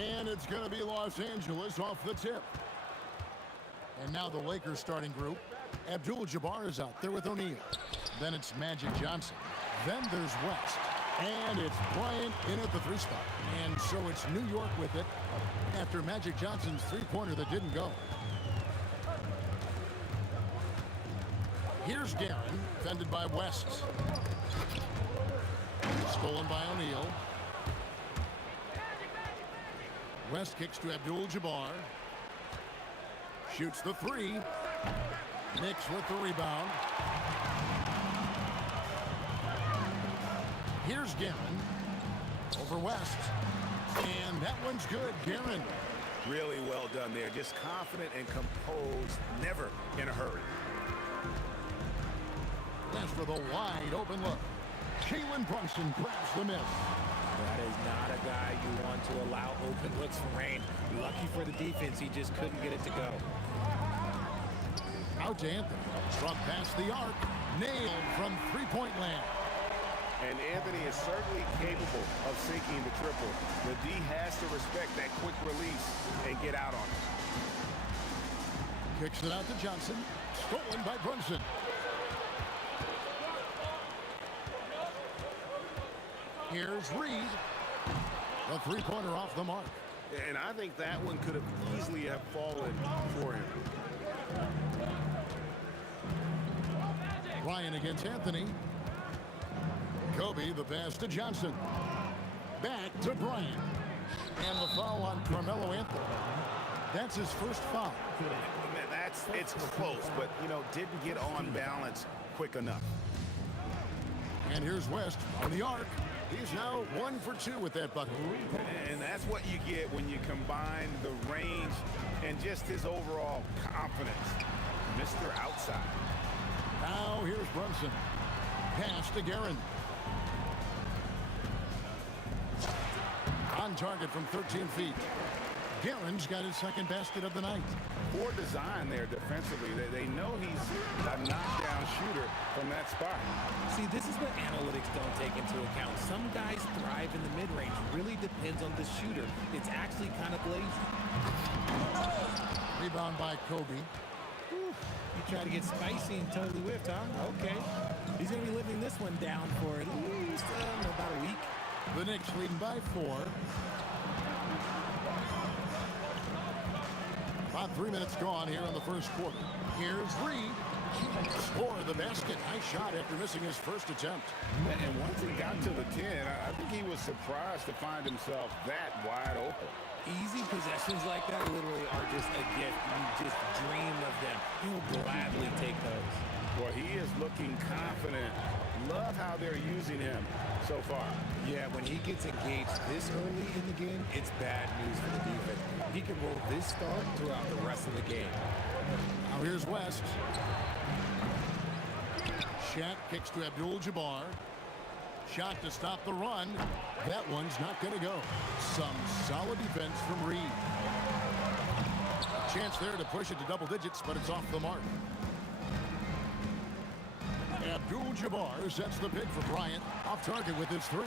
And it's going to be Los Angeles off the tip. And now the Lakers starting group. Abdul-Jabbar is out there with O'Neal. Then it's Magic Johnson. Then there's West. And it's Bryant in at the 3 spot. And so it's New York with it after Magic Johnson's three-pointer that didn't go. Here's Guerin, defended by West. Stolen by O'Neal. West kicks to Abdul-Jabbar. Shoots the 3. Knicks with the rebound. Here's Guerin. Over West. And that one's good. Guerin. Really well done there. Just confident and composed. Never in a hurry. That's for the wide open look. Jalen Brunson grabs the miss. That is not a guy you want to allow open looks for rain. Lucky for the defense, he just couldn't get it to go. Out to Anthony. From past the arc. Nailed from three-point land. And Anthony is certainly capable of sinking the triple. The D has to respect that quick release and get out on it. Kicks it out to Johnson. Stolen by Brunson. Here's Reed. The three-pointer off the mark. And I think that one could have easily have fallen for him. Ryan against Anthony. Kobe, the pass to Johnson. Back to Bryant. And the foul on Carmelo Anthony. That's his first foul. It's close, but, didn't get on balance quick enough. And here's West on the arc. He's now 1 for 2 with that bucket. And that's what you get when you combine the range and just his overall confidence. Mr. Outside. Now here's Brunson. Pass to Guerin. On target from 13 feet. Guerin's got his second basket of the night. Poor design there defensively. They know he's a knockdown shooter from that spot. See, this is what analytics don't take into account. Some guys thrive in the mid-range. Really depends on the shooter. It's actually kind of lazy. Rebound by Kobe. You try to get spicy and totally whiffed, huh? Okay. He's going to be living this one down for at least about a week. The Knicks leading by 4. About 3 minutes gone here in the first quarter. Here's Reed. Score the basket. Nice shot after missing his first attempt. And once he got to the 10, I think he was surprised to find himself that wide open. Easy possessions like that literally are just a gift. You just dream of them. He'll gladly take those. Well, he is looking confident. Love how they're using him so far. Yeah, when he gets engaged this early in the game, it's bad news for the defense. He can roll this start throughout the rest of the game. Now here's West. Shaq kicks to Abdul-Jabbar. Shot to stop the run. That one's not going to go. Some solid defense from Reed. Chance there to push it to double digits, but it's off the mark. Abdul-Jabbar sets the pick for Bryant. Off target with his 3.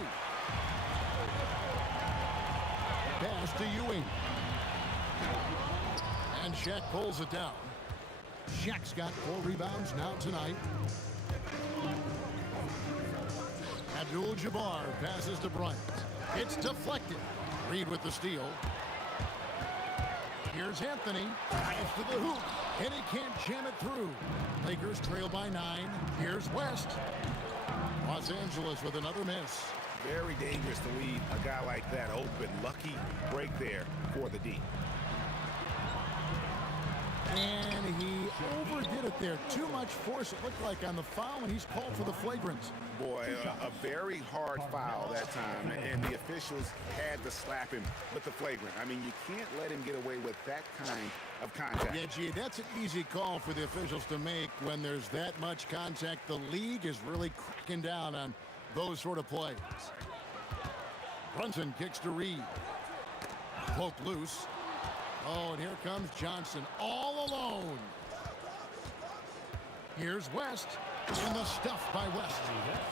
Pass to Ewing. And Shaq pulls it down. Shaq's got 4 rebounds now tonight. Abdul-Jabbar passes to Bryant. It's deflected. Reed with the steal. Here's Anthony. Drives to the hoop. And he can't jam it through. Lakers trail by 9. Here's West. Los Angeles with another miss. Very dangerous to leave a guy like that open. Lucky break there for the D. And he overdid it there. Too much force, it looked like, on the foul, and he's called for the flagrant. Boy, a very hard foul that time, and the officials had to slap him with the flagrant. I mean, you can't let him get away with that kind of contact. Yeah, gee, that's an easy call for the officials to make when there's that much contact. The league is really cracking down on those sort of plays. Brunson kicks to Reed. Poked loose. Oh, and here comes Johnson all alone. Here's West. And the stuff by West.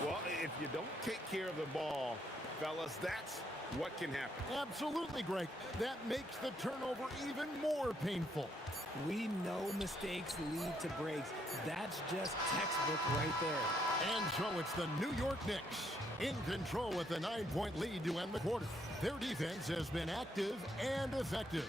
Well, if you don't take care of the ball, fellas, that's what can happen. Absolutely, Greg. That makes the turnover even more painful. We know mistakes lead to breaks. That's just textbook right there. And so it's the New York Knicks in control with a 9-point lead to end the quarter. Their defense has been active and effective.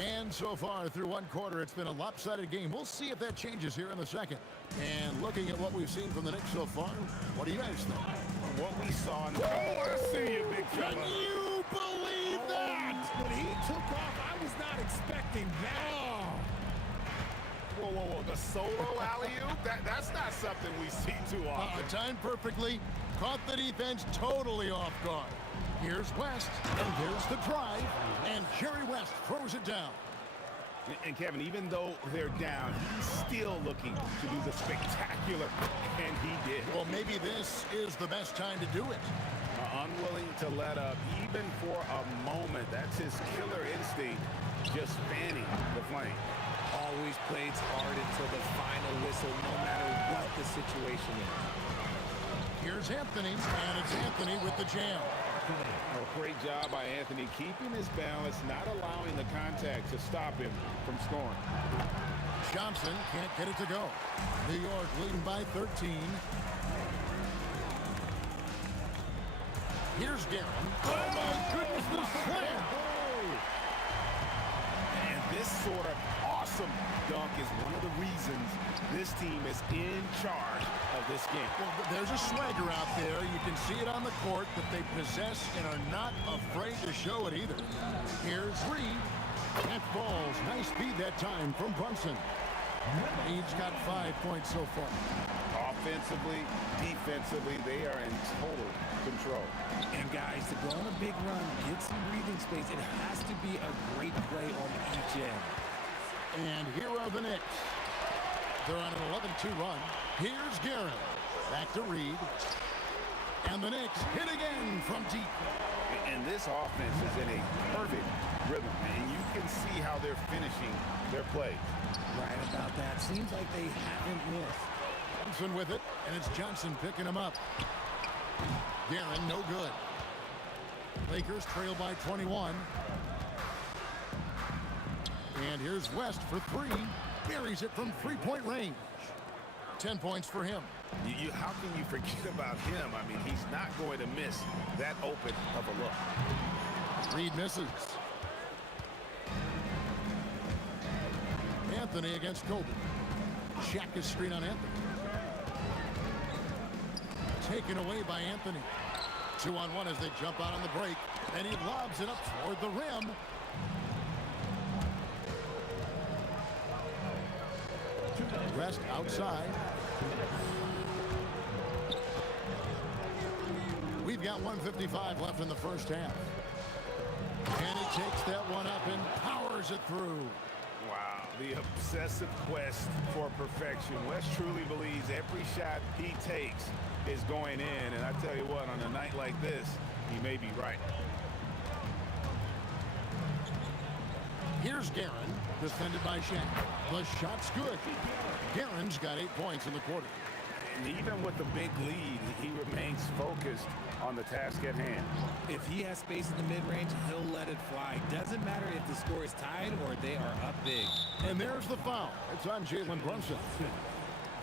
And so far through one quarter, it's been a lopsided game. We'll see if that changes here in the second. And looking at what we've seen from the Knicks so far, what do you guys think? What we saw in the... Oh, I see you, big fella. Can you believe that? When he took off, I was not expecting that. Whoa, whoa, whoa. The solo alley-oop? That's not something we see too often. Timed perfectly. Caught the defense totally off guard. Here's West, and there's the drive, and Jerry West throws it down. And Kevin, even though they're down, he's still looking to do the spectacular, and he did. Well, maybe this is the best time to do it. Unwilling to let up, even for a moment. That's his killer instinct, just fanning the flame. Always plays hard until the final whistle, no matter what the situation is. Here's Anthony, and it's Anthony with the jam. Oh, great job by Anthony, keeping his balance, not allowing the contact to stop him from scoring. Johnson can't get it to go. New York leading by 13. Here's Guerin. Oh, my goodness, the slam! And this sort of awesome dunk is one of the reasons this team is in charge of this game. Well, there's a swagger out there. You can see it on the court that they possess and are not afraid to show it either. Here's Reed. That falls. Nice speed that time from Brunson. He's got 5 points so far. Offensively, defensively, they are in total control. And guys, to go on a big run, get some breathing space, it has to be a great play on each end. And here are the Knicks. They're on an 11-2 run. Here's Guerin. Back to Reed. And the Knicks hit again from deep. And this offense is in a perfect rhythm, and you can see how they're finishing their plays. Right about that. Seems like they haven't missed. Johnson with it, and it's Johnson picking him up. Guerin, no good. Lakers trail by 21. And here's West for three. Buries it from three-point range. 10 points for him. How can you forget about him? I mean, he's not going to miss that open of a look. Reed misses. Anthony against Colby. Shaq is screen on Anthony. Taken away by Anthony. 2-on-1 as they jump out on the break. And he lobs it up toward the rim. Rest outside. We've got 1:55 left in the first half. And he takes that one up and powers it through. Wow, the obsessive quest for perfection. West truly believes every shot he takes is going in. And I tell you what, on a night like this, he may be right. Here's Guerin, defended by Shaq. The shot's good. Guerin's got 8 points in the quarter. And even with the big lead, he remains focused on the task at hand. If he has space in the mid-range, he'll let it fly. Doesn't matter if the score is tied or they are up big. And there's the foul. It's on Jalen Brunson.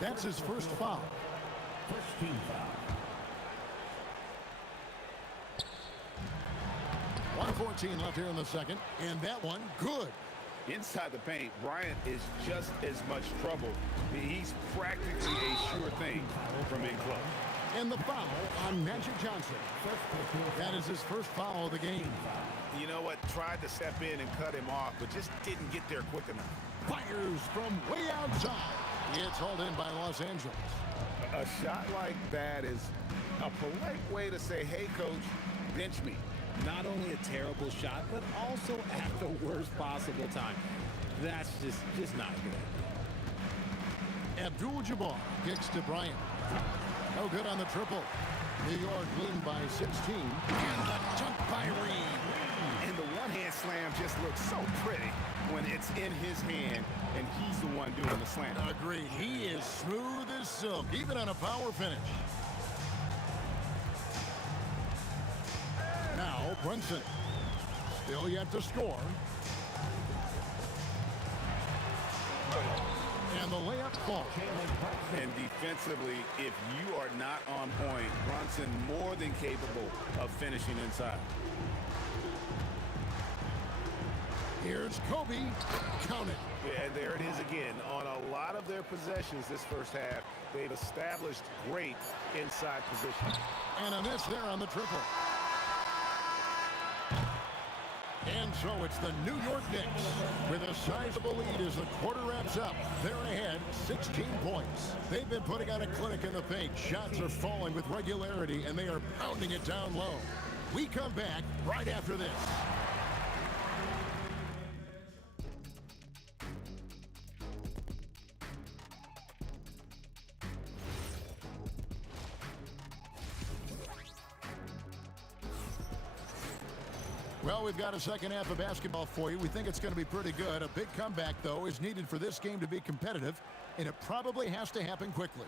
That's his first foul. First team foul. 1:14 left here in the second. And that one, good. Inside the paint, Bryant is just as much trouble. He's practically a sure thing from in close. And the foul on Magic Johnson. That is his first foul of the game. You know what? Tried to step in and cut him off, but just didn't get there quick enough. Fires from way outside. It's hauled in by Los Angeles. A shot like that is a polite way to say, hey, coach, bench me. Not only a terrible shot, but also at the worst possible time. That's just not good. Abdul-Jabbar kicks to Bryant. No good on the triple. New York leading by 16. And the dunk by Reed. And the one-hand slam just looks so pretty when it's in his hand and he's the one doing the slam. Agreed. He is smooth as as silk, even on a power finish. Now, Brunson. Still yet to score. And the layup falls. And defensively, if you are not on point, Brunson more than capable of finishing inside. Here's Kobe. Count it. Yeah, there it is again. On a lot of their possessions this first half, they've established great inside position. And a miss there on the triple. And so it's the New York Knicks with a sizable lead as the quarter wraps up. They're ahead 16 points. They've been putting on a clinic in the paint. Shots are falling with regularity, and they are pounding it down low. We come back right after this. Well, we've got a second half of basketball for you. We think it's going to be pretty good. A big comeback, though, is needed for this game to be competitive, and it probably has to happen quickly.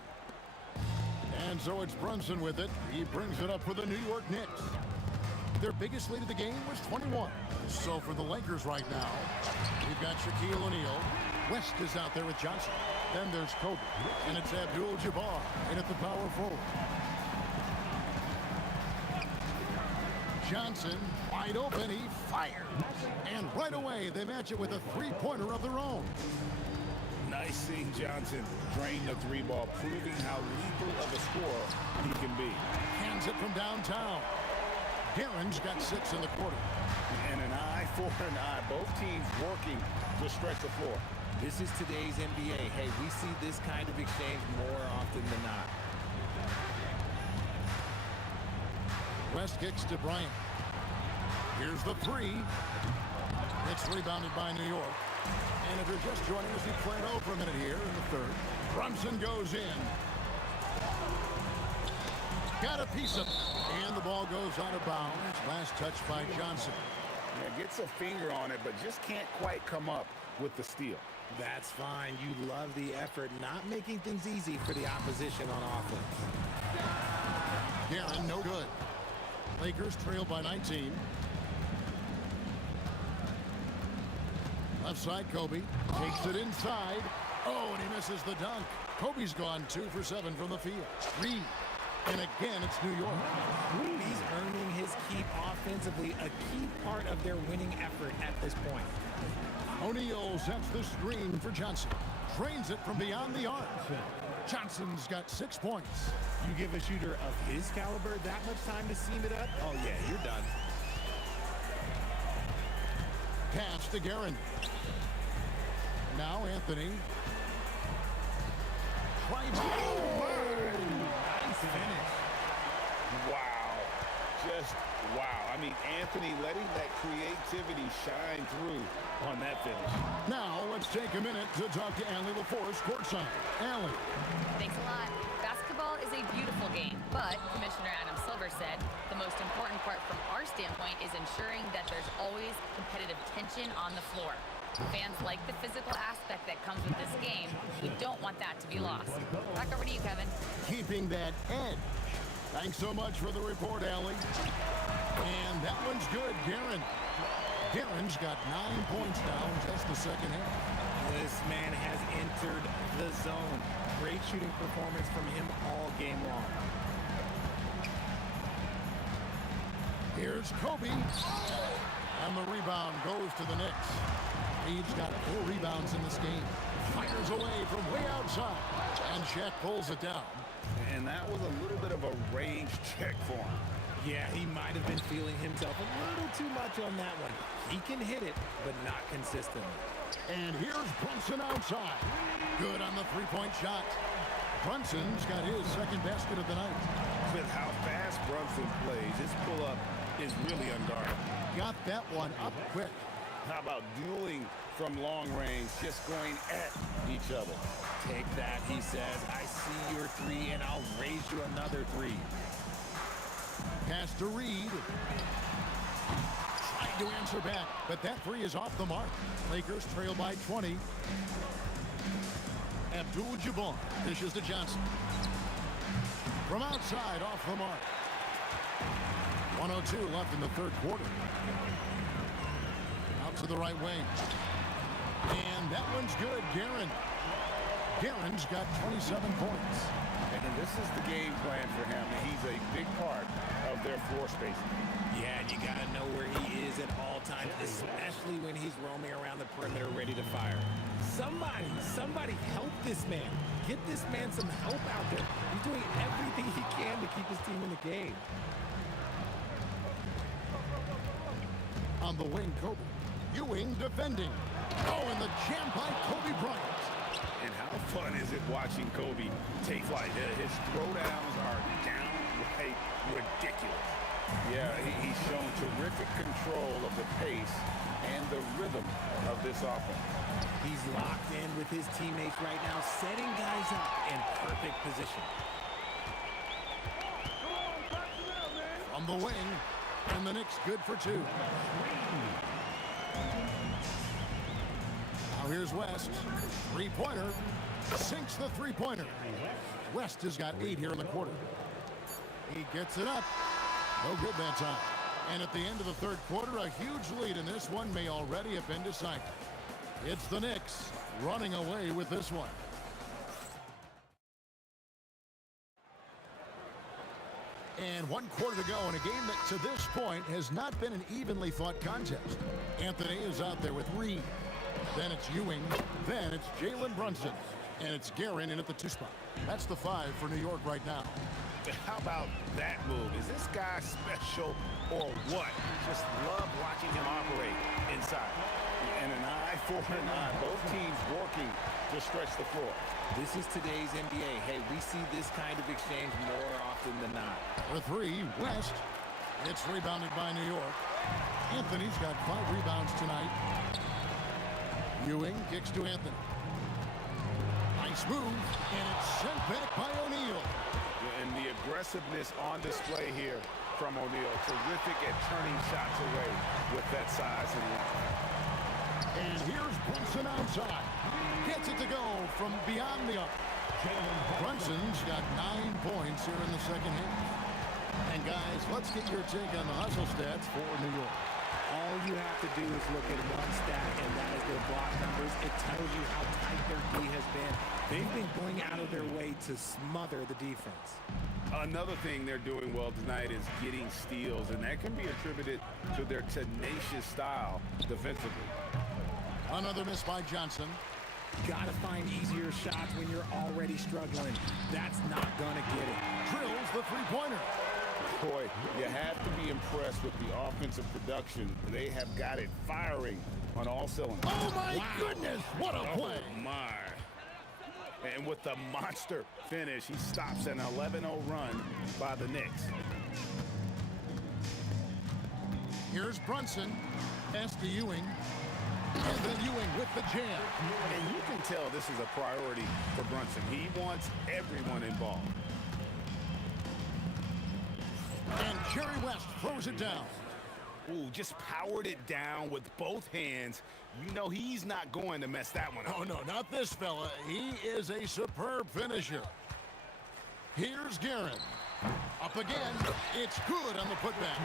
And so it's Brunson with it. He brings it up for the New York Knicks. Their biggest lead of the game was 21. So for the Lakers right now, we've got Shaquille O'Neal. West is out there with Johnson. Then there's Kobe, and it's Abdul-Jabbar in at the power forward. Johnson, wide open, he fires. And right away, they match it with a three-pointer of their own. Nice seeing Johnson drain the three ball, proving how lethal of a scorer he can be. Hands it from downtown. Garen's got 6 in the quarter. And an eye for an eye. Both teams working to stretch the floor. This is today's NBA. Hey, we see this kind of exchange more often than not. West kicks to Bryant. Here's the three. It's rebounded by New York. And if you're just joining us, we played over a minute here in the third. Brunson goes in. Got a piece of it. And the ball goes out of bounds. Last touch by Johnson. Yeah, gets a finger on it, but just can't quite come up with the steal. That's fine. You love the effort, not making things easy for the opposition on offense. Garen, no good. Lakers trail by 19. Left side, Kobe takes it inside. Oh, and he misses the dunk. Kobe's gone 2 for 7 from the field. Reed. And again, it's New York. He's earning his keep offensively, a key part of their winning effort at this point. O'Neal sets the screen for Johnson. Drains it from beyond the arc. Johnson's got 6 points. You give a shooter of his caliber that much time to seam it up? Oh, yeah, you're done. Pass to Garen. Now Anthony. Nice finish. Wow. Just wow. I mean, Anthony letting that creativity shine through on that finish. Now let's take a minute to talk to Allie LaForce courtside. Allie. Thanks a lot. Basketball is a beautiful game, but Commissioner Adam Silver said the most important part from our standpoint is ensuring that there's always competitive tension on the floor. Fans like the physical aspect that comes with this game. We don't want that to be lost. Back over to you, Kevin. Keeping that edge. Thanks so much for the report, Allie. And that one's good, Garen. Garen's got 9 points now in just the second half. This man has entered the zone. Great shooting performance from him all game long. Here's Kobe. And the rebound goes to the Knicks. Reed's got 4 rebounds in this game. Fires away from way outside. And Shaq pulls it down. And that was a little bit of a range check for him. Yeah, he might have been feeling himself a little too much on that one. He can hit it, but not consistently. And here's Brunson outside. Good on the three-point shot. Brunson's got his second basket of the night. With how fast Brunson plays, his pull-up is really unguarded. Got that one up quick. How about dueling from long range, just going at each other? Take that, he says. I see your 3, and I'll raise you another 3. Pass to Reed. Tried to answer back, but that 3 is off the mark. Lakers trail by 20. Abdul-Jabbar dishes to Johnson. From outside, off the mark. 1:02 left in the third quarter. Out to the right wing. And that one's good, Guerin. Guerin's got 27 points. And this is the game plan for him. He's a big part of their floor spacing. Yeah, and you got to know where he is at all times, especially when he's roaming around the perimeter ready to fire. Somebody help this man. Get this man some help out there. He's doing everything he can to keep his team in the game. On the wing, Kobe. Ewing defending. Oh, and the jam by Kobe Bryant. And how fun is it watching Kobe take flight? His throwdowns are downright ridiculous. Yeah, he's shown terrific control of the pace and the rhythm of this offense. He's locked in with his teammates right now, setting guys up in perfect position. From the wing, and the Knicks good for two. Now here's West. Three-pointer. Sinks the three-pointer. West has got 8 here in the quarter. He gets it up. No good that time. And at the end of the third quarter, a huge lead in this one may already have been decided. It's the Knicks running away with this one. And 1 quarter to go in a game that to this point has not been an evenly fought contest. Anthony is out there with Reed. Then it's Ewing. Then it's Jalen Brunson. And it's Guerin in at the 2 spot. That's the 5 for New York right now. How about that move? Is this guy special or what? Just love watching him operate inside. And an eye for an eye. Both teams working to stretch the floor. This is today's NBA. Hey, we see this kind of exchange more often than not. For 3, West. It's rebounded by New York. Anthony's got 5 rebounds tonight. Ewing kicks to Anthony. Nice move, and it's sent back by O'Neal. And the aggressiveness on display here from O'Neal. Terrific at turning shots away with that size and length. And here's Brunson outside. Gets it to go from beyond the arc. Brunson's got 9 points here in the second half. And guys, let's get your take on the hustle stats for New York. All you have to do is look at one stat, and that is their block numbers. It tells you how tight their D has been. They've been going out of their way to smother the defense. Another thing they're doing well tonight is getting steals, and that can be attributed to their tenacious style defensively. Another miss by Johnson. Gotta find easier shots when you're already struggling. That's not gonna get it. Drills the three-pointer. Boy, you have to be impressed with the offensive production. They have got it firing on all cylinders. Oh, my goodness. What a play. Oh, my. And with the monster finish, he stops an 11-0 run by the Knicks. Here's Brunson. Pass to Ewing. And then Ewing with the jam. And you can tell this is a priority for Brunson. He wants everyone involved. And Jerry West throws it down. Ooh, just powered it down with both hands. You know he's not going to mess that one up. Oh, no, not this fella. He is a superb finisher. Here's Guerin. Up again. It's good on the putback.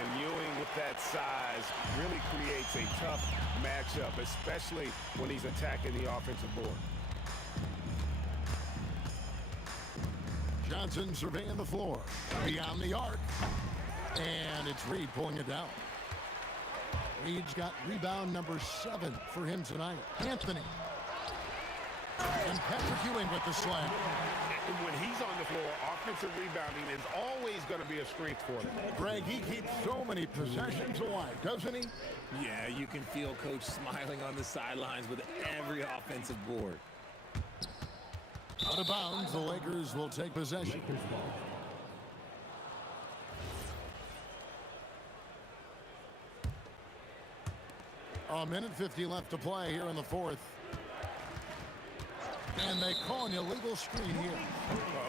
And Ewing with that size really creates a tough matchup, especially when he's attacking the offensive board. Johnson surveying the floor. Beyond the arc. And it's Reed pulling it down. Reed's got rebound number 7 for him tonight. Anthony. And Patrick Ewing with the slam. When he's on the floor, offensive rebounding is always going to be a strength for him. Greg, he keeps so many possessions alive, doesn't he? Yeah, you can feel Coach smiling on the sidelines with every offensive board. Out of bounds, the Lakers will take possession. A minute 50 left to play here in the fourth. And they call an illegal screen here.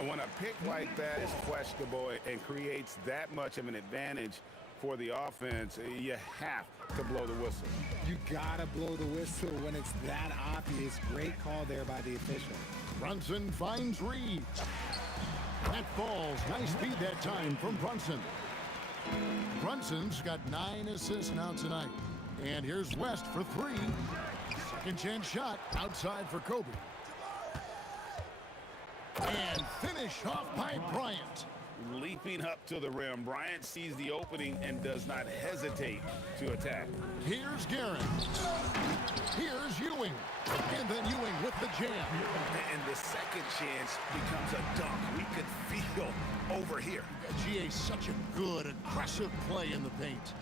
When a pick like that is questionable and creates that much of an advantage for the offense, you have to blow the whistle. You gotta blow the whistle when it's that obvious. Great call there by the official. Brunson finds Reed. That falls. Nice speed that time from Brunson. Brunson's got 9 assists now tonight. And here's West for 3. Second chance shot outside for Kobe. And finish off by Bryant. Leaping up to the rim, Bryant sees the opening and does not hesitate to attack. Here's Guerin. Here's Ewing. And then Ewing with the jam. And the second chance becomes a dunk. We could feel over here. GA, such a good, aggressive play in the paint.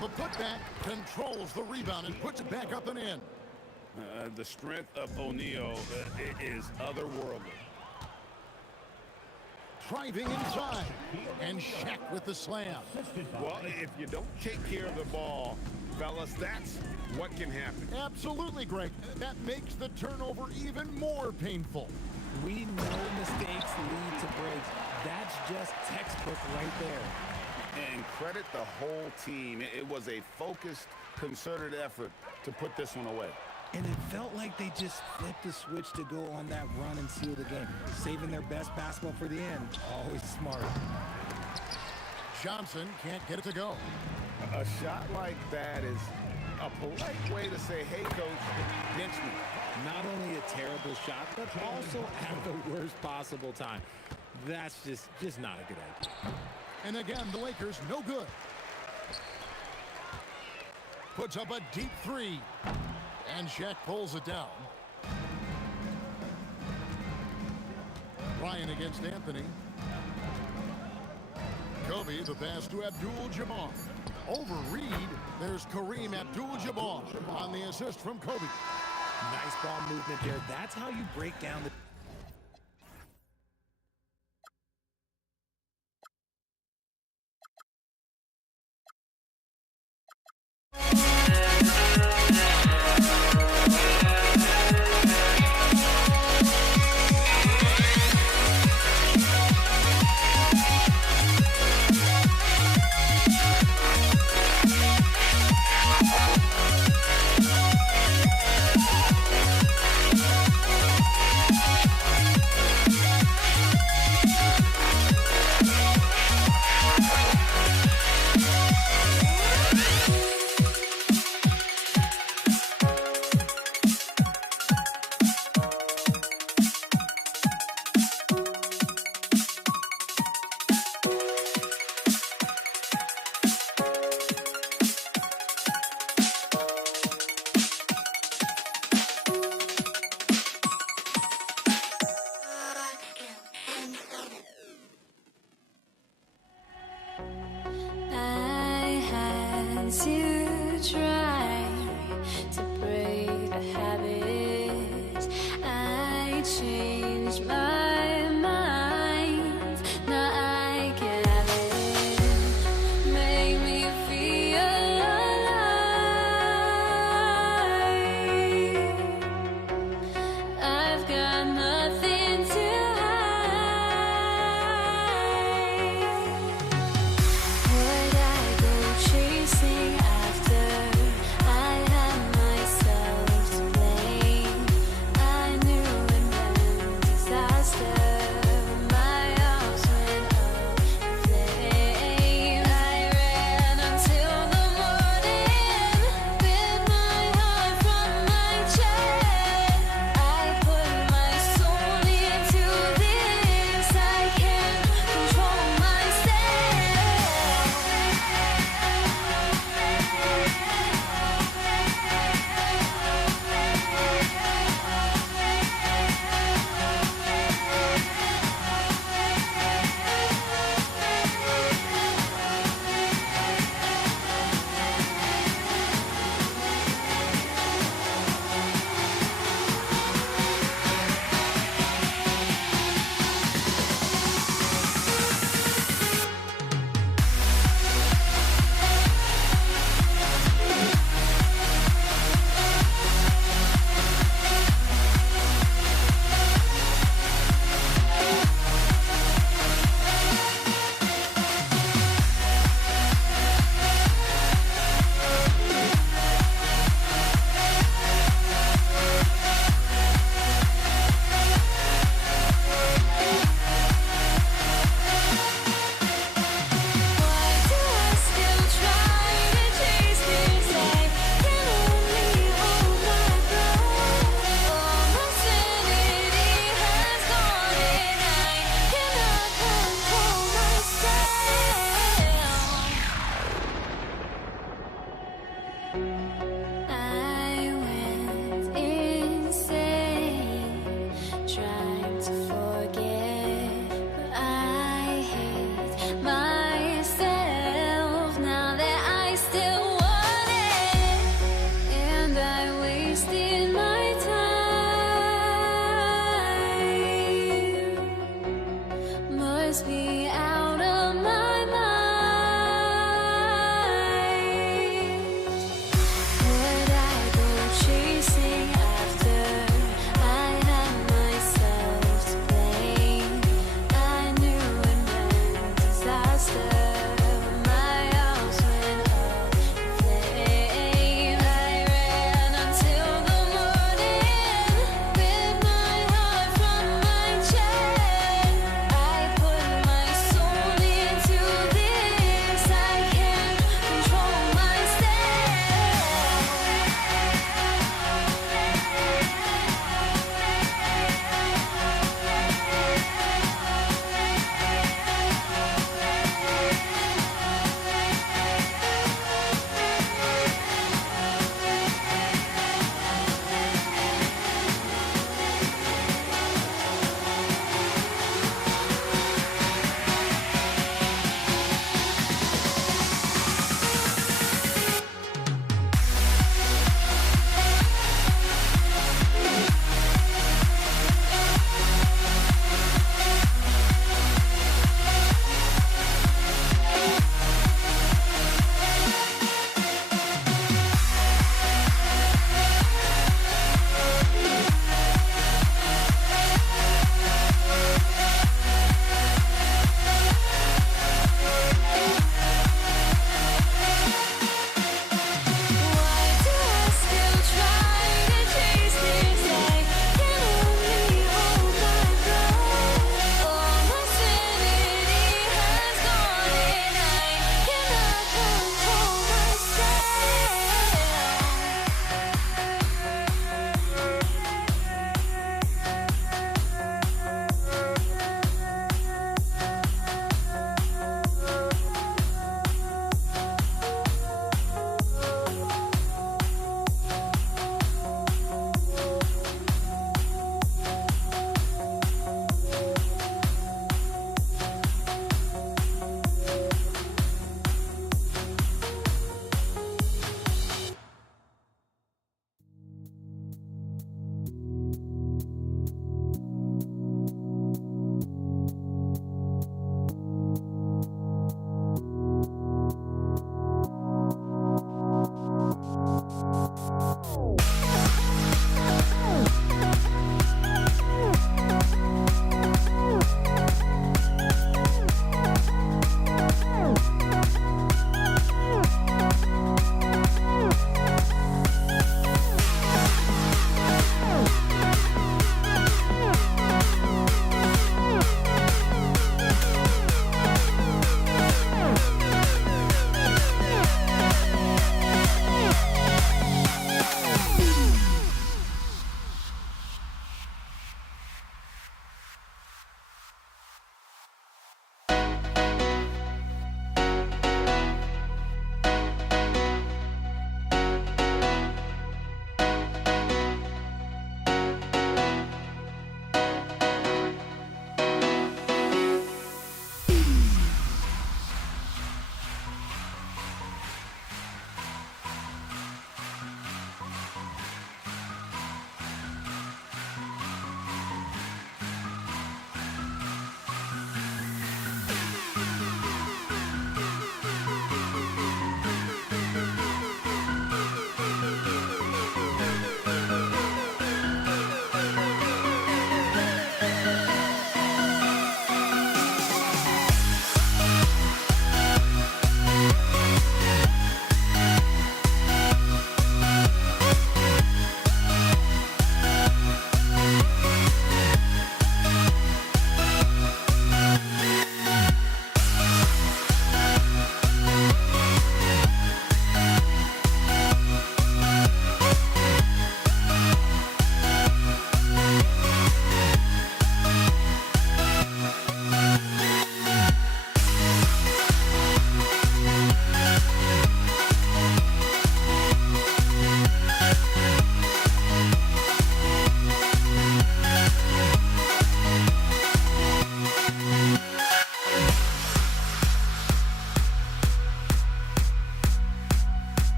The putback controls the rebound and puts it back up and in. The strength of O'Neal is otherworldly. Driving inside, and Shaq with the slam. Well, if you don't take care of the ball, fellas, that's what can happen. Absolutely, Greg. That makes the turnover even more painful. We know mistakes lead to breaks. That's just textbook right there. And credit the whole team. It was a focused, concerted effort to put this one away. And it felt like they just flipped the switch to go on that run and seal the game. Saving their best basketball for the end. Always smart. Johnson can't get it to go. A shot like that is a polite way to say, hey, coach, bench me. Not only a terrible shot, but also at the worst possible time. That's just not a good idea. And again, the Lakers no good. Puts up a deep 3. And Shaq pulls it down. Ryan against Anthony. Kobe, the pass to Abdul-Jabbar. Over Reed, there's Kareem Abdul-Jabbar on the assist from Kobe. Nice ball movement there. That's how you break down the... To try to break the habit, I changed my mind. Now I can have it. Make me feel alive. I've got nothing to would I go chasing after? I had myself to blame. I knew it meant disaster. me out of my mind. Would I go chasing after? I had myself to blame. I knew it meant disaster. My house went up in flames. I ran until the morning with my heart from my chest. I put my soul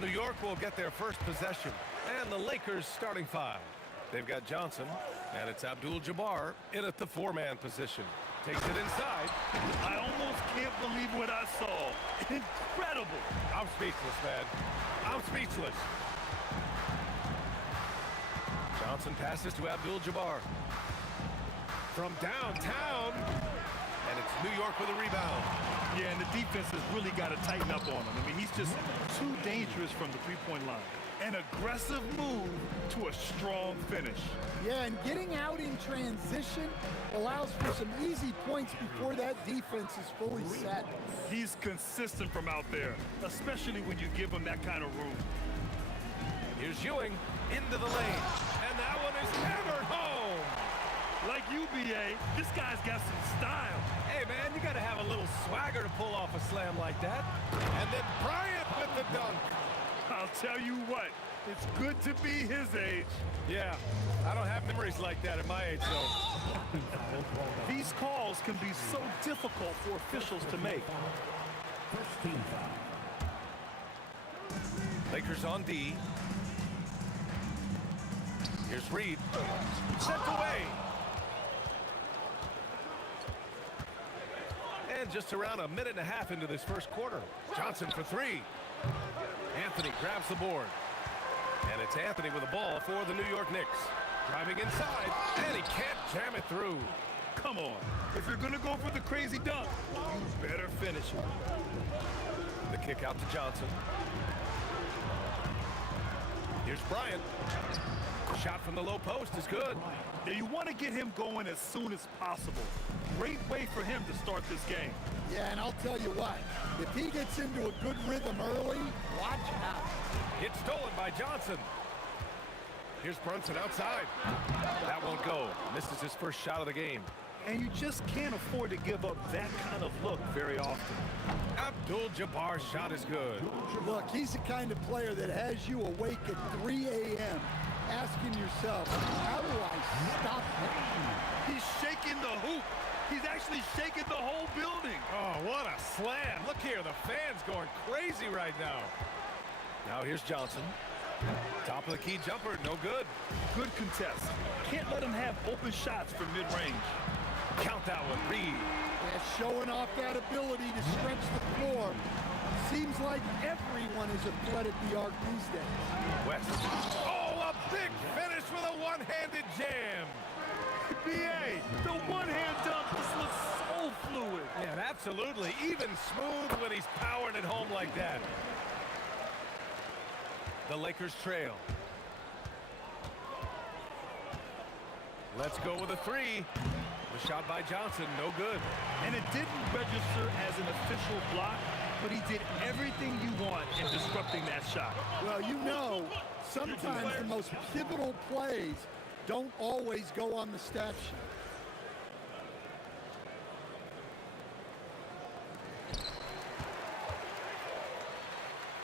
New York will get their first possession. And the Lakers starting five. They've got Johnson, and it's Abdul-Jabbar in at the four-man position. Takes it inside. I almost can't believe what I saw. Incredible. I'm speechless, man. I'm speechless. Johnson passes to Abdul-Jabbar. From downtown, and it's New York with a rebound. Yeah, and the defense has really got to tighten up on him. I mean, he's just too dangerous from the three-point line. An aggressive move to a strong finish. Yeah, and getting out in transition allows for some easy points before that defense is fully set. He's consistent from out there, especially when you give him that kind of room. Here's Ewing into the lane, and that one is hammered home. Like UBA, this guy's got some style. Hey, man, you got to have a little swagger to pull off a slam like that. And then Bryant with the dunk. I'll tell you what, it's good to be his age. Yeah, I don't have memories like that at my age, though. These calls can be so difficult for officials to make. First team foul. Lakers on D. Here's Reed. Sent away. And just around a minute and a half into this first quarter. Johnson for three. Anthony grabs the board. And it's Anthony with the ball for the New York Knicks. Driving inside, and he can't jam it through. Come on, if you're gonna go for the crazy dunk, you better finish it. The kick out to Johnson. Here's Bryant. Shot from the low post is good. Now you want to get him going as soon as possible. Great way for him to start this game. Yeah, and I'll tell you what, if he gets into a good rhythm early, watch out. It's stolen by Johnson. Here's Brunson outside. That won't go. Misses his first shot of the game. And you just can't afford to give up that kind of look very often. Abdul-Jabbar's shot is good. Look, he's the kind of player that has you awake at 3 a.m. asking yourself, how do I stop him? He's shaking the hoop. He's actually shaking the whole building. Oh, what a slam. Look here, the fans going crazy right now. Now here's Johnson. Top of the key jumper, no good. Good contest. Can't let him have open shots from mid-range. Count that one, Reed. Yeah, showing off that ability to stretch the floor. Seems like everyone is a threat at the arc these days. West. Oh, a big finish with a one-handed jam. BA, the one-hand dunk just looks so fluid. Yeah, absolutely. Even smooth when he's powering it home like that. The Lakers trail. Let's go with a three. The shot by Johnson, no good. And it didn't register as an official block, but he did everything you want in disrupting that shot. Well, you know, sometimes the most pivotal plays don't always go on the stat sheet.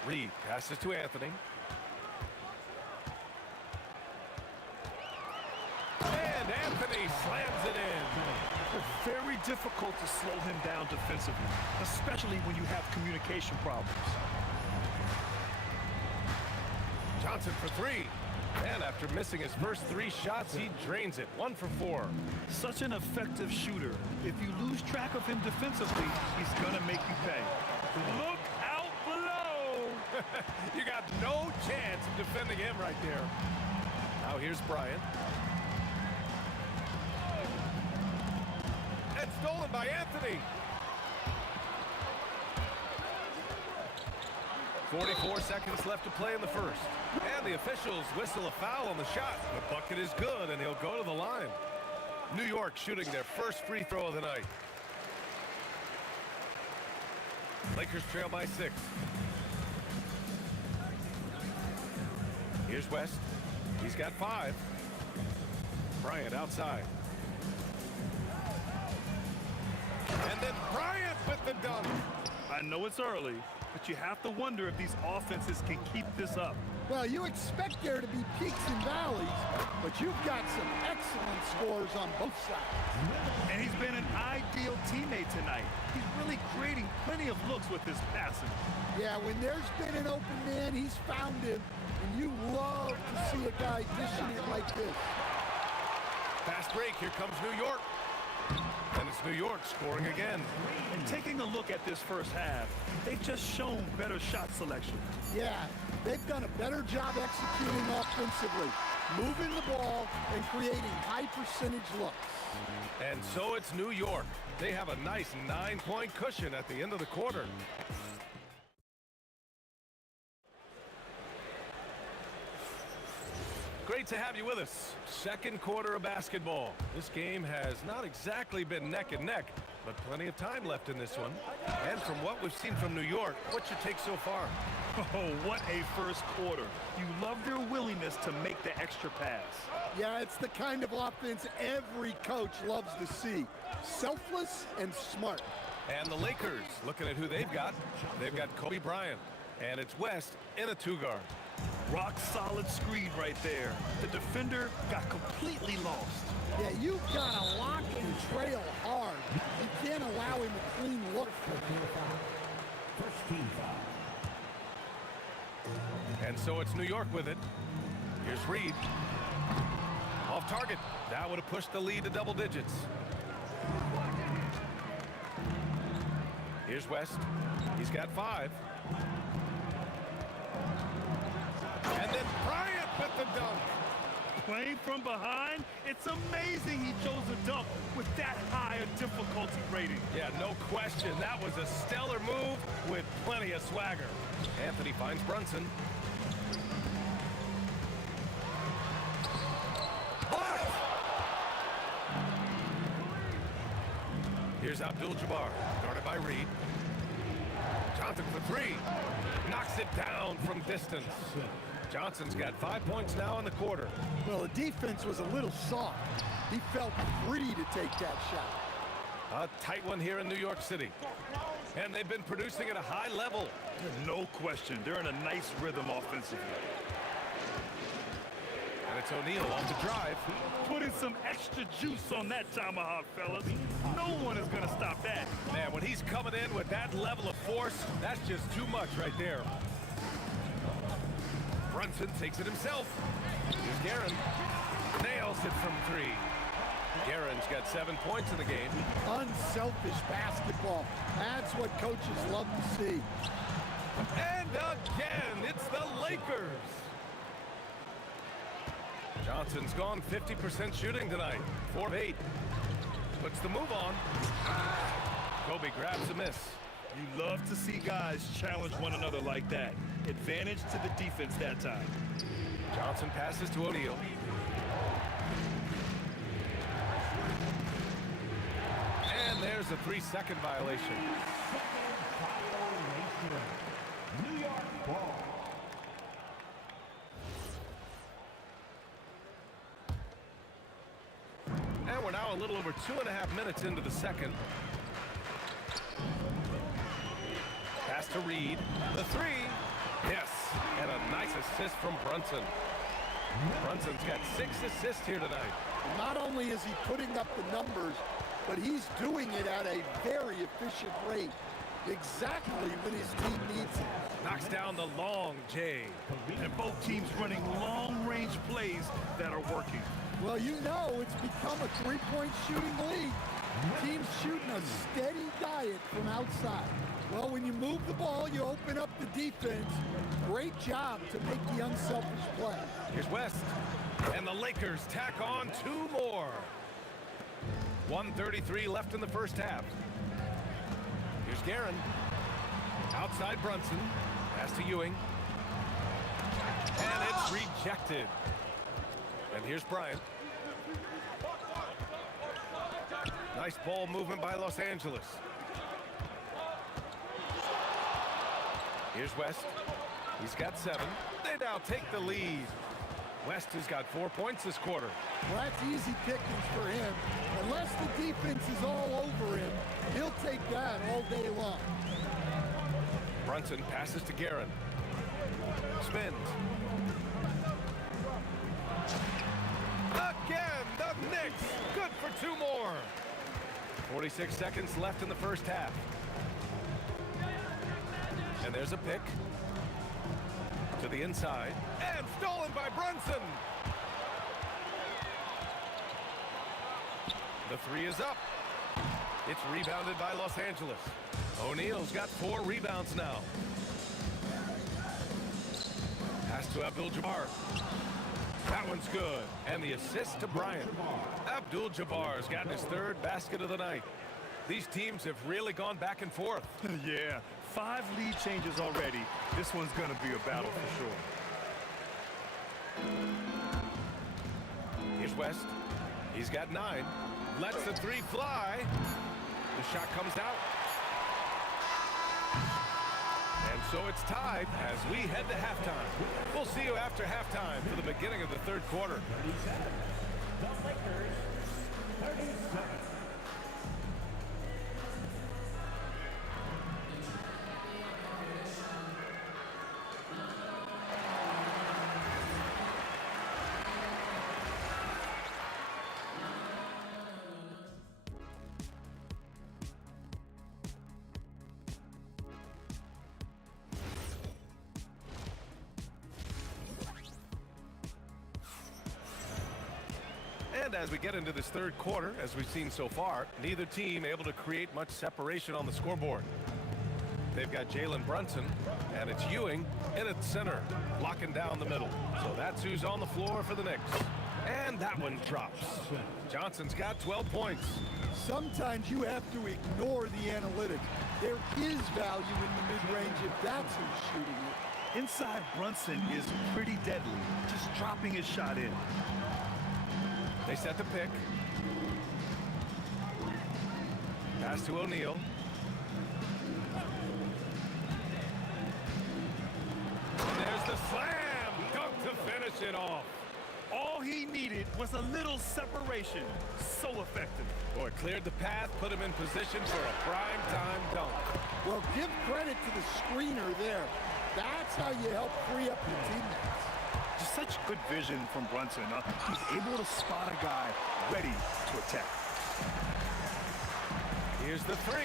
Reed passes to Anthony. And Anthony slams it in. Very difficult to slow him down defensively, especially when you have communication problems. Johnson for three. And after missing his first three shots, he drains it. 1 for 4. Such an effective shooter. If you lose track of him defensively, he's gonna make you pay. Look out below! You got no chance of defending him right there. Now here's Bryant. And stolen by Anthony. 44 seconds left to play in the first. And the officials whistle a foul on the shot. The bucket is good, and he'll go to the line. New York shooting their first free throw of the night. Lakers trail by 6. Here's West. He's got 5. Bryant outside. And then Bryant with the dunk. I know it's early, but you have to wonder if these offenses can keep this up. Well, you expect there to be peaks and valleys, but you've got some excellent scores on both sides. And he's been an ideal teammate tonight. He's really really creating plenty of looks with his passing. Yeah, when there's been an open man, he's found him. And you love to see a guy dishing it like this. Fast break, here comes New York. And it's New York scoring again. And taking a look at this first half, they've just shown better shot selection. Yeah, they've done a better job executing offensively, moving the ball and creating high percentage looks. And so it's New York. They have a nice 9-point cushion at the end of the quarter. Great to have you with us. Second quarter of basketball. This game has not exactly been neck and neck, but plenty of time left in this one. And from what we've seen from New York, what's your take so far? Oh, what a first quarter. You love their willingness to make the extra pass. Yeah, it's the kind of offense every coach loves to see. Selfless and smart. And the Lakers, looking at who they've got Kobe Bryant. And it's West in a two-guard. Rock solid screen right there. The defender got completely lost. Yeah, you've got to lock and trail hard. You can't allow him a clean look. First team foul. And so it's New York with it. Here's Reed. Off target. That would have pushed the lead to double digits. Here's West. He's got 5. And then Bryant with the dunk. Playing from behind, it's amazing he chose a dunk with that high a difficulty rating. Yeah, no question. That was a stellar move with plenty of swagger. Anthony finds Brunson. Blocked! Here's Abdul-Jabbar, guarded by Reed. Johnson for 3. Knocks it down from distance. Johnson's got 5 points now in the quarter. Well, the defense was a little soft. He felt free to take that shot. A tight one here in New York City. And they've been producing at a high level. No question. They're in a nice rhythm offensively. And it's O'Neal on the drive. Putting some extra juice on that tomahawk, fellas. No one is going to stop that. Man, when he's coming in with that level of force, that's just too much right there. Brunson takes it himself. Here's Guerin. Nails it from 3. Guerin's got 7 points in the game. Unselfish basketball. That's what coaches love to see. And again, it's the Lakers. Johnson's gone 50% shooting tonight. 4 of 8. Puts the move on. Kobe grabs a miss. You love to see guys challenge one another like that. Advantage to the defense that time. Johnson passes to O'Neal. And there's a 3-second violation. New York ball. And we're now a little over 2.5 minutes into the second. Pass to Reed. The 3. Yes. And a nice assist from Brunson. Brunson's got 6 assists here tonight. Not only is he putting up the numbers, but he's doing it at a very efficient rate. Exactly when his team needs it. Knocks down the long J. And both teams running long-range plays that are working. Well, you know it's become a three-point shooting league. Teams shooting a steady diet from outside. Well, when you move the ball, you open up the defense. Great job to make the unselfish play. Here's West. And the Lakers tack on 2 more. 1:33 left in the first half. Here's Guerin. Outside Brunson. Pass to Ewing. And it's rejected. And here's Bryant. Nice ball movement by Los Angeles. Here's West. He's got 7. They now take the lead. West has got 4 points this quarter. Well, that's easy pickings for him. Unless the defense is all over him, he'll take that all day long. Brunson passes to Guerin. Spins. Again, the Knicks. Good for 2 more. 46 seconds left in the first half. And there's a pick. To the inside. And stolen by Brunson. The three is up. It's rebounded by Los Angeles. O'Neal's got 4 rebounds now. Pass to Abdul-Jabbar. That one's good. And the assist to Bryant. Abdul-Jabbar's gotten his 3rd basket of the night. These teams have really gone back and forth. Yeah, 5 lead changes already. This one's going to be a battle for sure. Here's West. He's got 9. Lets the 3 fly. The shot comes out. And so it's tied as we head to halftime. We'll see you after halftime for the beginning of the 3rd quarter. The Lakers, 37. And as we get into this 3rd quarter, as we've seen so far, neither team able to create much separation on the scoreboard. They've got Jalen Brunson, and it's Ewing in at center, locking down the middle. So that's who's on the floor for the Knicks. And that one drops. Johnson's got 12 points. Sometimes you have to ignore the analytics. There is value in the mid-range if that's who's shooting it. Inside Brunson is pretty deadly, just dropping his shot in. They set the pick. Pass to O'Neal. There's the slam! Dunk to finish it off. All he needed was a little separation. So effective. Boy, cleared the path, put him in position for a prime-time dunk. Well, give credit to the screener there. That's how you help free up your teammates. Just such good vision from Brunson. He's able to spot a guy ready to attack. Here's the 3.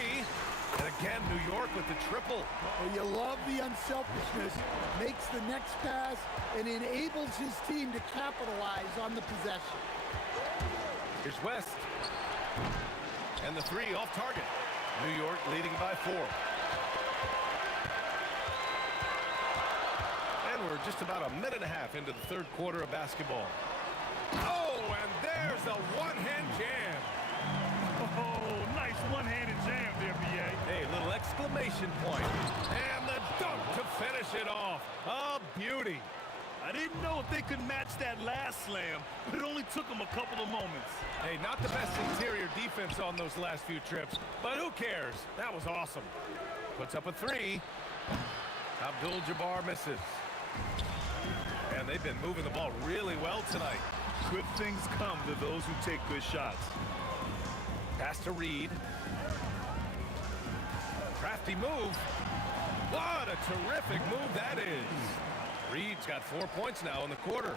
And again, New York with the triple. Well, you love the unselfishness. Makes the next pass and enables his team to capitalize on the possession. Here's West. And the 3 off target. New York leading by 4. We're just about a minute and a half into the 3rd quarter of basketball. Oh, and there's the one-hand jam. Oh, nice one-handed jam there, B.A. Hey, little exclamation point. And the dunk to finish it off. A beauty. I didn't know if they could match that last slam, but it only took them a couple of moments. Hey, not the best interior defense on those last few trips, but who cares? That was awesome. Puts up a 3. Abdul-Jabbar misses. And they've been moving the ball really well tonight. Good things come to those who take good shots. Pass to Reed. Crafty move. What a terrific move that is. Reed's got 4 points now in the quarter.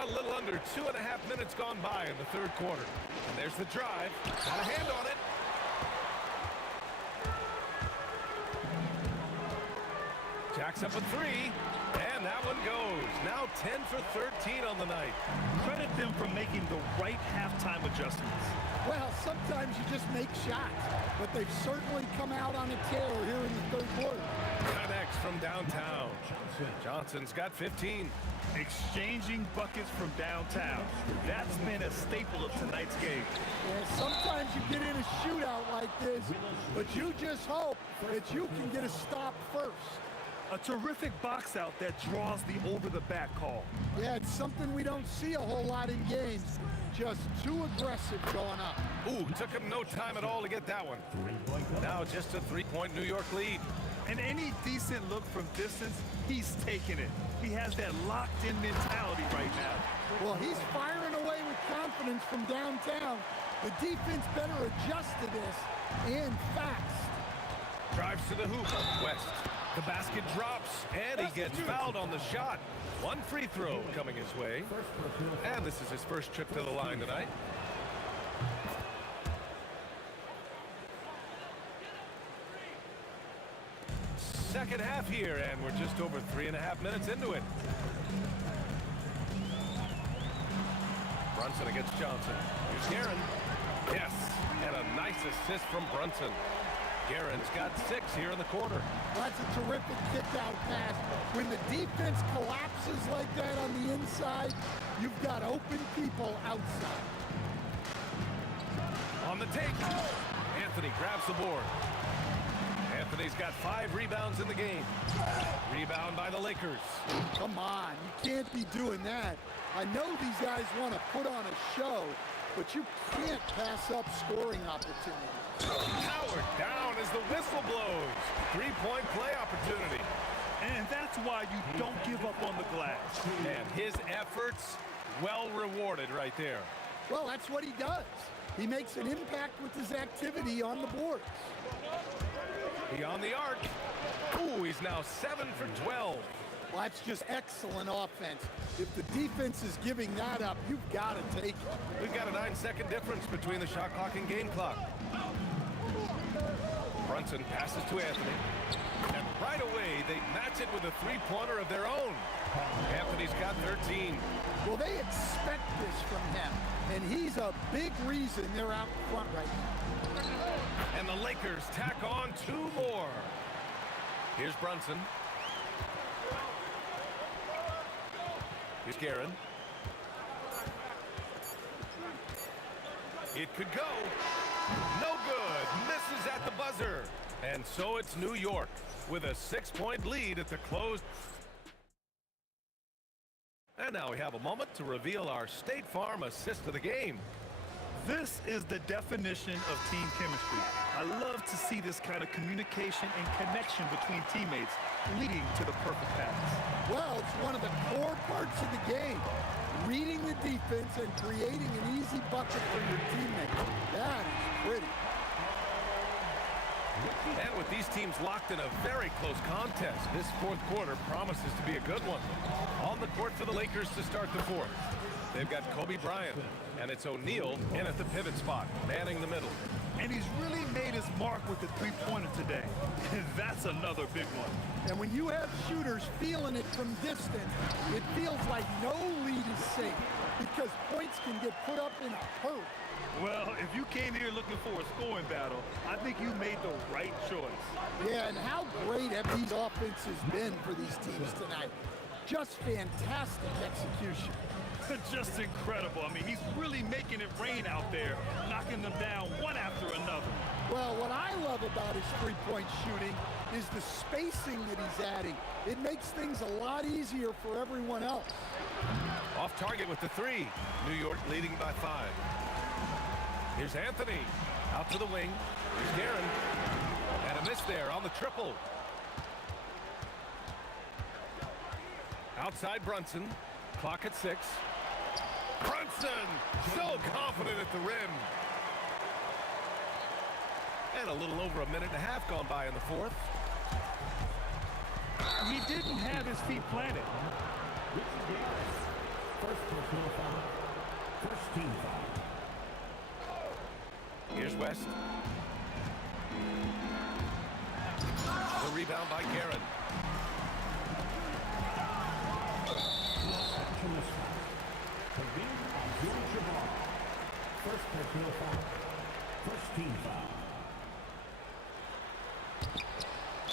A little under 2.5 minutes gone by in the 3rd quarter. And there's the drive. Got a hand on it. Jacks up a 3, and that one goes. Now 10 for 13 on the night. Credit them for making the right halftime adjustments. Well, sometimes you just make shots, but they've certainly come out on a tear here in the 3rd quarter. Connects from downtown. Johnson's got 15. Exchanging buckets from downtown. That's been a staple of tonight's game. Yeah, sometimes you get in a shootout like this, but you just hope that you can get a stop first. A terrific box out that draws the over-the-back call. Yeah, it's something we don't see a whole lot in games. Just too aggressive going up. Ooh, took him no time at all to get that one. Now just a 3-point New York lead. And any decent look from distance, he's taking it. He has that locked-in mentality right now. Well, he's firing away with confidence from downtown. The defense better adjust to this, and fast. Drives to the hoop. West. The basket drops, and he gets fouled on the shot. One free throw coming his way. And this is his first trip to the line tonight. second half here, and we're just over 3.5 minutes into it. Brunson against Johnson. Here's Guerin. Yes, and a nice assist from Brunson. Guerin's got 6 here in the quarter. That's a terrific kick-out pass. When the defense collapses like that on the inside, you've got open people outside. On the take, Anthony grabs the board. Anthony's got 5 rebounds in the game. Rebound by the Lakers. Come on, you can't be doing that. I know these guys want to put on a show, but you can't pass up scoring opportunities. Howard down as the whistle blows. 3-point play opportunity. And that's why you don't give up on the glass. And his efforts well rewarded right there. Well, that's what he does. He makes an impact with his activity on the boards. Beyond the arc. Ooh, he's now 7 for 12. Well, that's just excellent offense. If the defense is giving that up, you've got to take it. We've got a 9-second difference between the shot clock and game clock. Brunson passes to Anthony. And right away, they match it with a 3-pointer of their own. Anthony's got 13. Well, they expect this from him, and he's a big reason they're out front right now. And the Lakers tack on 2 more. Here's Brunson. Here's Guerin. It could go. No good. Misses at the buzzer. And so it's New York with a 6-point lead at the close. And now we have a moment to reveal our State Farm assist of the game. This is the definition of team chemistry. I love to see this kind of communication and connection between teammates leading to the perfect pass. Well, it's one of the core parts of the game. Reading the defense and creating an easy bucket for your teammates. That is pretty. And with these teams locked in a very close contest, this 4th quarter promises to be a good one. On the court for the Lakers to start the 4th. They've got Kobe Bryant, and it's O'Neal in at the pivot spot, manning the middle. And he's really made his mark with the 3-pointer today. And that's another big one. And when you have shooters feeling it from distance, it feels like no lead is safe because points can get put up in a hurry. Well, if you came here looking for a scoring battle, I think you made the right choice. Yeah, and how great have these offenses been for these teams tonight? Just fantastic execution. Just incredible. I mean, he's really making it rain out there, knocking them down one after another. Well, what I love about his 3-point shooting is the spacing that he's adding. It makes things a lot easier for everyone else. Off target with the 3. New York leading by 5. Here's Anthony. Out to the wing. Here's Guerin. And a miss there on the triple. Outside Brunson. Clock at 6. Brunson, so confident at the rim. And a little over 1.5 minutes gone by in the 4th. He didn't have his feet planted. First personal foul. First team foul. Here's West. The rebound by Guerin. First personal foul. First team foul.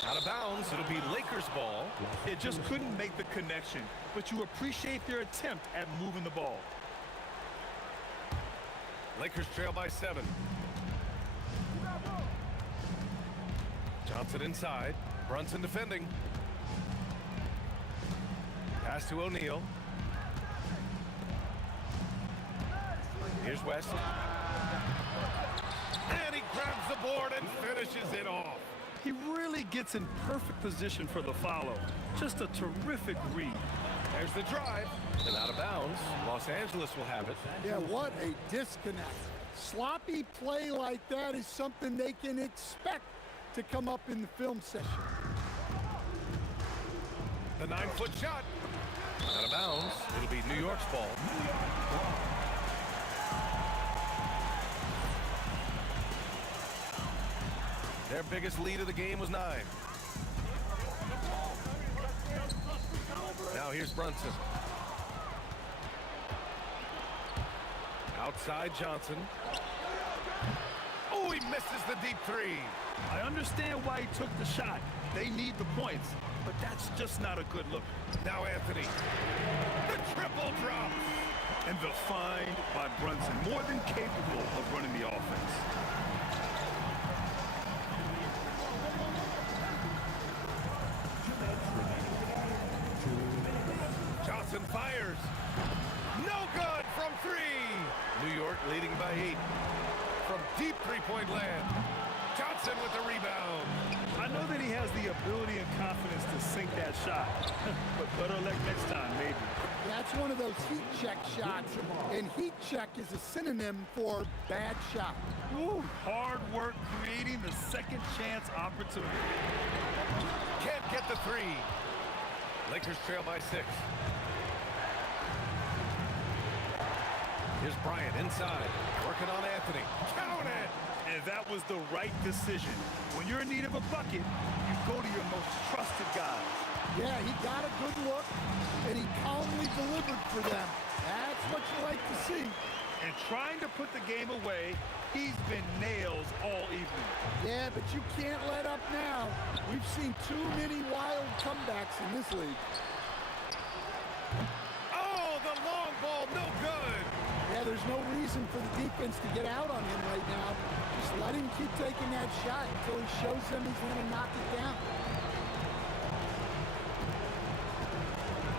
Out of bounds, it'll be Lakers ball. It just couldn't make the connection, but you appreciate their attempt at moving the ball. Lakers trail by 7. Johnson inside. Brunson defending. Pass to O'Neal. Here's West. And he grabs the board and finishes it off. He really gets in perfect position for the follow. Just a terrific read. There's the drive. And out of bounds. Los Angeles will have it. Yeah, what a disconnect. Sloppy play like that is something they can expect to come up in the film session. The 9-foot shot. Out of bounds. It'll be New York's ball. Their biggest lead of the game was 9. Now here's Brunson. Outside Johnson. Oh, he misses the deep three. I understand why he took the shot. They need the points, but that's just not a good look. Now Anthony. The triple drop. And the find by Brunson, more than capable of running the offense. Johnson fires. No good from three. New York leading by 8. From deep three-point land. Johnson with the rebound. I know that he has the ability and confidence to sink that shot, but better luck next time, maybe. That's one of those heat check shots, and heat check is a synonym for bad shot. Ooh, hard work creating the second chance opportunity. Can't get the three. Lakers trail by 6. Here's Bryant inside, working on Anthony. Count it! And that was the right decision. When you're in need of a bucket, you go to your most trusted guys. Yeah, he got a good look, and he calmly delivered for them. That's what you like to see. And trying to put the game away, he's been nails all evening. Yeah, but you can't let up now. We've seen too many wild comebacks in this league. Oh, the long ball, no good. Yeah, there's no reason for the defense to get out on him right now. Just let him keep taking that shot until he shows them he's going to knock it down.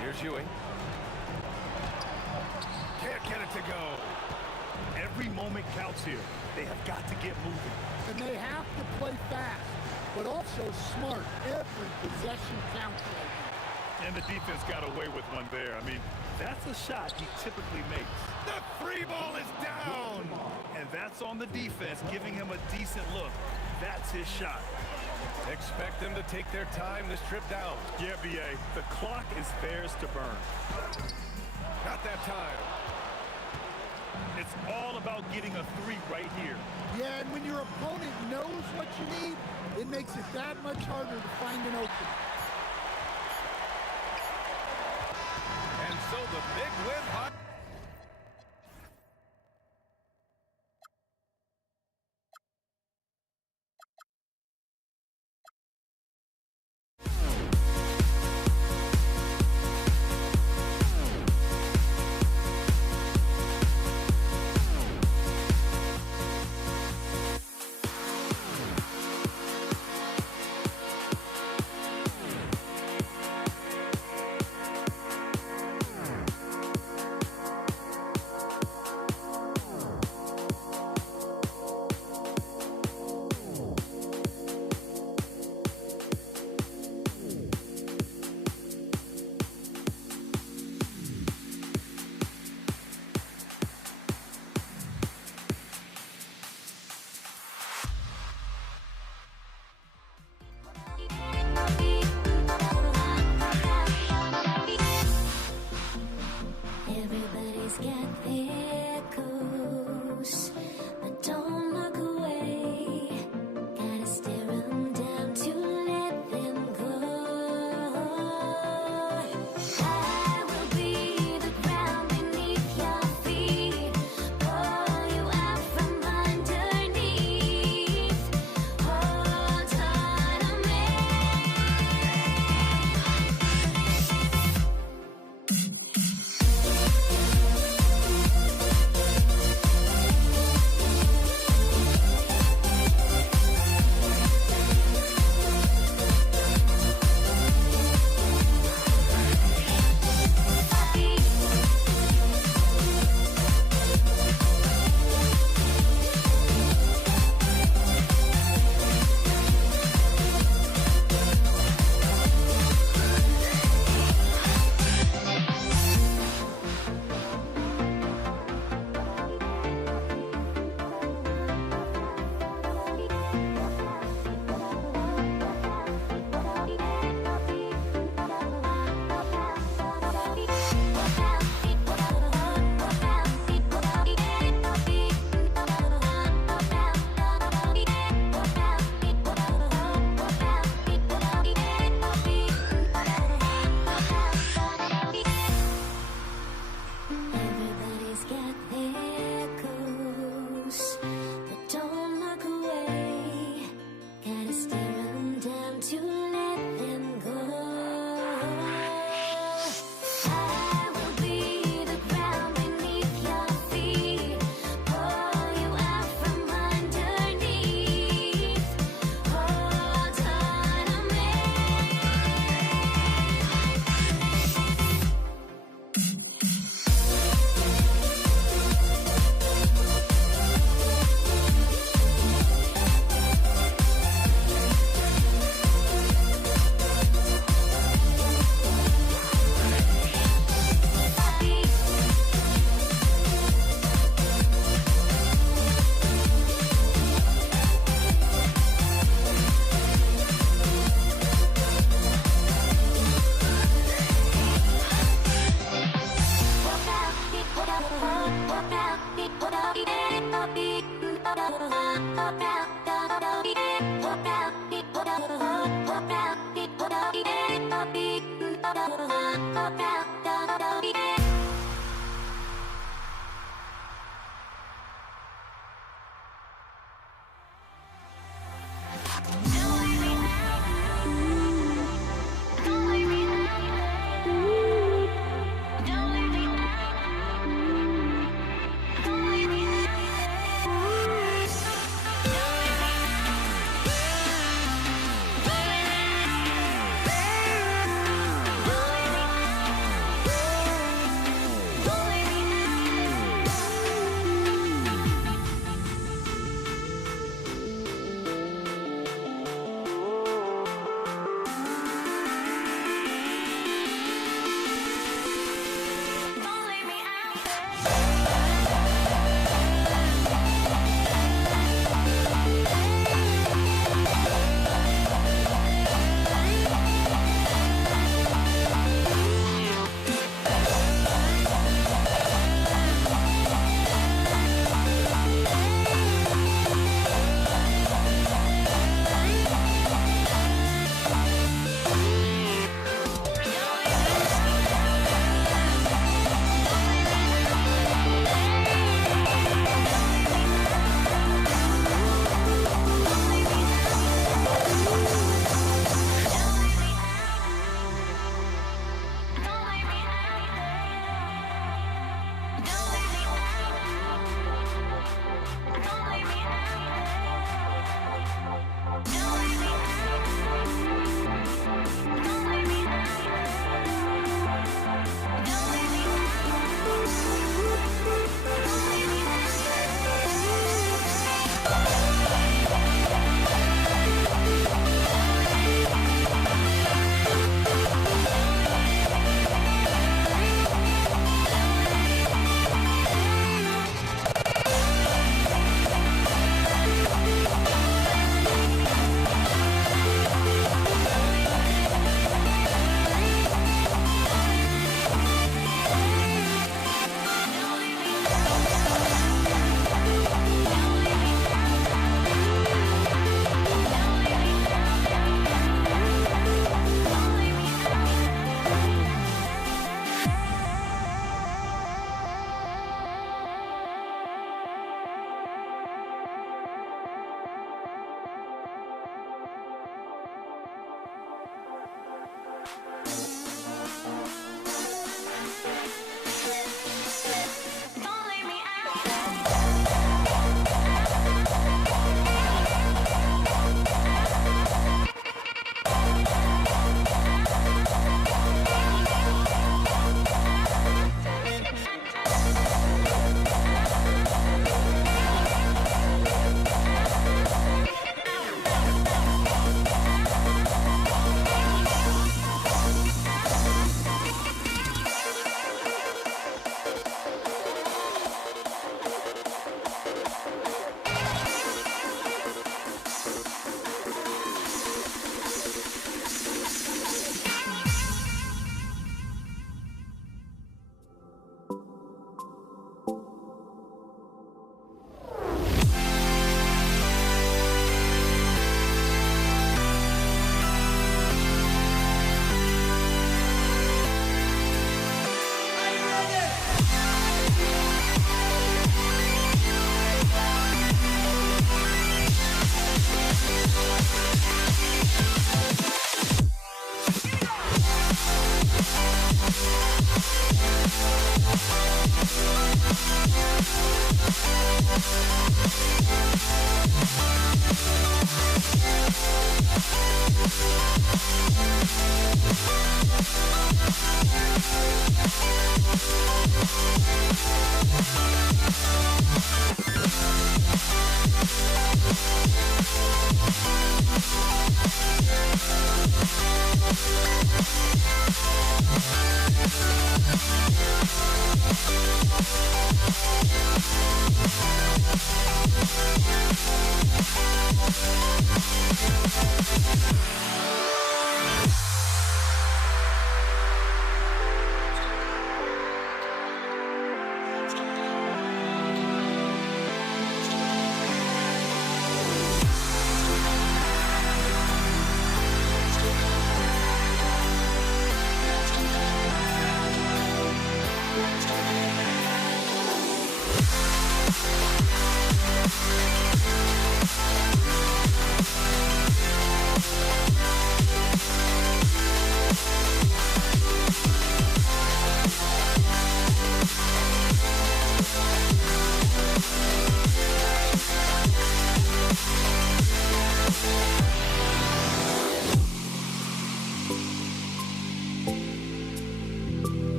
Here's Ewing. Can't get it to go. Every moment counts here. They have got to get moving. And they have to play fast, but also smart. Every possession counts right now. And the defense got away with one there. I mean, that's a shot he typically makes. The free ball is down. And that's on the defense, giving him a decent look. That's his shot. Expect them to take their time this trip down. Yeah, B.A., the clock is theirs to burn. Not that time. It's all about getting a three right here. Yeah, and when your opponent knows what you need, it makes it that much harder to find an opening. And so the big win by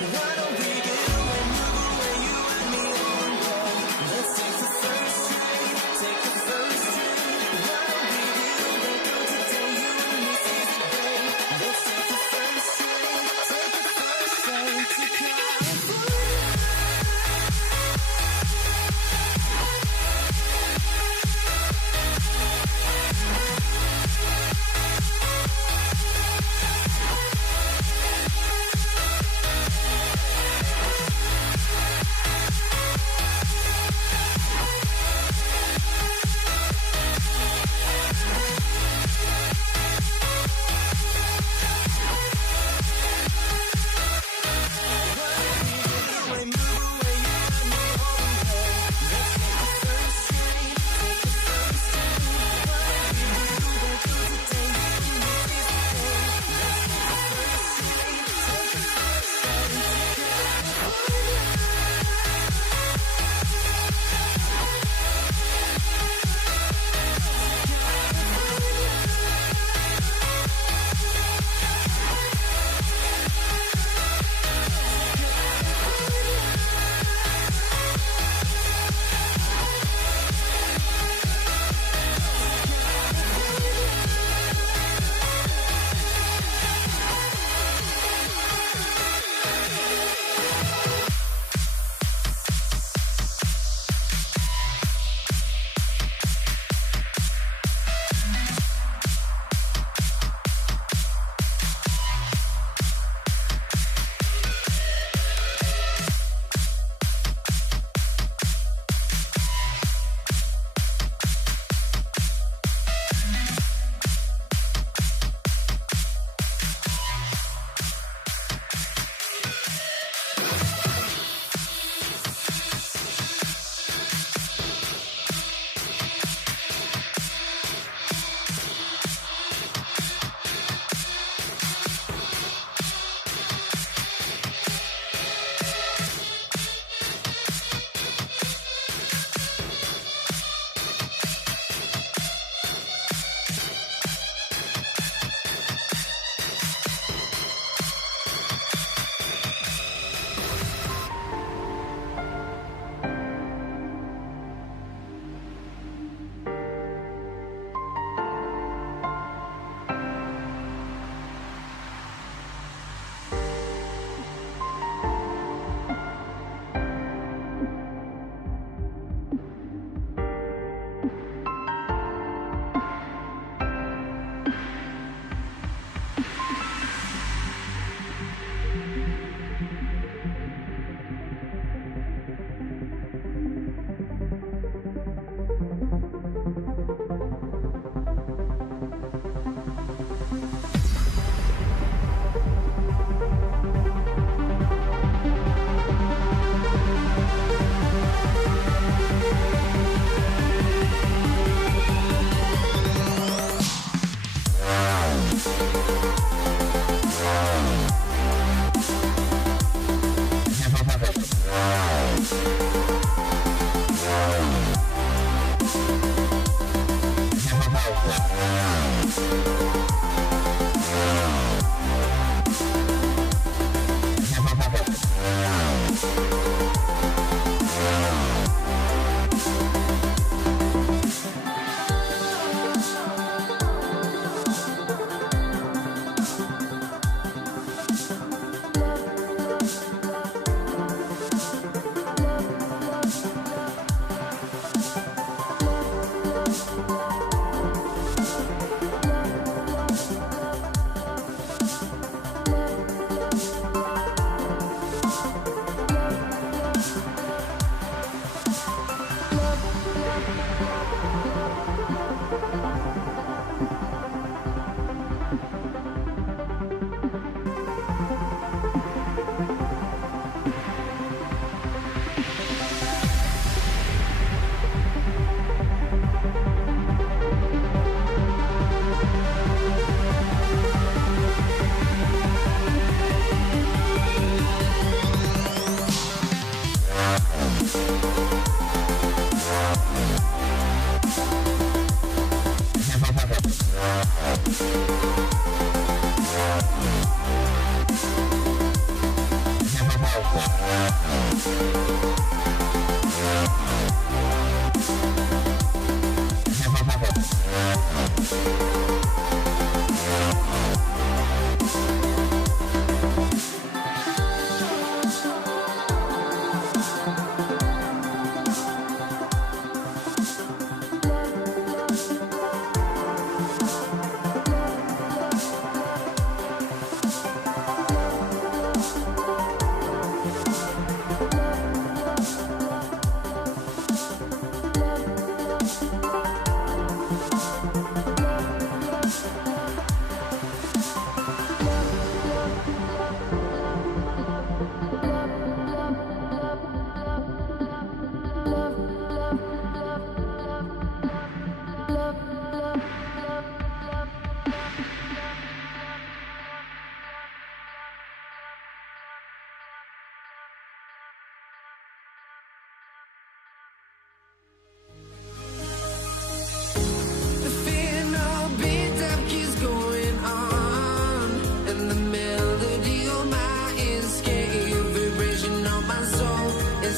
What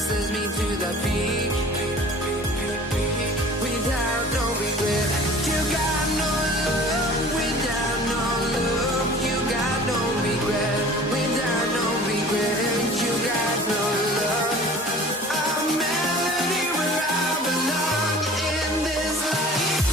sends me to the peak without no regret. You got no love without no love. You got no regret without no regret. You got no love. A melody where I belong in this life.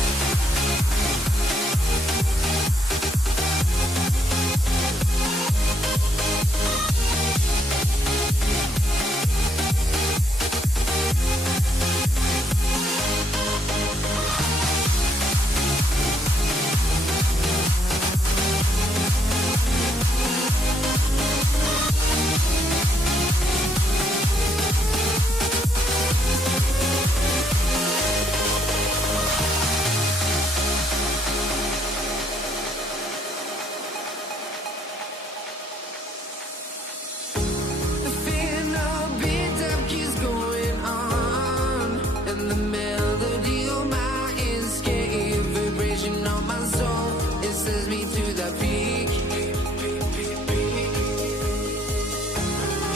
The final beat up keeps going on, and the melody on my escape, vibration on my soul, it sends me to the peak.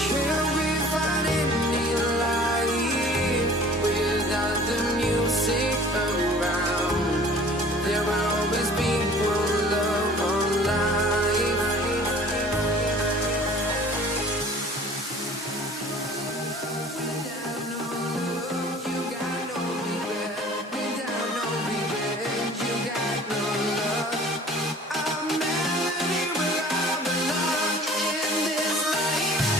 Can't we find any light without the music around? There will always be one love on life. Without no love, you got no regret. Without no regret, you got no love. A melody where I belong in this life.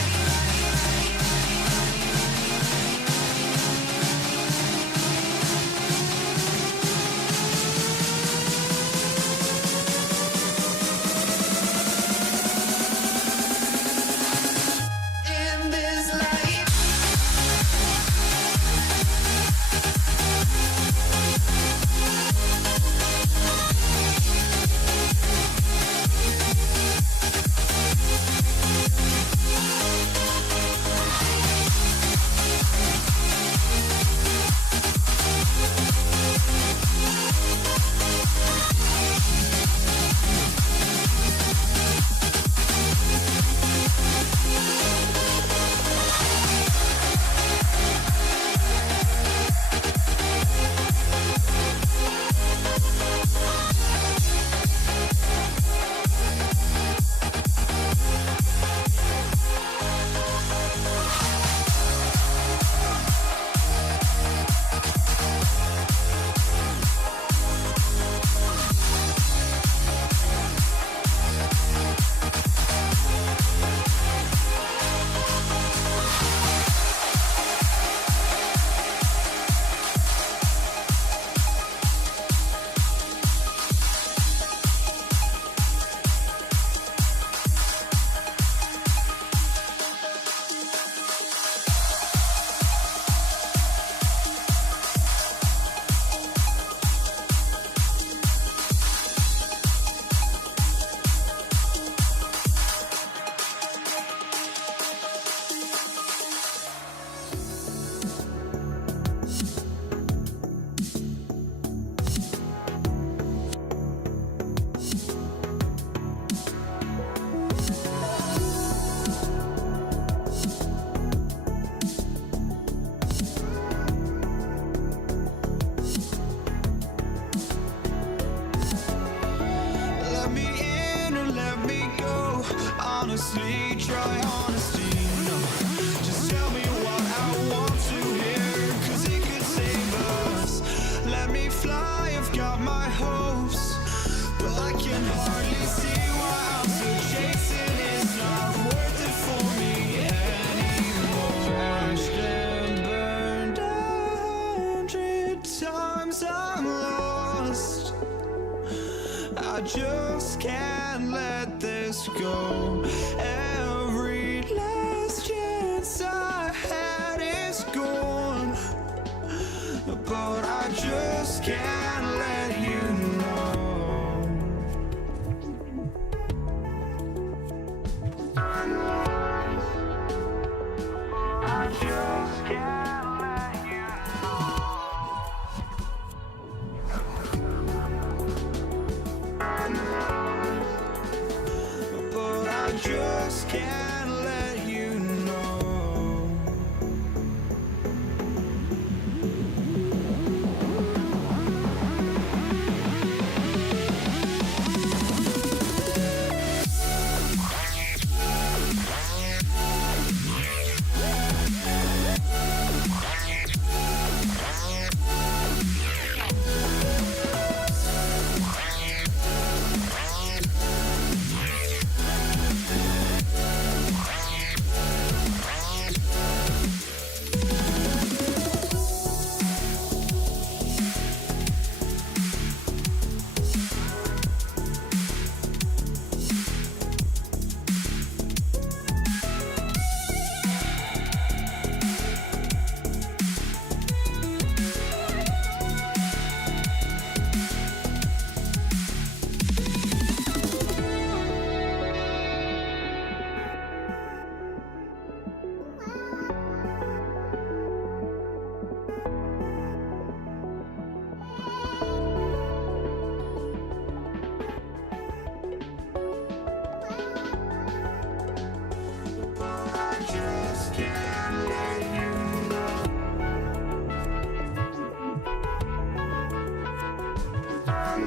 In this life. Let me in or let me go. Honestly, try honesty. No, just tell me what I want to hear, 'cause it could save us. Let me fly, I've got my hopes, but I can hardly see why I'm still chasing. It's not worth it for me anymore. Crashed and burned 100 times, I'm lost. I just can't let this go. Every last chance I had is gone, but I just can't let you know. I just can't let you but I just can't let you know. Oh,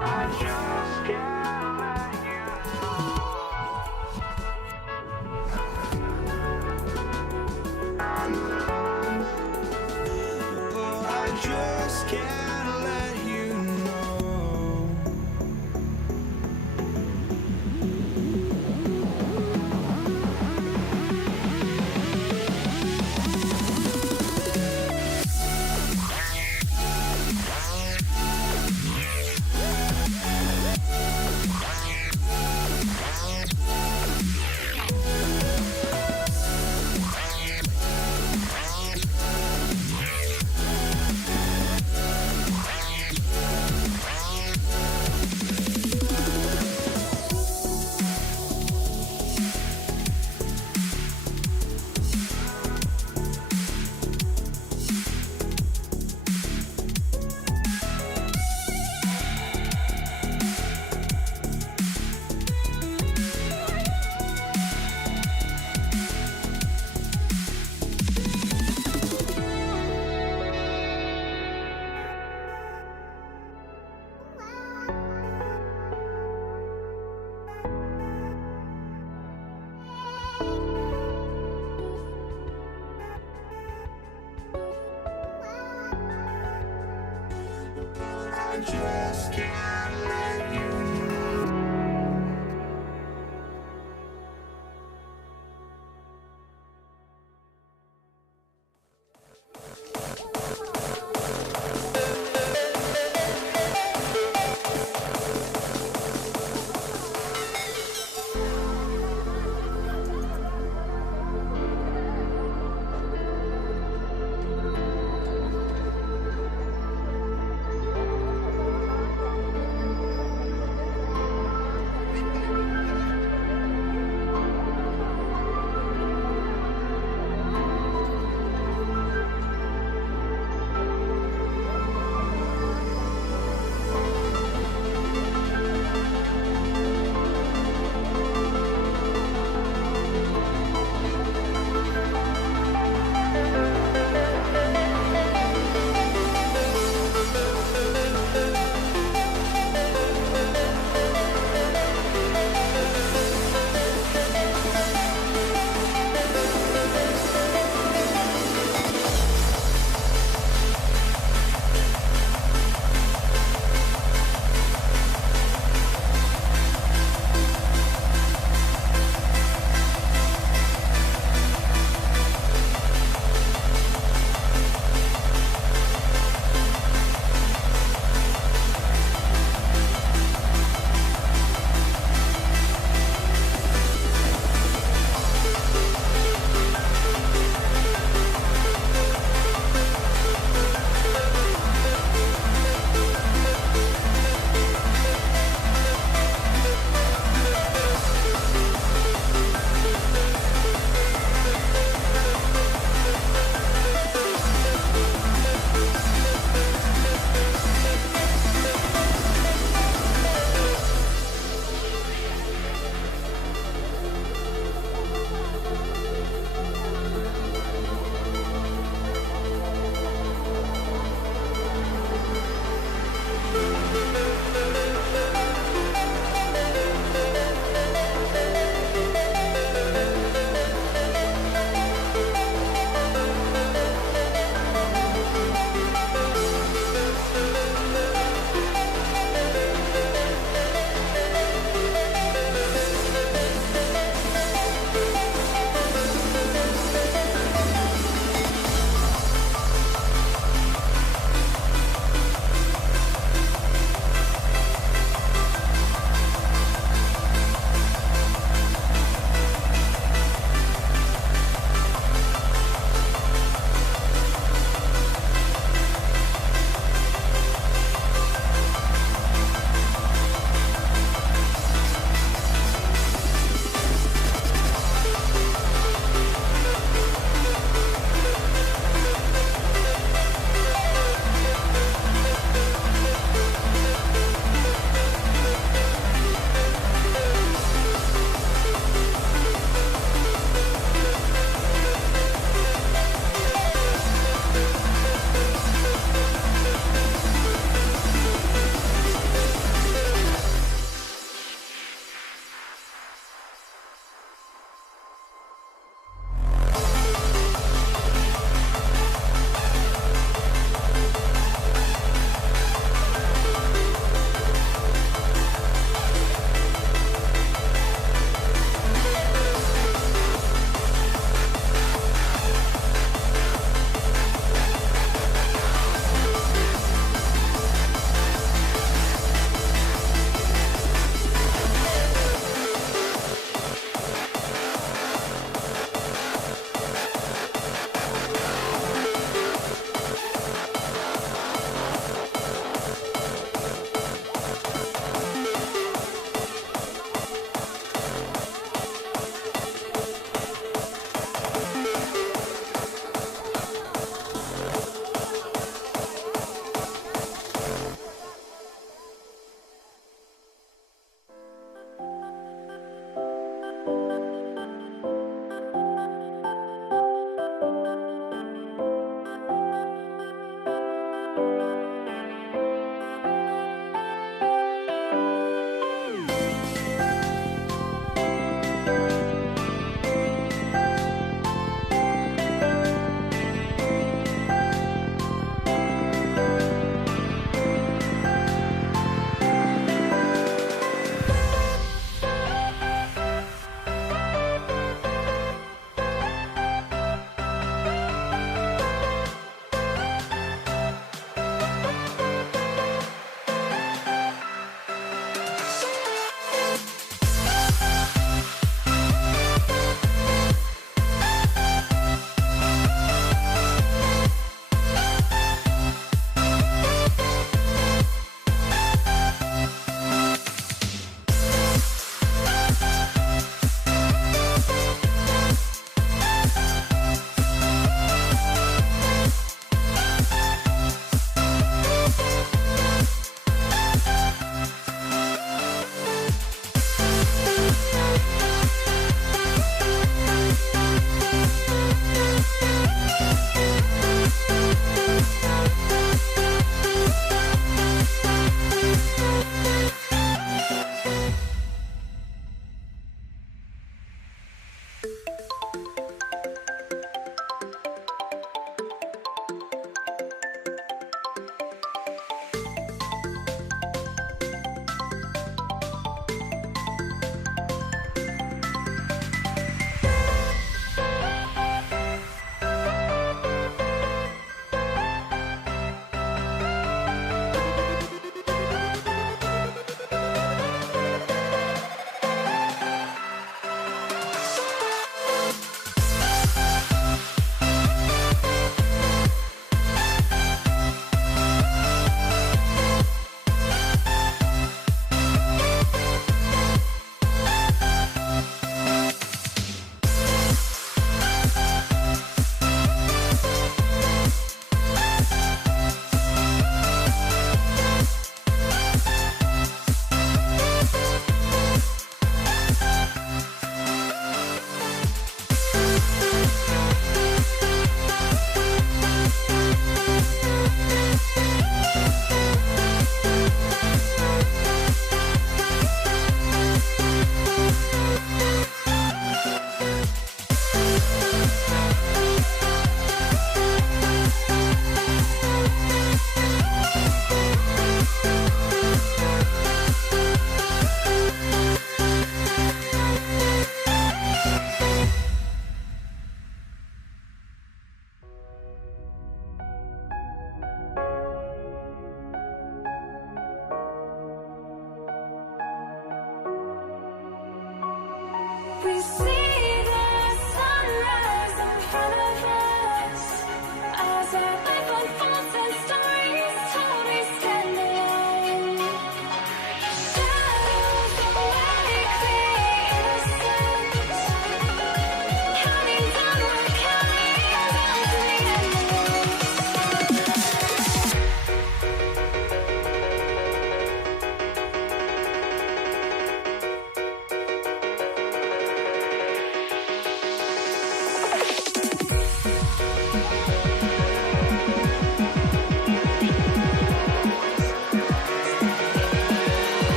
I just can't let you know. I just can't let you know.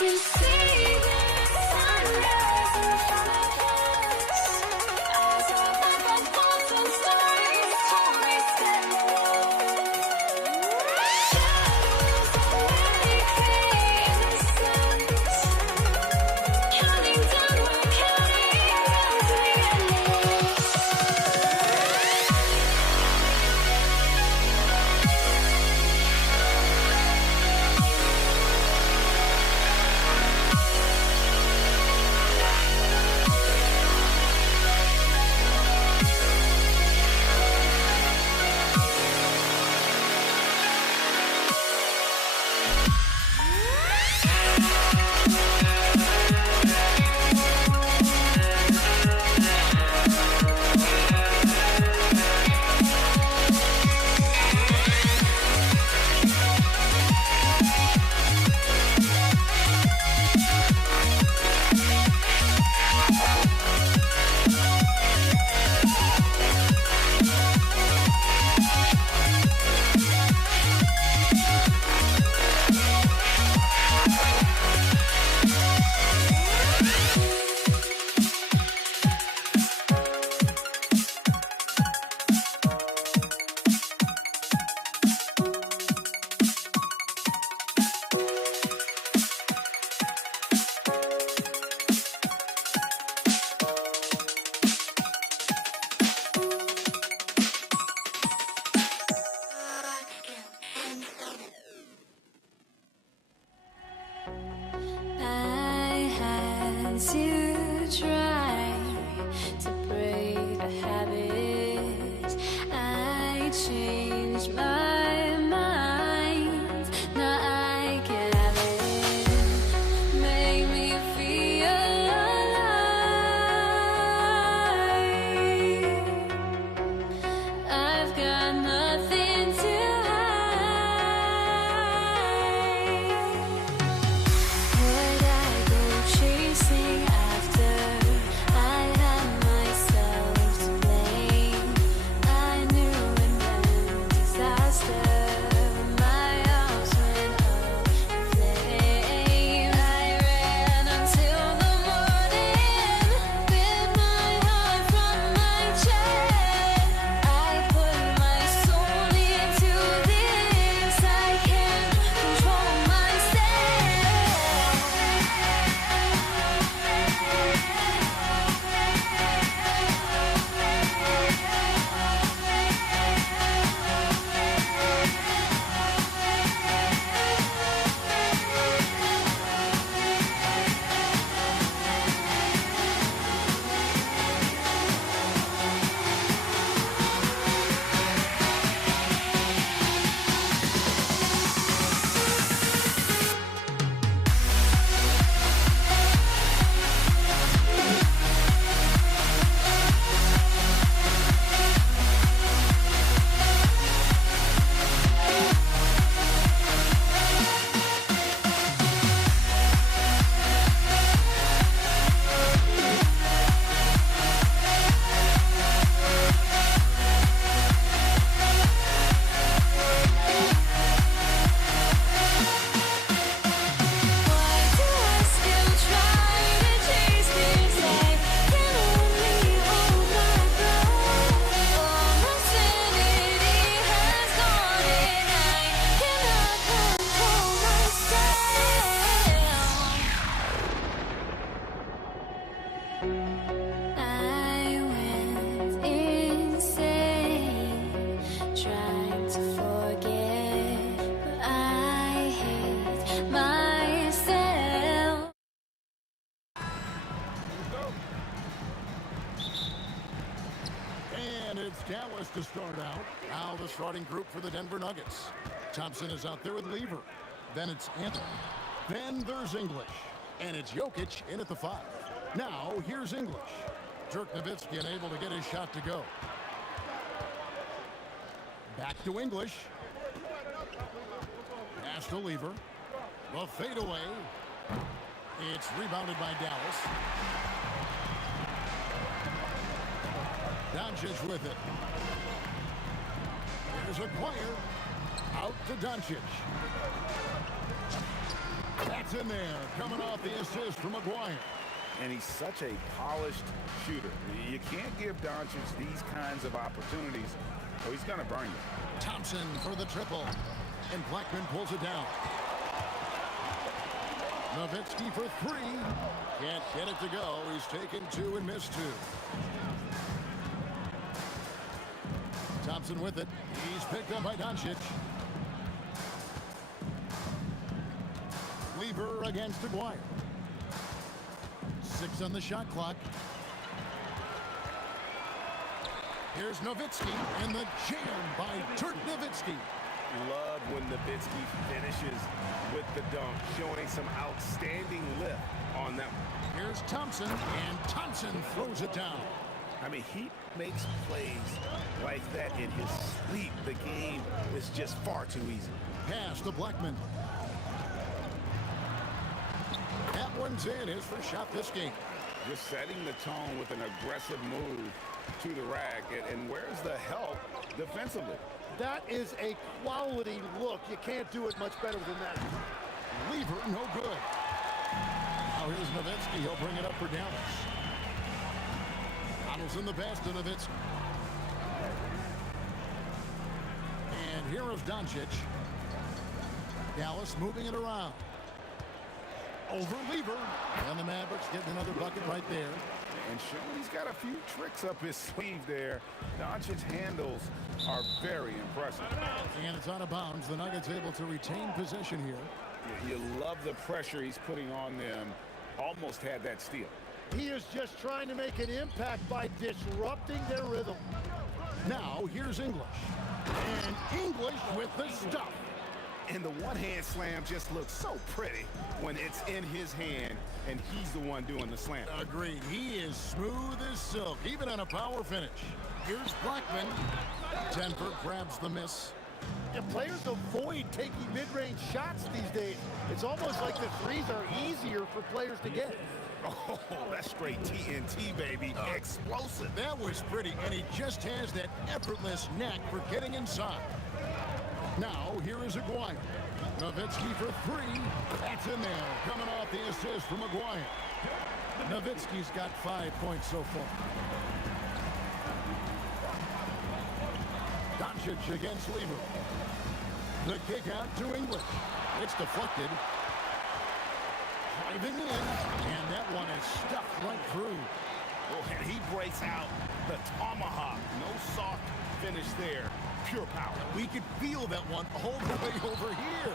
You see the sunrise in front of us. Eyes are like a thousand stories told me stand alone. Shadows already fade in the suns. Counting down, we're counting as we get lost. I had to try to break a habit. I changed my mind. Now I can have it. Make me feel alive. I've got nothing to hide. Would I go chasing after? I had myself to blame. I knew it meant disaster. My arms went up in flames. I ran until the morning with my heart from my chest. I put my soul into this. I can't control myself. Why do I still try to chase this? I can only hold my breath. All my sanity has gone, and I cannot control myself. I went insane, trying to forget, but I hate myself. And it's Dallas to start out. Now the starting group for the Denver Nuggets. Thompson is out there with Lever. Then it's Anthony. Then there's English. And it's Jokic in at the 5. Now, here's English. Dirk Nowitzki unable to get his shot to go. Back to English. Pass to Lever. The fadeaway. It's rebounded by Dallas. Doncic with it. There's Aguirre. Out to Doncic. That's in there. Coming off the assist from Aguirre. And he's such a polished shooter. You can't give Doncic these kinds of opportunities, or he's going to burn you. Thompson for the triple. And Blackman pulls it down. Nowitzki for 3. Can't get it to go. He's taken 2 and missed 2. Thompson with it. He's picked up by Doncic. Lever against Aguirre. 6 on the shot clock. Here's Nowitzki and the jam by Dirk Nowitzki. Love when Nowitzki finishes with the dunk, showing some outstanding lift on that one. Here's Thompson, and Thompson throws it down. I mean, he makes plays like that in his sleep. The game is just far too easy. Pass to Blackman. That one's in. His first shot this game. Just setting the tone with an aggressive move to the rack. And where's the help defensively? That is a quality look. You can't do it much better than that. Lever, no good. Now here's Nowitzki. He'll bring it up for Dallas. Donaldson the pass to Nowitzki. And here is Doncic. Dallas moving it around. Over Lever. And the Mavericks getting another bucket right there. And sure, he's got a few tricks up his sleeve there. Doncic's handles are very impressive. And it's out of bounds. The Nuggets able to retain possession here. You love the pressure he's putting on them. Almost had that steal. He is just trying to make an impact by disrupting their rhythm. Now, here's English. And English with the stuff. And the one-hand slam just looks so pretty when it's in his hand and he's the one doing the slam. Agreed. He is smooth as silk, even on a power finish. Here's Blackman. Denver grabs the miss. And players avoid taking mid-range shots these days. It's almost like the threes are easier for players to get. Oh, that's straight TNT, baby. Explosive. That was pretty, and he just has that effortless knack for getting inside. Now, here is Aguirre. Nowitzki for 3. That's in there. Coming off the assist from Aguirre. Nowitzki's got 5 points so far. Doncic against Lever. The kick out to English. It's deflected. Driving in. And that one is stuffed right through. Oh, and he breaks out the tomahawk. No soft finish there. Pure power. We could feel that one all the way over here.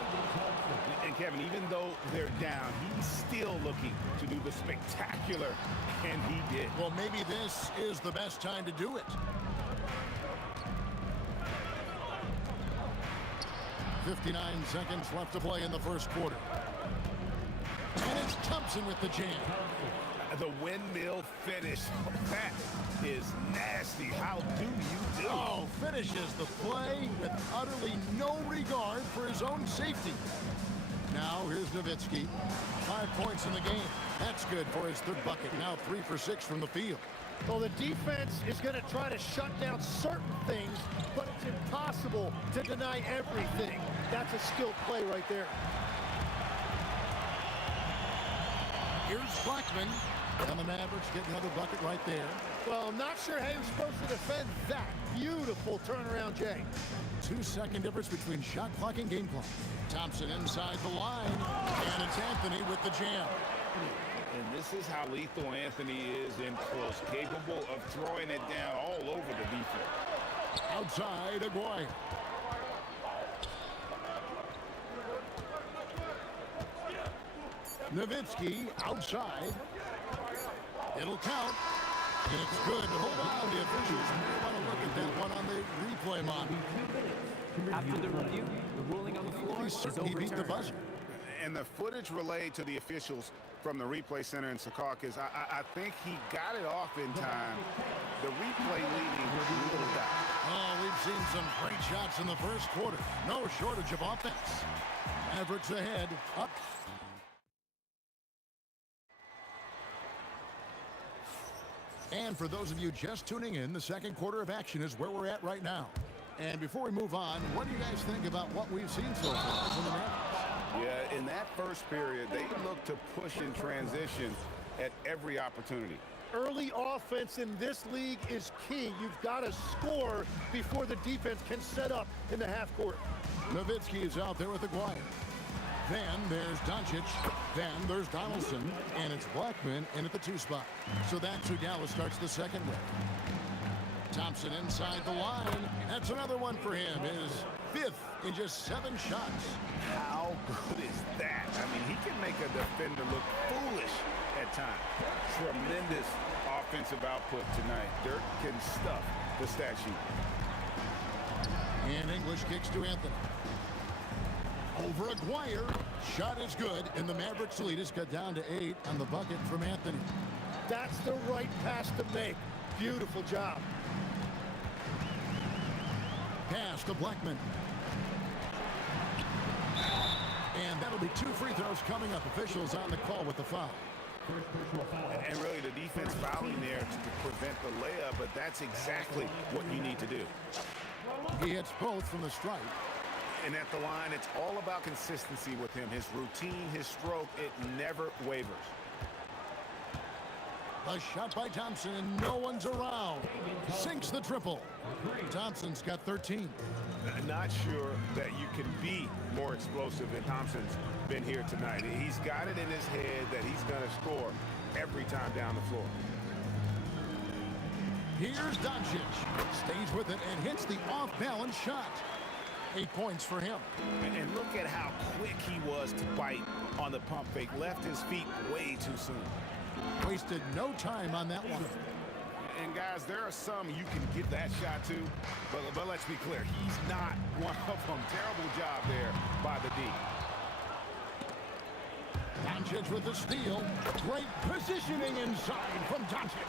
And Kevin, even though they're down, he's still looking to do the spectacular, and he did. Well, maybe this is the best time to do it. 59 seconds left to play in the first quarter. And it's Thompson with the jam. The windmill finish. That is nasty. How do you do? Oh, finishes the play with utterly no regard for his own safety. Now, here's Nowitzki. 5 points in the game. That's good for his third bucket. Now 3 for 6 from the field. Well, the defense is going to try to shut down certain things, but it's impossible to deny everything. That's a skilled play right there. Here's Blackman. And the Mavericks get another bucket right there. Well, I'm not sure how you're supposed to defend that. Beautiful turnaround, Jay. 2-second difference between shot clock and game clock. Thompson inside the line. And it's Anthony with the jam. And this is how lethal Anthony is in close, capable of throwing it down all over the defense. Outside, Aguirre. Nowitzki outside. It'll count. And it's good. Hold on, the officials may want to look at that one on the replay monitor. After the review, the ruling on the floor is He beat the overturned. buzzer. And the footage relayed to the officials from the replay center in Secaucus, I think he got it off in time. The replay leading little doubt. Oh, we've seen some great shots in the first quarter. No shortage of offense. Mavericks ahead. Up. And for those of you just tuning in, the second quarter of action is where we're at right now. And before we move on, what do you guys think about what we've seen so far from the Mavericks? Yeah, in that first period, they looked to push in transition at every opportunity. Early offense in this league is key. You've got to score before the defense can set up in the half court. Nowitzki is out there with Aguirre. Then there's Doncic. Then there's Donaldson. And it's Blackman in at the 2 spot. So that's who Dallas starts the second with. Thompson inside the line. That's another one for him. His 5th in just 7 shots. How good is that? I mean, he can make a defender look foolish at times. Tremendous offensive output tonight. Dirk can stuff the stat sheet. And English kicks to Anthony. Over Aguirre. Shot is good, and the Mavericks lead is cut down to 8 on the bucket from Anthony. That's the right pass to make. Beautiful job. Pass to Blackman. And that'll be 2 free throws coming up. Officials on the call with the foul. And really the defense fouling there to prevent the layup, but that's exactly what you need to do. He hits both from the stripe. And at the line, it's all about consistency with him. His routine, his stroke, it never wavers. A shot by Thompson, and no one's around. Sinks the triple. Thompson's got 13. Not sure that you can be more explosive than Thompson's been here tonight. He's got it in his head that he's going to score every time down the floor. Here's Doncic. Stays with it and hits the off-balance shot. 8 points for him. And look at how quick he was to bite on the pump fake. Left his feet way too soon. Wasted no time on that one. And guys, there are some you can give that shot to, but let's be clear, he's not one of them. Terrible job there by the D. Doncic with the steal. Great positioning inside from Doncic.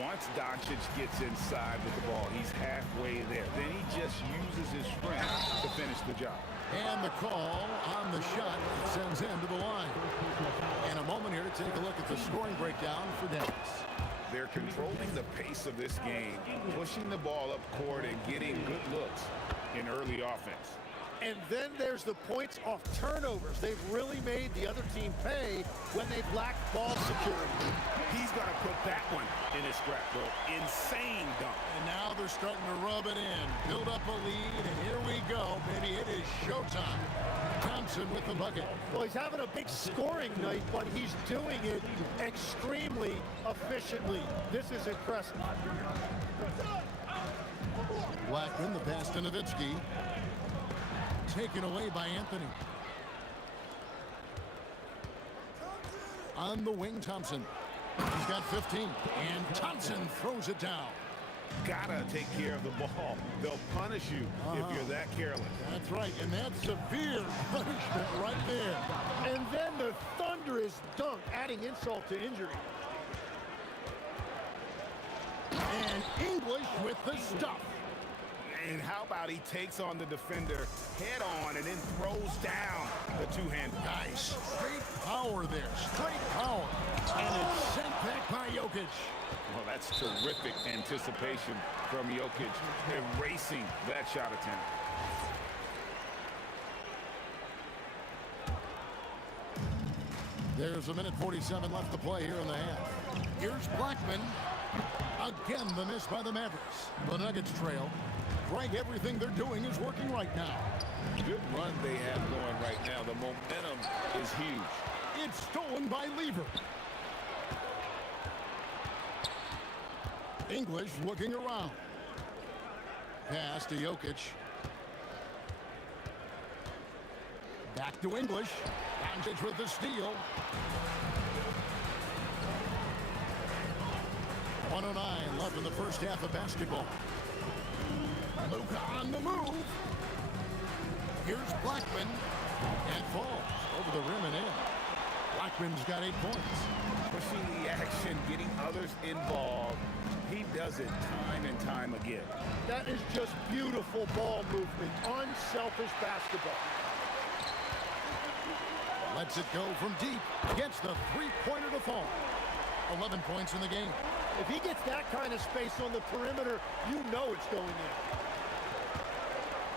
Once Doncic gets inside with the ball, he's halfway there. Then he just uses his strength to finish the job. And the call on the shot sends him to the line. In a moment here to take a look at the scoring breakdown for Dallas. They're controlling the pace of this game, pushing the ball up court and getting good looks in early offense. And then there's the points off turnovers. They've really made the other team pay when they've lacked ball security. He's going to put that one in his scrapbook. Insane dunk. And now they're starting to rub it in. Build up a lead, and here we go, baby. It is showtime. Thompson with the bucket. Well, he's having a big scoring night, but he's doing it extremely efficiently. This is impressive. Blackman, the pass to Nowitzki. Taken away by Anthony. On the wing, Thompson. He's got 15. And Thompson throws it down. Gotta take care of the ball. They'll punish you if you're that careless. That's right, and that's severe punishment right there. And then the thunderous dunk, adding insult to injury. And English with the stuff. And how about he takes on the defender head on and then throws down the two-hand. Nice. Straight power there. Straight power. And it's sent back by Jokic. Well, that's terrific anticipation from Jokic, erasing that shot attempt. There's a minute 47 left to play here in the half. Here's Blackman. Again, the miss by the Mavericks. The Nuggets trail. Greg, everything they're doing is working right now. Good run they have going right now. The momentum is huge. It's stolen by Lever. English looking around. Pass to Jokic. Back to English. Doncic with the steal. 109 left in the first half of basketball. Luka on the move. Here's Blackman. And falls. over the rim and in. Blackman's got 8 points. Pushing the action, getting others involved. He does it time and time again. That is just beautiful ball movement, unselfish basketball. Lets it go from deep. Gets the three-pointer to fall. 11 points in the game. If he gets that kind of space on the perimeter, you know it's going in.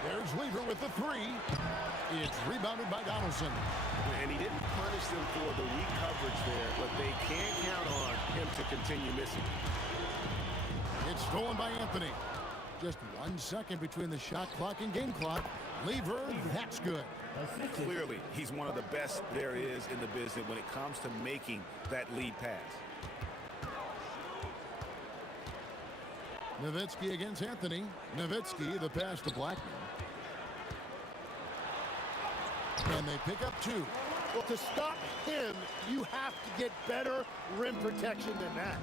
There's Weaver with the three. It's rebounded by Donaldson. And he didn't punish them for the weak coverage there, but they can't count on him to continue missing. It's stolen by Anthony. Just 1 second between the shot clock and game clock. Lever, that's good. Clearly, he's one of the best there is in the business when it comes to making that lead pass. Nowitzki against Anthony. Nowitzki, the pass to Blackman. And they pick up 2. Well, to stop him, you have to get better rim protection than that.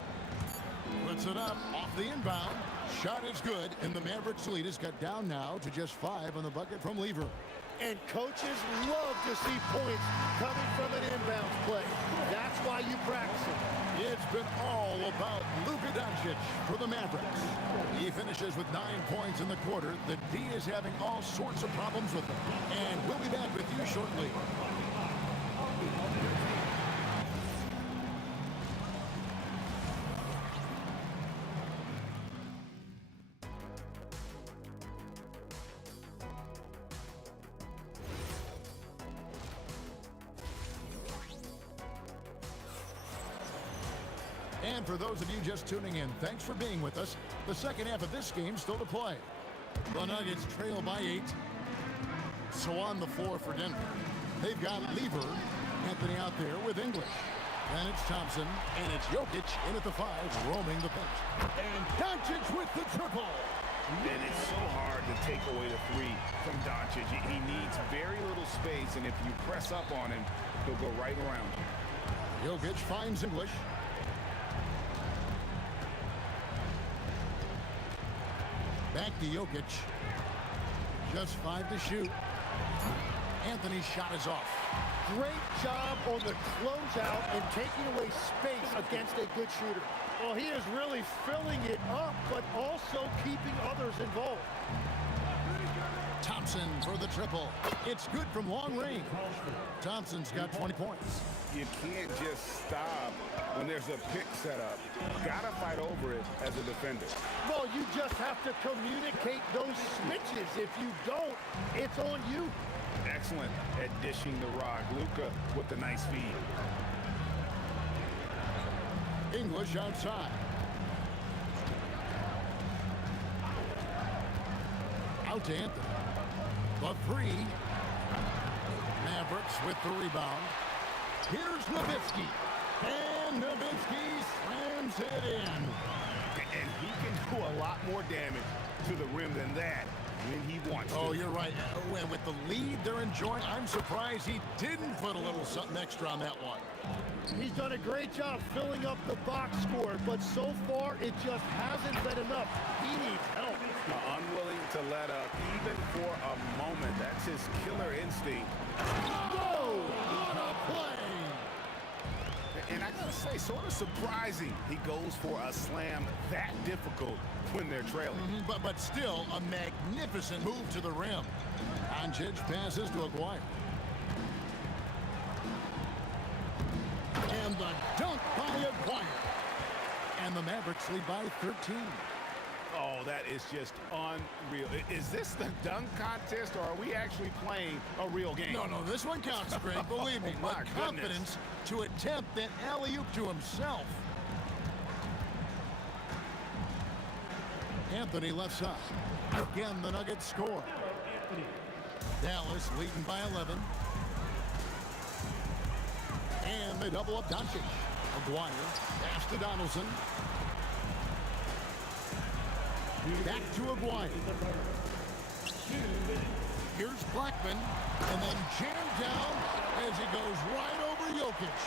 Puts it up off the inbound. Shot is good, and the Mavericks lead is cut down now to just 5 on the bucket from Lever. And coaches love to see points coming from an inbound play. That's why you practice it. It's been all about Luka Doncic for the Mavericks. He finishes with 9 points in the quarter. The D is having all sorts of problems with him. And we'll be back with you shortly. And for those of you just tuning in, thanks for being with us. The second half of this game still to play. The Nuggets trail by 8. So on the floor for Denver, they've got Lever, Anthony out there with English. Then it's Thompson, and it's Jokic in at the 5, roaming the bench. And Doncic with the triple. And it's so hard to take away the 3 from Doncic. He needs very little space, and if you press up on him, he'll go right around you. Jokic finds English. Back to Jokic. Just 5 to shoot. Anthony's shot is off. Great job on the closeout and taking away space against a good shooter. Well, he is really filling it up, but also keeping others involved. Thompson for the triple. It's good from long range. Thompson's got 20 points. You can't just stop when there's a pick set up. Gotta fight over it as a defender. Well, you just have to communicate those switches. If you don't, it's on you. Excellent at dishing the rock. Luka with the nice feed. English outside. Out to Anthony. The 3. Mavericks with the rebound. Here's Nowitzki. And Nowitzki slams it in. And he can do a lot more damage to the rim than that when he wants to. Oh, you're right. With the lead they're enjoying, I'm surprised he didn't put a little something extra on that one. He's done a great job filling up the box score, but so far it just hasn't been enough. He needs help. Unwilling to let up even for a moment. That's his killer instinct. Whoa! What a play! And I gotta say, sort of surprising he goes for a slam that difficult when they're trailing. But still, a magnificent move to the rim. Doncic passes to Aguirre. And the dunk by Aguirre. And the Mavericks lead by 13. Oh, that is just unreal. Is this the dunk contest, or are we actually playing a real game? No, this one counts, Greg. Believe me. Oh, my But confidence to attempt that alley-oop to himself. Anthony left side. Again, the Nuggets score. Dallas leading by 11. And they double up Doncic. Aguirre, pass to Donaldson. Back to Aguirre. Here's Blackman, and then jammed down as he goes right over Jokic.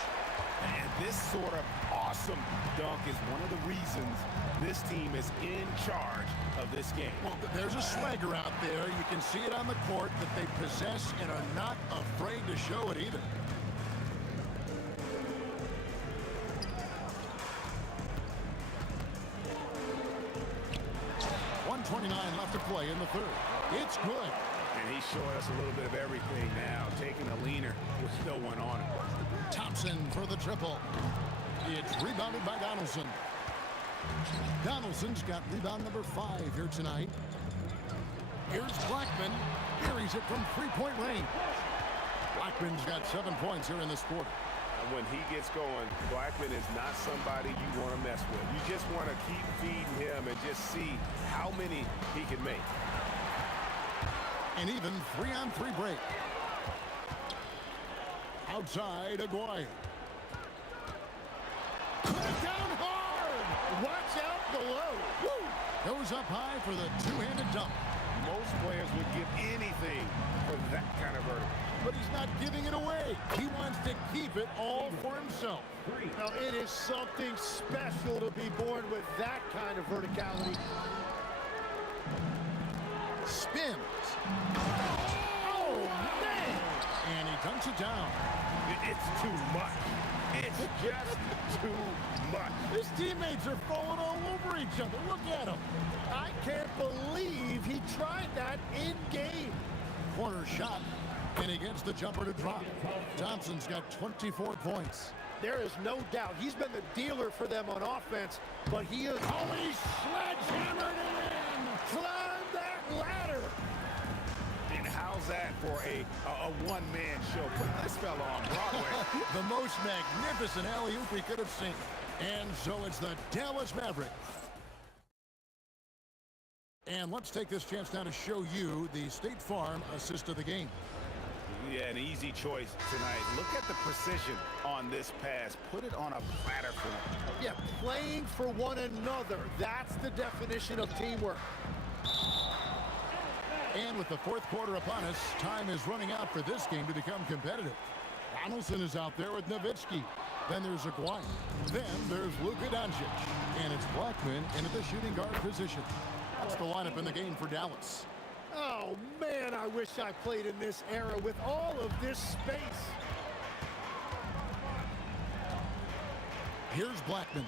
And this sort of awesome dunk is one of the reasons this team is in charge of this game. Well, there's a swagger out there. You can see it on the court that they possess and are not afraid to show it either. .29 left to play in the third. It's good. And he's showing us a little bit of everything now, taking a leaner with no one on him. Thompson for the triple. It's rebounded by Donaldson. Donaldson's got rebound number 5 here tonight. Here's Blackman. Carries it from three-point range. Blackman's got 7 points here in this quarter. When he gets going, Blackman is not somebody you want to mess with. You just want to keep feeding him and just see how many he can make. An even 3-on-3 break. Outside, Aguirre. Put it down hard! Watch out below! Woo! Goes up high for the two-handed dunk. Most players would give anything for that kind of vertical. But he's not giving it away. He wants to keep it all for himself. Now, it is something special to be born with that kind of verticality. Spins. Oh, man! And he dunks it down. It's too much. It's just too much. His teammates are falling all over each other. Look at him. I can't believe he tried that in game. Corner shot. And he gets the jumper to drop. Thompson's got 24 points. There is no doubt he's been the dealer for them on offense, but he is always sledgehammered it in. Climb that ladder. And how's that for a one-man show? Put this fella on Broadway. The most magnificent alley-oop we could have seen. And so it's the Dallas Mavericks. And let's take this chance now to show you the State Farm assist of the game. Yeah, an easy choice tonight. Look at the precision on this pass. Put it on a platter for him. Yeah, playing for one another. That's the definition of teamwork. And with the fourth quarter upon us, time is running out for this game to become competitive. Donaldson is out there with Nowitzki. Then there's Aguirre. Then there's Luka Doncic. And it's Blackman into the shooting guard position. That's the lineup in the game for Dallas. Oh, man, I wish I played in this era with all of this space. Here's Blackman.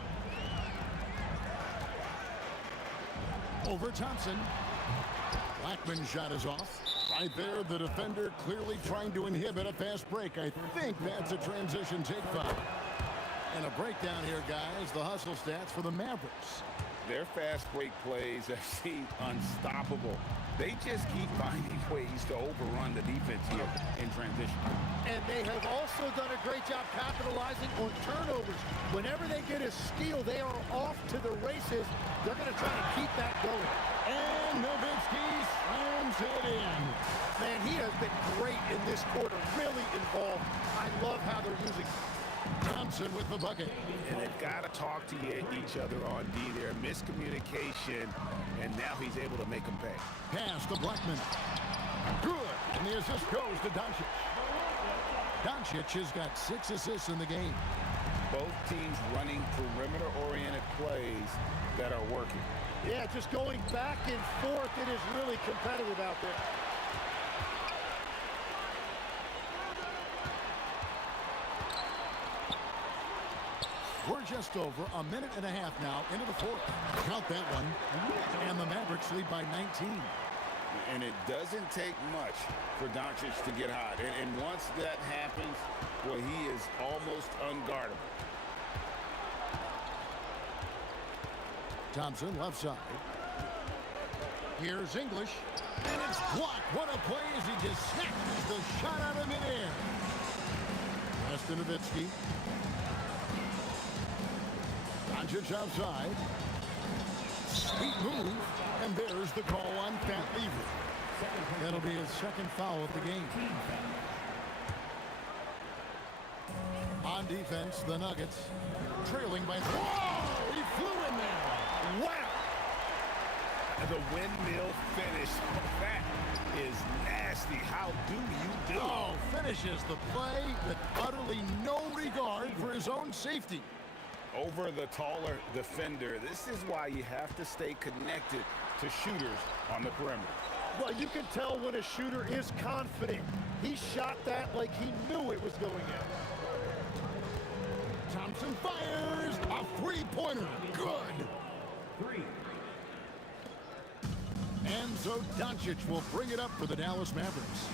Over Thompson. Blackman's shot is off. Right there, the defender clearly trying to inhibit a fast break. I think that's a transition take foul. And a breakdown here, guys. The hustle stats for the Mavericks. Their fast break plays have seemed unstoppable. They just keep finding ways to overrun the defense here in transition. And they have also done a great job capitalizing on turnovers. Whenever they get a steal, they are off to the races. They're going to try to keep that going. And Nowitzki slams it in. Man, he has been great in this quarter, really involved. I love how they're using him. Thompson with the bucket. And they've got to talk to each other on D there. Miscommunication, and now he's able to make them pay. Pass to Blackman. Good. And the assist goes to Doncic. Doncic has got 6 assists in the game. Both teams running perimeter-oriented plays that are working. Yeah, just going back and forth. It is really competitive out there. We're just over a minute and a half now into the fourth. Count that one. And the Mavericks lead by 19. And it doesn't take much for Doncic to get hot. And once that happens, well, he is almost unguardable. Thompson left side. Here's English. And it's blocked. What a play as he just snatches the shot out of midair. Pass to Nowitzki. Doncic outside. Sweet move. And there's the call on Pat Lever. That'll be his second foul of the game. On defense, the Nuggets trailing by 3. Whoa! He flew in there. Wow! The windmill finish. That is nasty. How do you do? Oh, finishes the play with utterly no regard for his own safety. over the taller defender. This is why you have to stay connected to shooters on the perimeter. Well, you can tell when a shooter is confident. He shot that like he knew it was going in. Thompson fires a three-pointer. Good. 3. Enzo Doncic will bring it up for the Dallas Mavericks.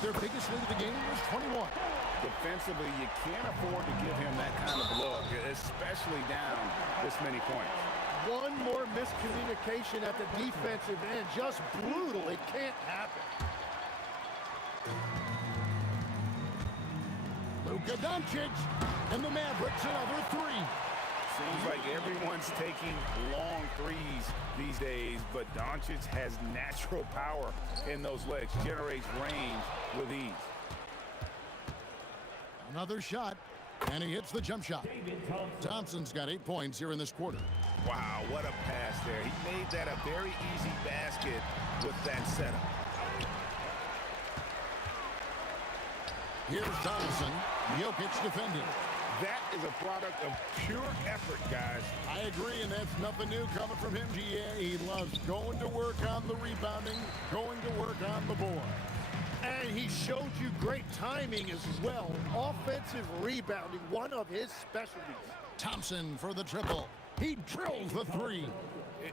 Their biggest lead of the game was 21. Defensively, you can't afford to give him that kind of look, especially down this many points. One more miscommunication at the defensive end. Just brutal. It can't happen. Luka Doncic and the Mavericks another three. Seems like everyone's taking long threes these days, but Doncic has natural power in those legs, generates range with ease. Another shot, and he hits the jump shot. Thompson's got 8 points here in this quarter. Wow, what a pass there. He made that a very easy basket with that setup. Here's Thompson. Jokic defending. That is a product of pure effort, guys. I agree, and that's nothing new coming from him, GA. He loves going to work on the rebounding, going to work on the board. And he showed you great timing as well. Offensive rebounding, one of his specialties. Thompson for the triple. He drills the three.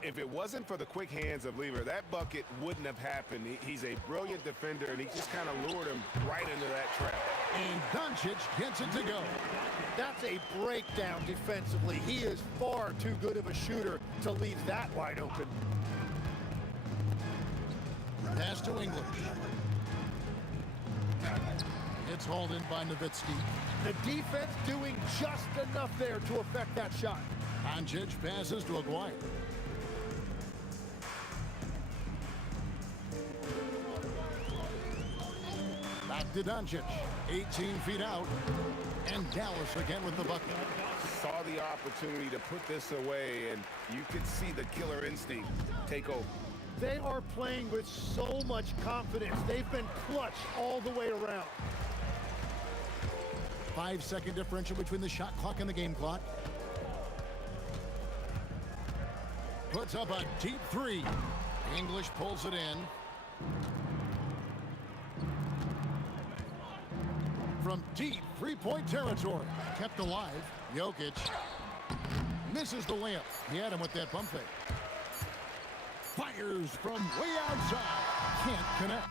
If it wasn't for the quick hands of Lever, that bucket wouldn't have happened. He's a brilliant defender, and he just kind of lured him right into that trap. And Doncic gets it to go. That's a breakdown defensively. He is far too good of a shooter to leave that wide open. Pass to English. It's hauled in by Nowitzki. The defense doing just enough there to affect that shot. Doncic passes to Aguirre. Back to Doncic. 18 feet out. And Dallas again with the bucket. Saw the opportunity to put this away, and you could see the killer instinct take over. They are playing with so much confidence. They've been clutch all the way around. 5-second differential between the shot clock and the game clock. Puts up a deep three. English pulls it in. From deep three-point territory. Kept alive. Jokic misses the layup. He had him with that pump fake. Fires from way outside. Can't connect.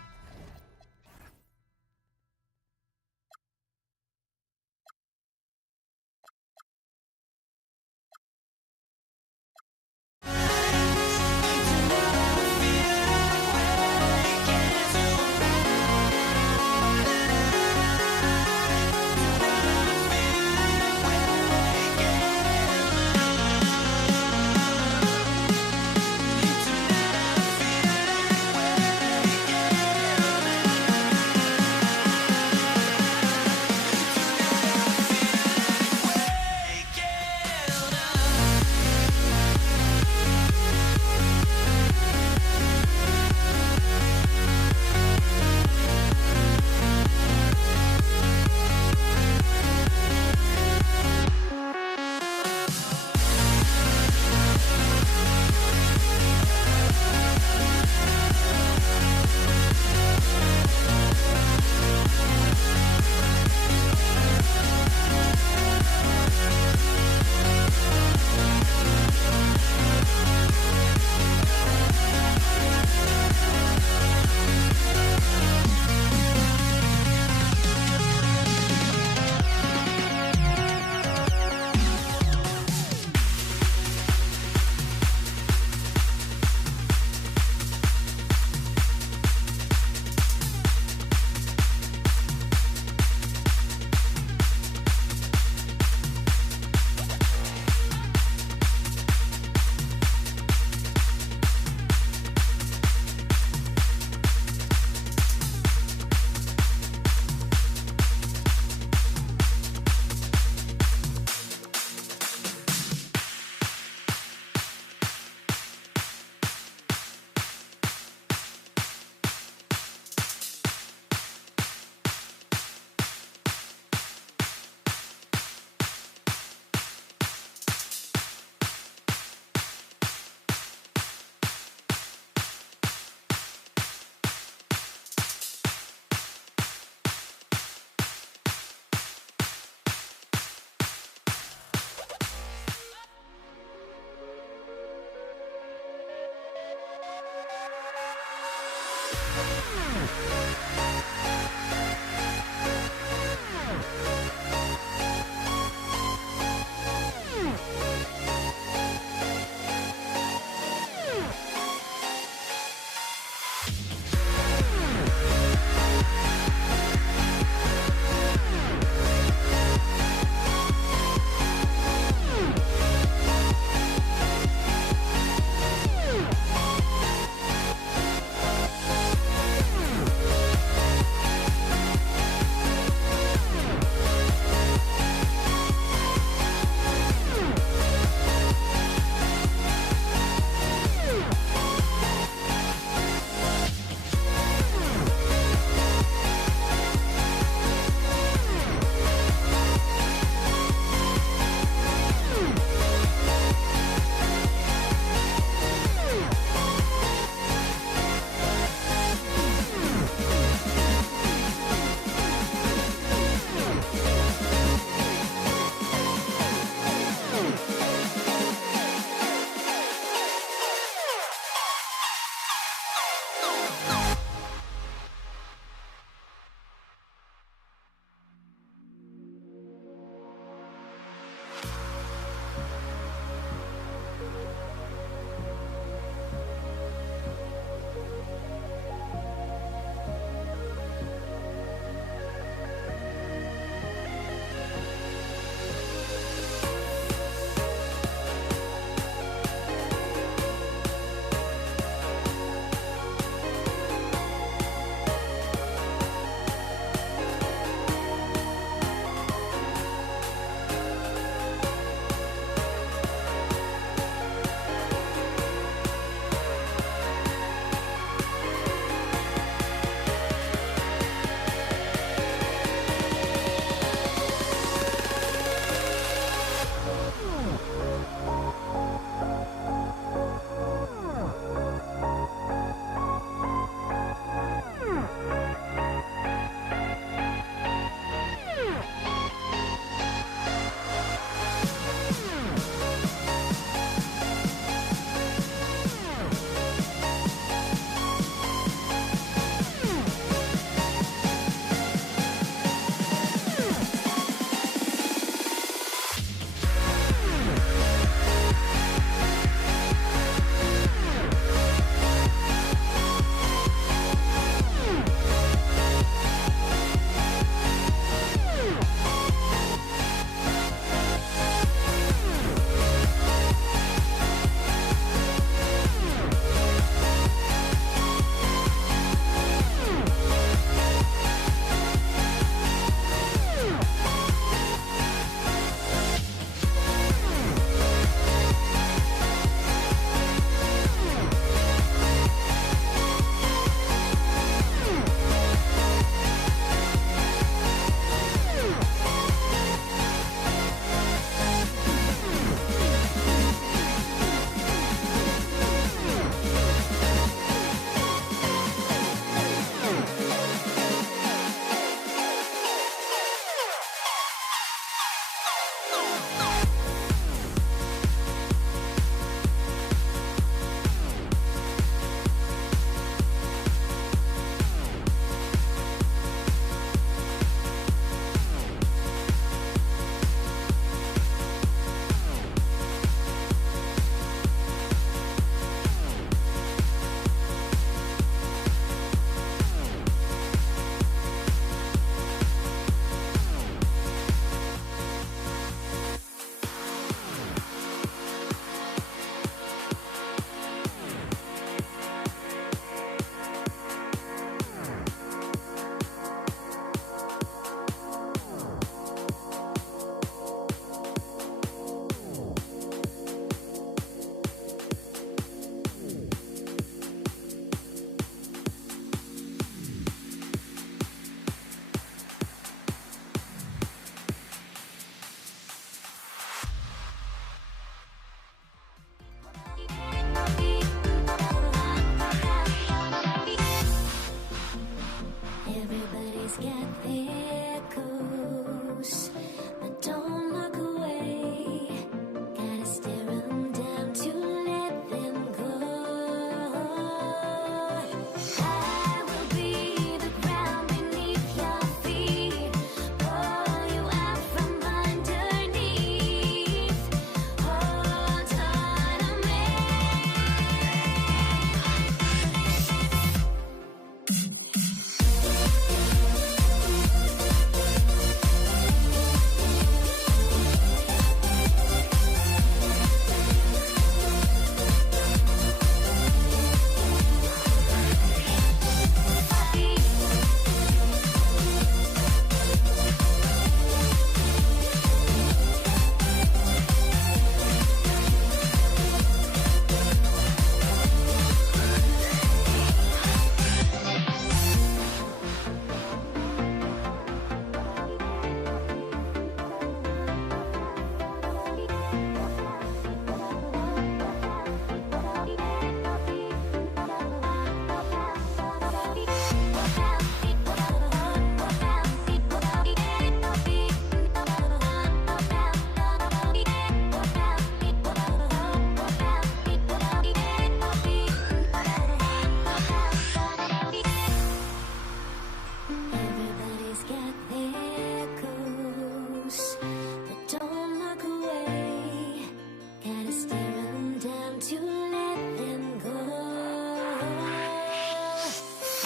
time to let them go.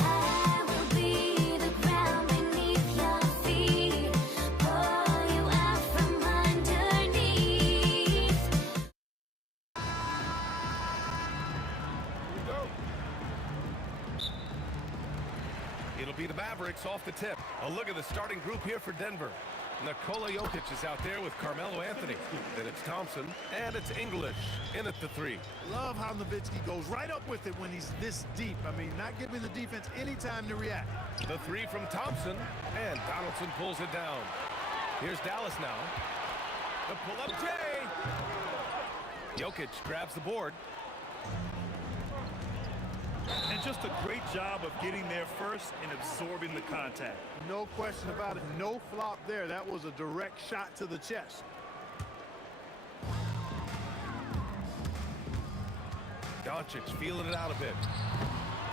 I will be the ground beneath your feet, pull you out from underneath. It'll be the Mavericks off the tip. A look at the starting group here for Denver. Nikola Jokic is out there with Carmelo Anthony. Then it's Thompson, and it's English in at the 3. Love how Nowitzki goes right up with it when he's this deep. I mean, not giving the defense any time to react. The 3 from Thompson, and Donaldson pulls it down. Here's Dallas now. The pull-up J. Jokic grabs the board. And just a great job of getting there first and absorbing the contact. No question about it. No flop there. That was a direct shot to the chest. Doncic feeling it out a bit.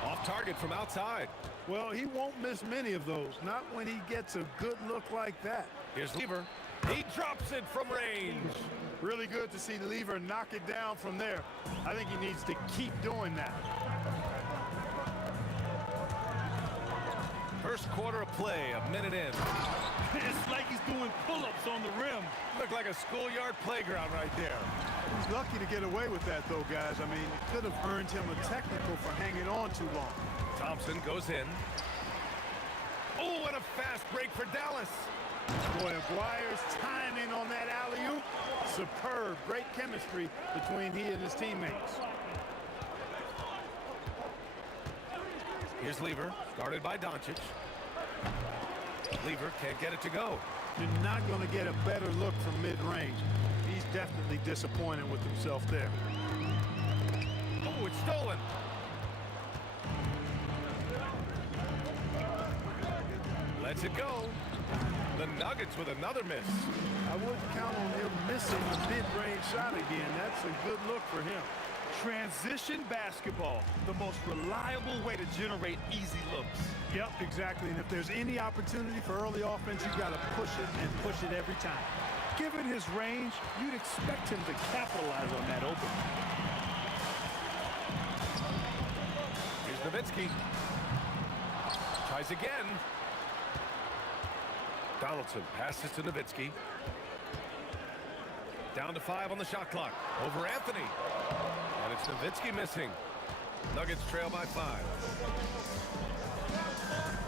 Off target from outside. Well, he won't miss many of those. Not when he gets a good look like that. Here's Lever. He drops it from range. Really good to see Lever knock it down from there. I think he needs to keep doing that. First quarter of play, a minute in. It's like he's doing pull-ups on the rim. Looked like a schoolyard playground right there. He's lucky to get away with that, though, guys. I mean, it could have earned him a technical for hanging on too long. Thompson goes in. Oh, what a fast break for Dallas. Boy, Aguirre's timing on that alley-oop. Superb. Great chemistry between he and his teammates. Here's Lever, guarded by Doncic. Lever can't get it to go. You're not going to get a better look from mid-range. He's definitely disappointed with himself there. Oh, it's stolen. Lets it go. The Nuggets with another miss. I wouldn't count on him missing a mid-range shot again. That's a good look for him. Transition basketball, the most reliable way to generate easy looks. Yep, exactly. And if there's any opportunity for early offense, you've got to push it and push it every time. Given his range, you'd expect him to capitalize on that opening. Here's Nowitzki. Tries again. Donaldson passes to Nowitzki. Down to 5 on the shot clock. Over Anthony. And it's Nowitzki missing. Nuggets trail by 5.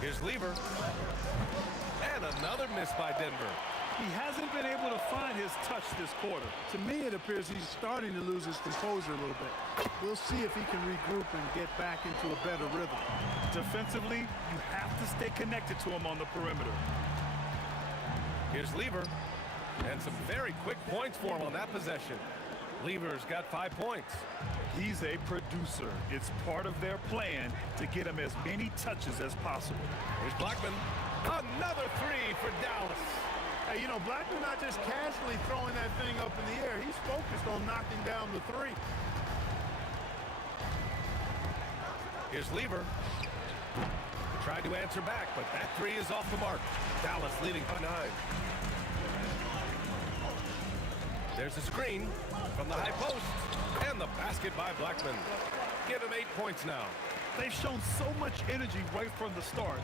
Here's Lever. And another miss by Denver. He hasn't been able to find his touch this quarter. To me, it appears he's starting to lose his composure a little bit. We'll see if he can regroup and get back into a better rhythm. Defensively, you have to stay connected to him on the perimeter. Here's Lever. And some very quick points for him on that possession. Lever's got 5 points. He's a producer. It's part of their plan to get him as many touches as possible. Here's Blackman. Another 3 for Dallas. Hey, you know, Blackman not just casually throwing that thing up in the air. He's focused on knocking down the 3. Here's Lever. Tried to answer back, but that 3 is off the mark. Dallas leading by 9. There's a screen from the high post. And the basket by Blackman. Give him 8 points now. They've shown so much energy right from the start,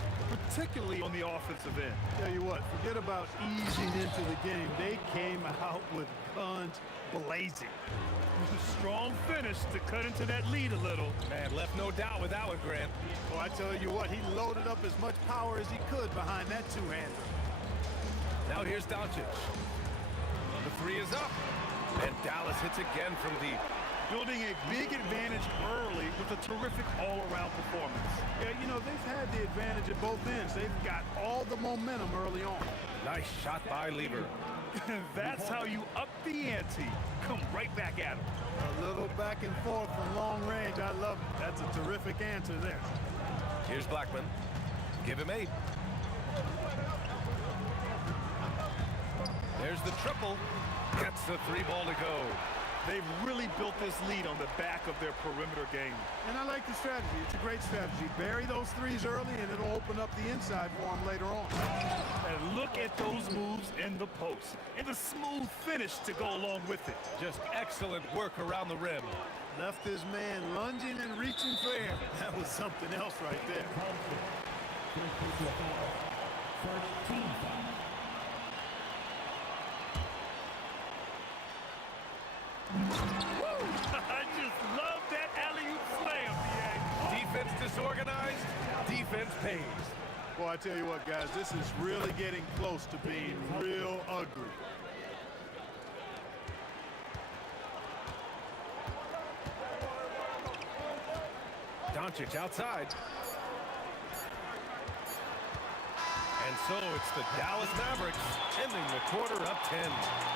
particularly on the offensive end. Tell you what, forget about easing into the game. They came out with guns blazing. Strong finish to cut into that lead a little. Man, left no doubt with that one, Grant. Well, I tell you what, he loaded up as much power as he could behind that two-hander. Now here's Doncic. The 3 is up. And Dallas hits again from deep. Building a big advantage early with a terrific all-around performance. Yeah, you know, they've had the advantage at both ends. They've got all the momentum early on. Nice shot by Lever. That's how you up the ante. Come right back at him. A little back and forth from long range. I love it. That's a terrific answer there. Here's Blackman. Give him 8. There's the triple. Gets the 3 ball to go. They've really built this lead on the back of their perimeter game. And I like the strategy. It's a great strategy. Bury those threes early, and it'll open up the inside for them later on. And look at those moves in the post. And the smooth finish to go along with it. Just excellent work around the rim. Left his man lunging and reaching for air. That was something else right there. First team foul. I just love that alley-oop slam, DA. Defense disorganized, defense pays. Boy, I tell you what, guys, this is really getting close to being real ugly. Doncic outside. And so it's the Dallas Mavericks ending the quarter up 10.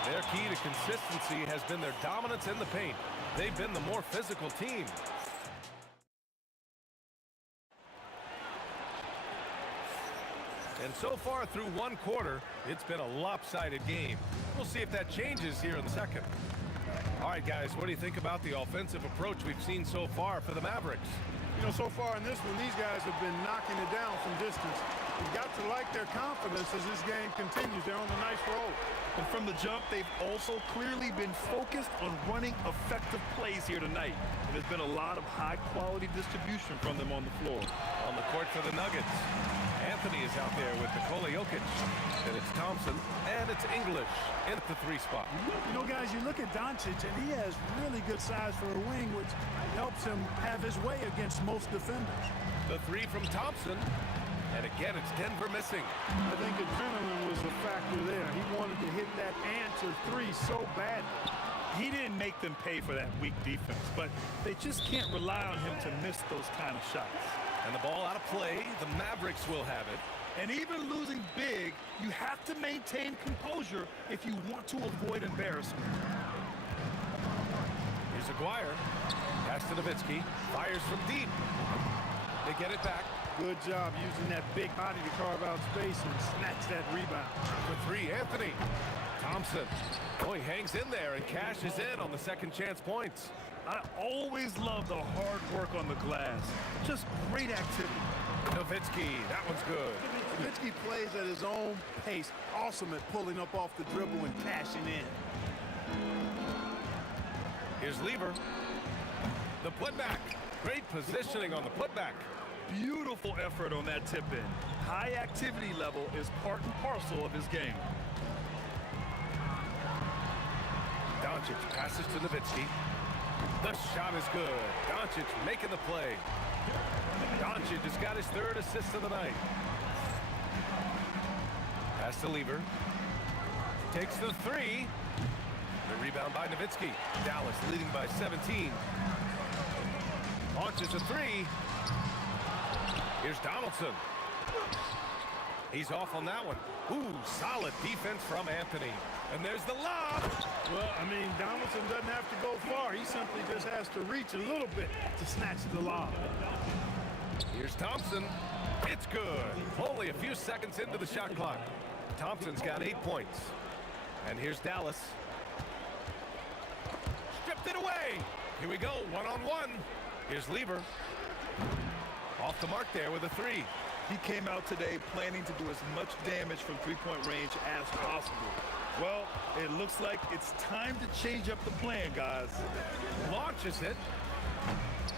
Their key to consistency has been their dominance in the paint. They've been the more physical team. And so far through one quarter, it's been a lopsided game. We'll see if that changes here in the second. All right, guys, what do you think about the offensive approach we've seen so far for the Mavericks? You know, so far in this one, these guys have been knocking it down from distance. You've got to like their confidence as this game continues. They're on a nice roll. And from the jump, they've also clearly been focused on running effective plays here tonight. And there's been a lot of high-quality distribution from them on the floor. On the court for the Nuggets, Anthony is out there with Nikola Jokic. And it's Thompson, and it's English in at the 3 spot. You know, guys, you look at Doncic, and he has really good size for a wing, which helps him have his way against most defenders. The 3 from Thompson. And again, it's Denver missing. I think adrenaline was the factor there. He wanted to hit that answer 3 so bad. He didn't make them pay for that weak defense, but they just can't rely on him to miss those kind of shots. And the ball out of play, the Mavericks will have it. And even losing big, you have to maintain composure if you want to avoid embarrassment. Here's Aguirre. Pass to Nowitzki. Fires from deep. They get it back. Good job using that big body to carve out space and snatch that rebound. For 3, Anthony. Thompson. Oh, he hangs in there and cashes in on the second chance points. I always love the hard work on the glass. Just great activity. Nowitzki, that one's good. Nowitzki plays at his own pace. Awesome at pulling up off the dribble and cashing in. Here's Lever. The putback. Great positioning on the putback. Beautiful effort on that tip-in. High activity level is part and parcel of his game. Doncic passes to Nowitzki. The shot is good. Doncic making the play. Doncic has got his 3rd assist of the night. Pass to Lever. Takes the 3. The rebound by Nowitzki. Dallas leading by 17. Launches a 3. Here's Donaldson. He's off on that one. Ooh, solid defense from Anthony. And there's the lob. Well, I mean, Donaldson doesn't have to go far. He simply just has to reach a little bit to snatch the lob. Here's Thompson. It's good. Only a few seconds into the shot clock. Thompson's got 8 points. And here's Dallas. Stripped it away. Here we go, 1-on-1. Here's Lever. Off the mark there with a 3. He came out today planning to do as much damage from three-point range as possible. Well, it looks like it's time to change up the plan, guys. Launches it.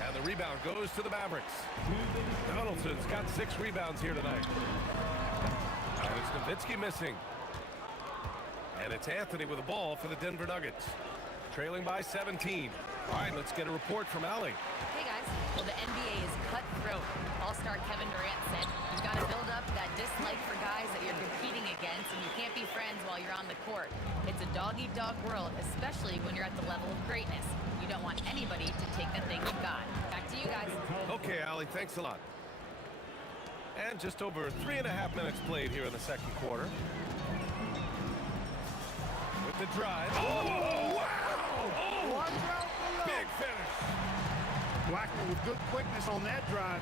And the rebound goes to the Mavericks. Donaldson's got 6 rebounds here tonight. And it's Nowitzki missing. And it's Anthony with the ball for the Denver Nuggets. Trailing by 17. All right, let's get a report from Allie. Hey guys, well the NBA is cutthroat. All-star Kevin Durant said you've got to build up that dislike for guys that you're competing against, and you can't be friends while you're on the court. It's a dog-eat-dog world, especially when you're at the level of greatness. You don't want anybody to take the thing you've got. Back to you guys. Okay, Allie, thanks a lot. And just over 3.5 minutes played here in the second quarter. With the drive. Oh, wow! Oh, big finish. Blackman with good quickness on that drive.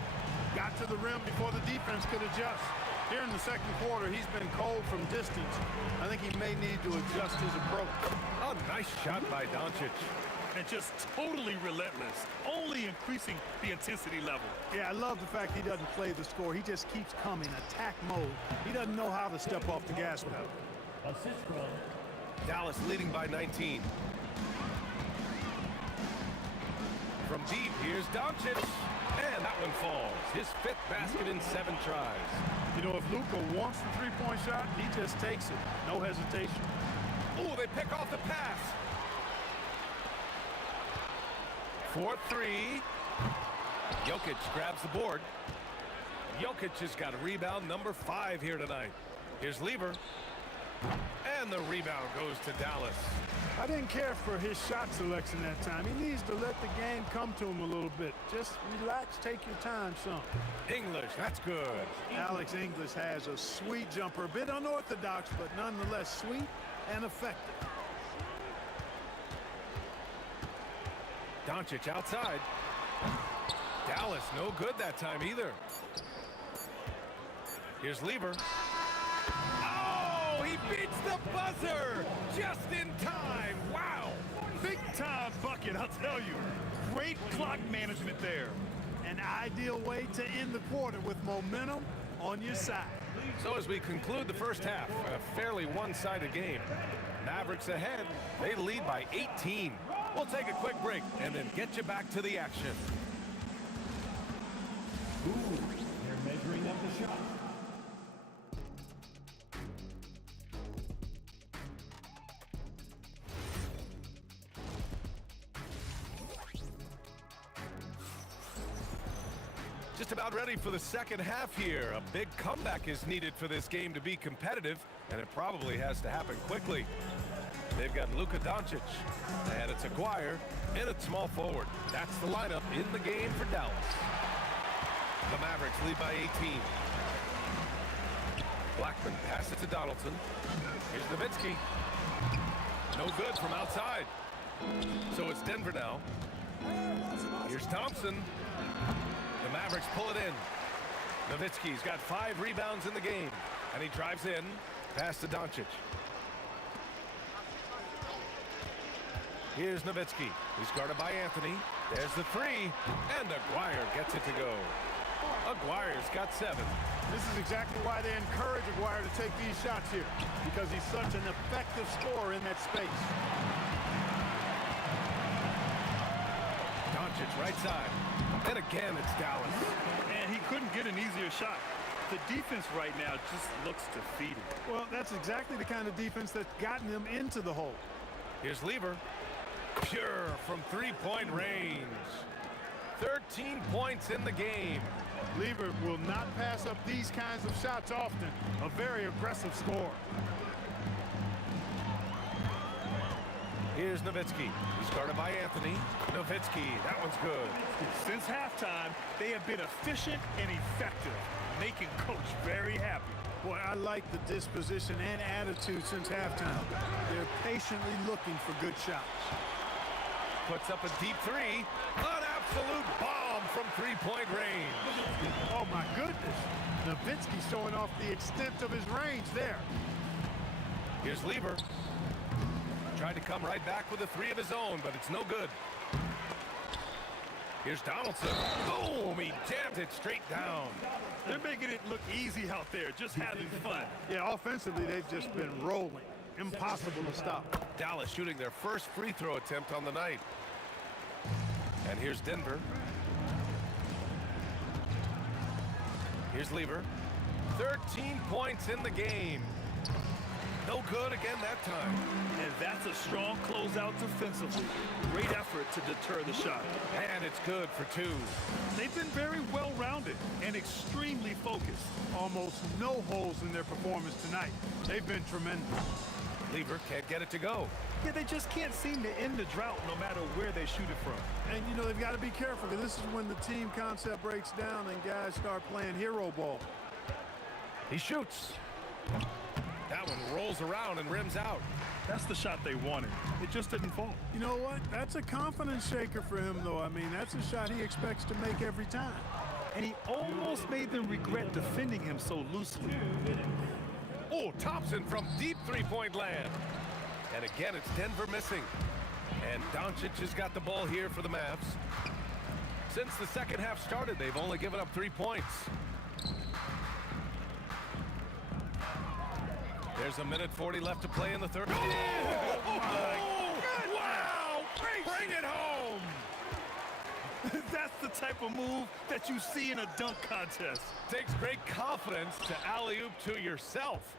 Got to the rim before the defense could adjust. Here in the second quarter, he's been cold from distance. I think he may need to adjust his approach. Oh, nice shot by Doncic. and just totally relentless, only increasing the intensity level. Yeah, I love the fact he doesn't play the score. He just keeps coming, attack mode. He doesn't know how to step off the gas pedal. Assist from Dallas leading by 19. From deep, here's Doncic. And that one falls. His 5th basket in 7 tries. You know, if Luka wants the three-point shot, he just takes it. No hesitation. Oh, they pick off the pass. 4-3. Jokic grabs the board. Jokic has got a rebound number 5 here tonight. Here's Lever. And the rebound goes to Dallas. I didn't care for his shot selection that time. He needs to let the game come to him a little bit. Just relax, take your time, son. English, that's good. Alex English has a sweet jumper, a bit unorthodox, but nonetheless sweet and effective. Doncic outside. Dallas, no good that time either. Here's Lever. Oh, he beats the buzzer just in time. Wow. Big time bucket, I'll tell you. Great clock management there. An ideal way to end the quarter with momentum on your side. So as we conclude the first half, a fairly one-sided game. Mavericks ahead. They lead by 18. We'll take a quick break and then get you back to the action. Ooh, they're measuring up the shot. Just about ready for the second half here. A big comeback is needed for this game to be competitive, and it probably has to happen quickly. They've got Luka Doncic, and it's Aguirre in at small forward. That's the lineup in the game for Dallas. The Mavericks lead by 18. Blackman passes it to Donaldson. Here's Nowitzki. No good from outside. So it's Denver now. Here's Thompson. The Mavericks pull it in. Nowitzki's got 5 rebounds in the game, and he drives in. Pass to Doncic. Here's Nowitzki. He's guarded by Anthony. There's the 3, and Aguirre gets it to go. Aguirre's got 7. This is exactly why they encourage Aguirre to take these shots here, because he's such an effective scorer in that space. Doncic right side. And again, it's Dallas. And he couldn't get an easier shot. The defense right now just looks defeated. Well, that's exactly the kind of defense that's gotten them into the hole. Here's Lever. Pure from 3-point range. 13 points in the game. Lever will not pass up these kinds of shots often. A very aggressive scorer. Here's Nowitzki. He's guarded by Anthony. Nowitzki, that one's good. Since halftime, they have been efficient and effective, making Coach very happy. Boy, I like the disposition and attitude since halftime. They're patiently looking for good shots. Puts up a deep 3. An absolute bomb from 3-point range. Oh, my goodness. Nowitzki showing off the extent of his range there. Here's Lever. Tried to come right back with a 3 of his own, but it's no good. Here's Donaldson. Boom! He jammed it straight down. They're making it look easy out there, just having fun. Yeah, offensively, they've just been rolling. Impossible to stop. Dallas shooting their first free throw attempt on the night. And here's Denver. Here's Lever. 13 points in the game. No good again that time. And that's a strong closeout defensively. Great effort to deter the shot. And it's good for 2. They've been very well-rounded and extremely focused. Almost no holes in their performance tonight. They've been tremendous. Lever can't get it to go. Yeah, they just can't seem to end the drought no matter where they shoot it from. And, you know, they've got to be careful, because this is when the team concept breaks down and guys start playing hero ball. He shoots. That one rolls around and rims out. That's the shot they wanted. It just didn't fall. You know what? That's a confidence shaker for him, though. I mean, that's a shot he expects to make every time. And he almost made them regret defending him so loosely. Oh, Thompson from deep 3-point land. And again, it's Denver missing. And Doncic has got the ball here for the Mavs. Since the second half started, they've only given up 3 points. There's a minute 40 left to play in the third. Oh, my! Wow! Bring it home! That's the type of move that you see in a dunk contest. Takes great confidence to alley-oop to yourself.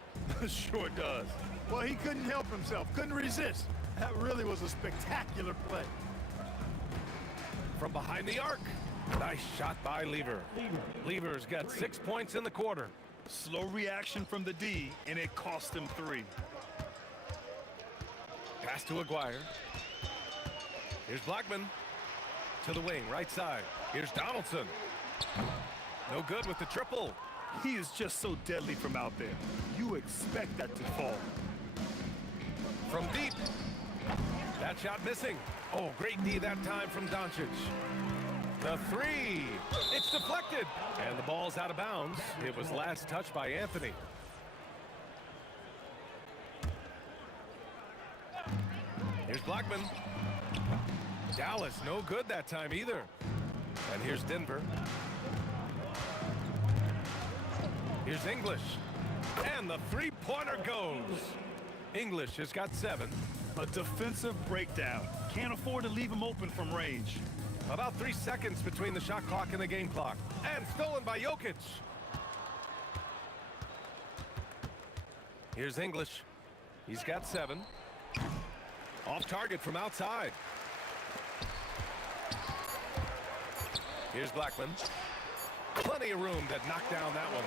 Sure does. Well, he couldn't help himself, couldn't resist. That really was a spectacular play. From behind the arc. Nice shot by Lever. Lever's got 6 points in the quarter. Slow reaction from the D, and it cost him 3. Pass to Aguirre. Here's Blackman. To the wing, right side. Here's Donaldson. No good with the triple. He is just so deadly from out there. You expect that to fall. From deep. That shot missing. Oh, great D that time from Doncic. The 3. It's deflected. And the ball's out of bounds. It was last touched by Anthony. Here's Blackman. Dallas, no good that time either. And here's Denver. Here's English. And the three-pointer goes. English has got 7. A defensive breakdown. Can't afford to leave him open from range. About 3 seconds between the shot clock and the game clock. And stolen by Jokic. Here's English. He's got 7. Off target from outside. Here's Blackman. Plenty of room to knock down that one.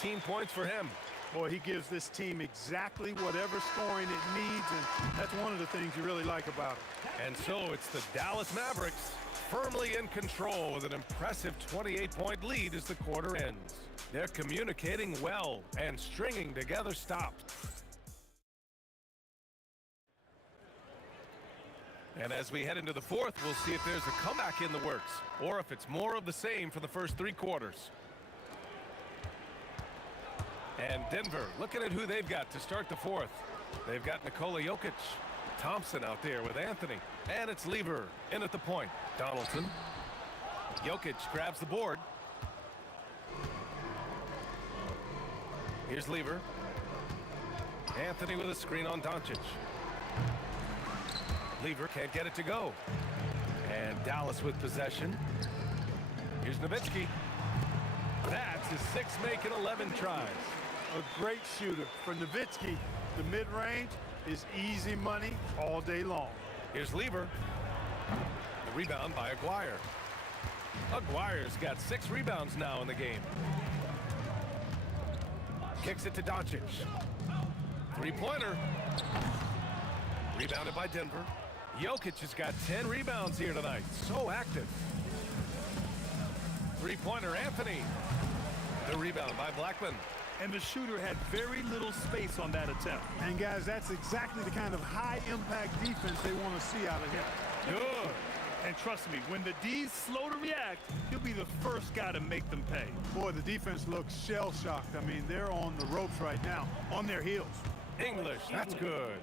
18 points for him. Boy, he gives this team exactly whatever scoring it needs, and that's one of the things you really like about it. And so it's the Dallas Mavericks firmly in control with an impressive 28-point lead as the quarter ends. They're communicating well and stringing together stops. And as we head into the fourth, we'll see if there's a comeback in the works or if it's more of the same for the first 3 quarters. And Denver looking at who they've got to start the fourth. They've got Nikola Jokic. Thompson out there with Anthony. And it's Lever in at the point. Donaldson. Jokic grabs the board. Here's Lever. Anthony with a screen on Doncic. Lever can't get it to go. And Dallas with possession. Here's Nowitzki. That's his 6th make in 11 tries. A great shooter. For Nowitzki, the mid-range is easy money all day long. Here's Lever. The rebound by Aguirre. Aguirre's got 6 rebounds now in the game. Kicks it to Doncic. 3-pointer. Rebounded by Denver. Jokic has got 10 rebounds here tonight. So active. 3-pointer Anthony. The rebound by Blackman. And the shooter had very little space on that attempt. And guys, that's exactly the kind of high-impact defense they want to see out of him. Good. And trust me, when the D's slow to react, he'll be the first guy to make them pay. Boy, the defense looks shell-shocked. I mean, they're on the ropes right now, on their heels. English, that's good.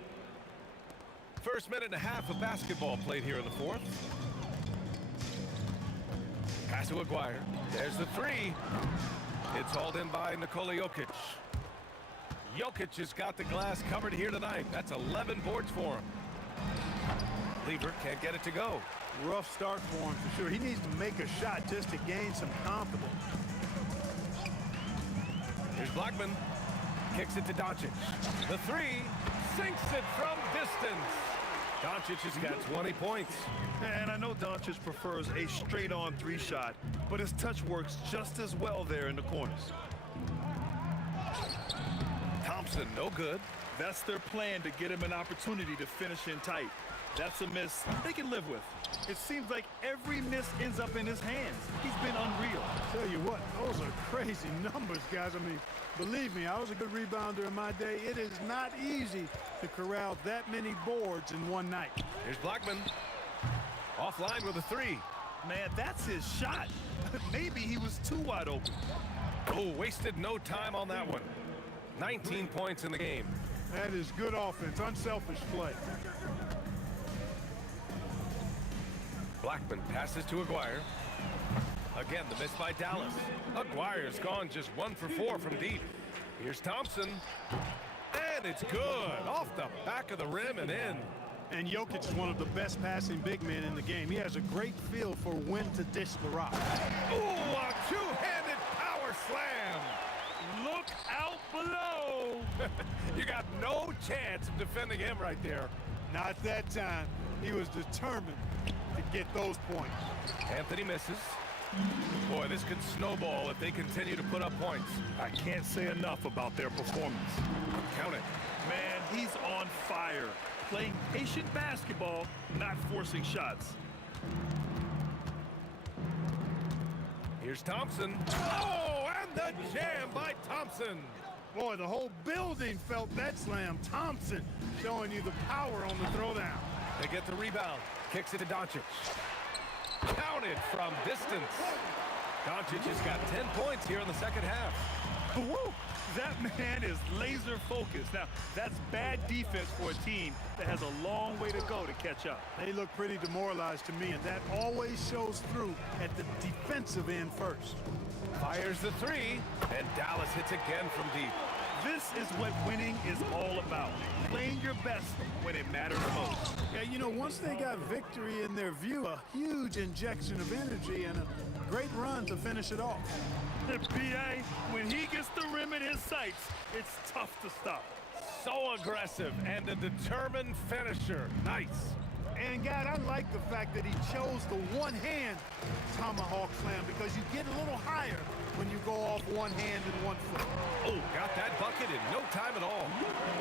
First minute and a half of basketball played here in the fourth. Pass to Aguirre. There's the 3. It's hauled in by Nikola Jokic. Jokic has got the glass covered here tonight. That's 11 boards for him. Lever can't get it to go. Rough start for him for sure. He needs to make a shot just to gain some confidence. Here's Blackman. Kicks it to Doncic. The 3 sinks it from distance. Doncic has got 20 points. And I know Doncic prefers a straight-on 3 shot, but his touch works just as well there in the corners. Thompson, no good. That's their plan to get him an opportunity to finish in tight. That's a miss they can live with. It seems like every miss ends up in his hands. He's been unreal. Tell you what, those are crazy numbers, guys. I mean, believe me, I was a good rebounder in my day. It is not easy to corral that many boards in one night. Here's Blackman. Offline with a 3. Man, that's his shot. Maybe he was too wide open. Oh, wasted no time on that one. 19 points in the game. That is good offense, unselfish play. Blackman passes to Aguirre. Again, the miss by Dallas. Aguirre's gone just 1 for 4 from deep. Here's Thompson. And it's good. Off the back of the rim and in. And Jokic is one of the best passing big men in the game. He has a great feel for when to dish the rock. Ooh, a two-handed power slam. Look out below. You got no chance of defending him right there. Not that time. He was determined to get those points. Anthony misses. Boy, this could snowball if they continue to put up points. I can't say enough about their performance. Count it. Man, he's on fire. Playing patient basketball, not forcing shots. Here's Thompson. Oh, and the jam by Thompson. Boy, the whole building felt that slam. Thompson showing you the power on the throwdown. They get the rebound. Kicks it to Doncic. Counted from distance. Doncic has got 10 points here in the second half. Woo! That man is laser focused. Now, that's bad defense for a team that has a long way to go to catch up. They look pretty demoralized to me, and that always shows through at the defensive end first. Fires the three, and Dallas hits again from deep. This is what winning is all about. Playing your best when it matters most. Yeah, you know, once they got victory in their view, a huge injection of energy and a great run to finish it off. The PA, when he gets the rim in his sights, it's tough to stop. So aggressive and a determined finisher. Nice. And, God, I like the fact that he chose the one-hand tomahawk slam because you get a little higher when you go off one hand and 1 foot. Oh, got that bucket in no time at all.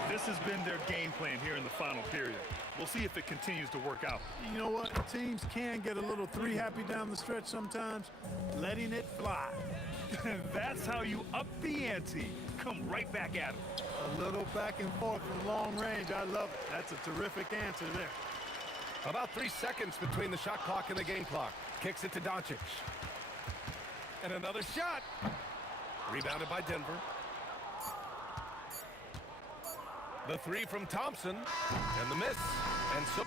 This has been their game plan here in the final period. We'll see if it continues to work out. You know what? Teams can get a little three-happy down the stretch sometimes, letting it fly. That's how you up the ante. Come right back at him. A little back and forth from long range. I love it. That's a terrific answer there. About 3 seconds between the shot clock and the game clock. Kicks it to Doncic. And another shot. Rebounded by Denver. The three from Thompson. And the miss. And so...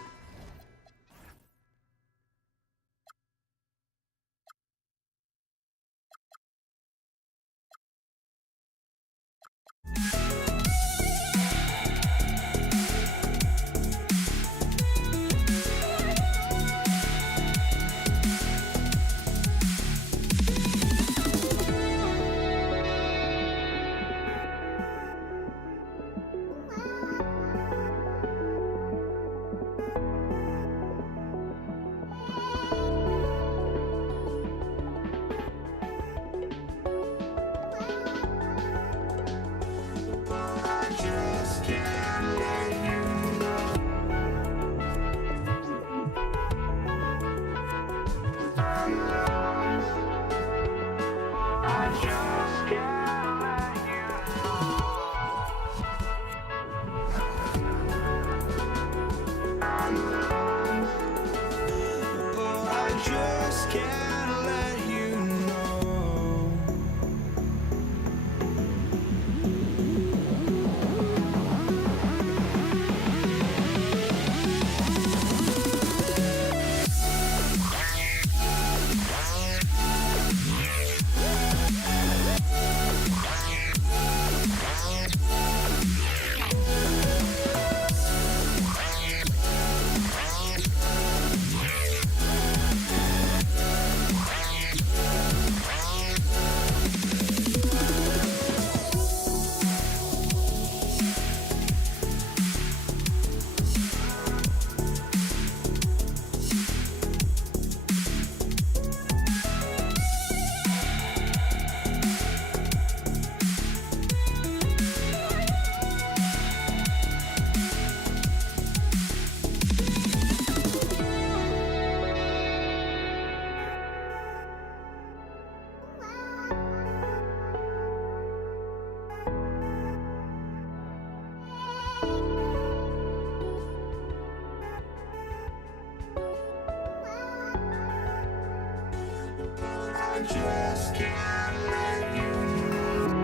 just can't let you know.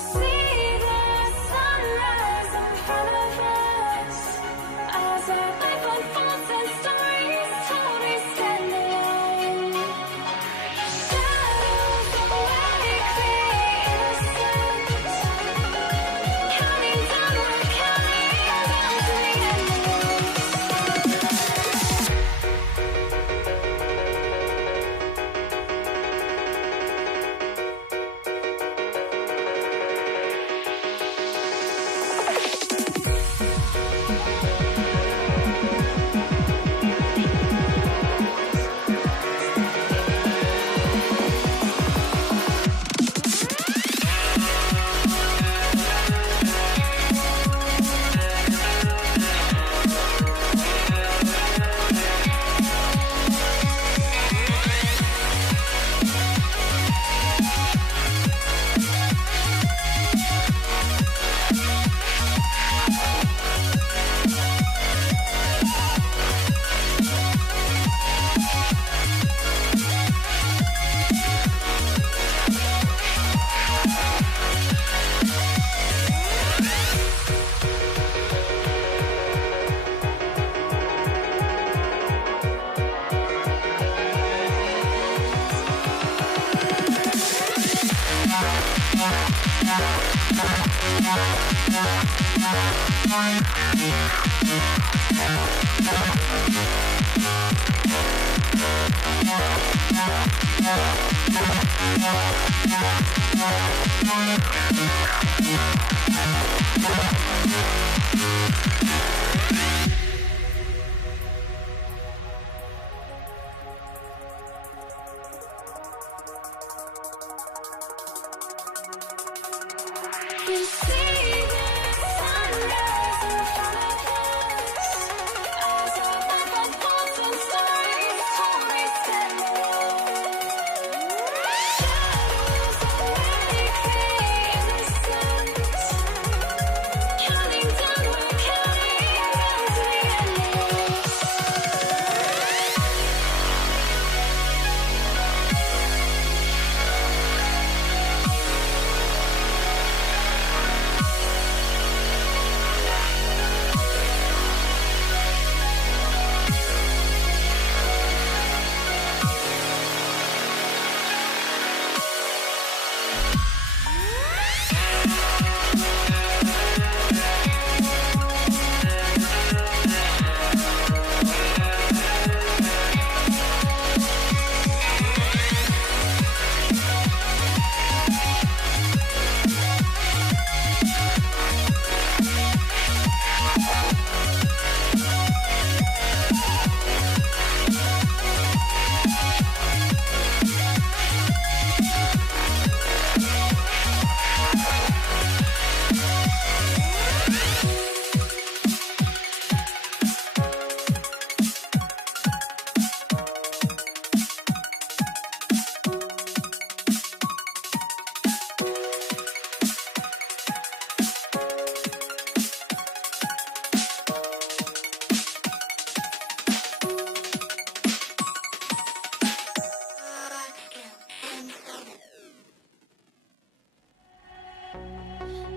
see the sunrise in front of us as our life unfolds and stories told we stand alone. Shadows away, innocence, counting down, we're counting down to the end. We see the sunrise in front of us as our life unfolds and stories told we stand alone. Shadows away, innocence, counting down, we're counting down to the endless.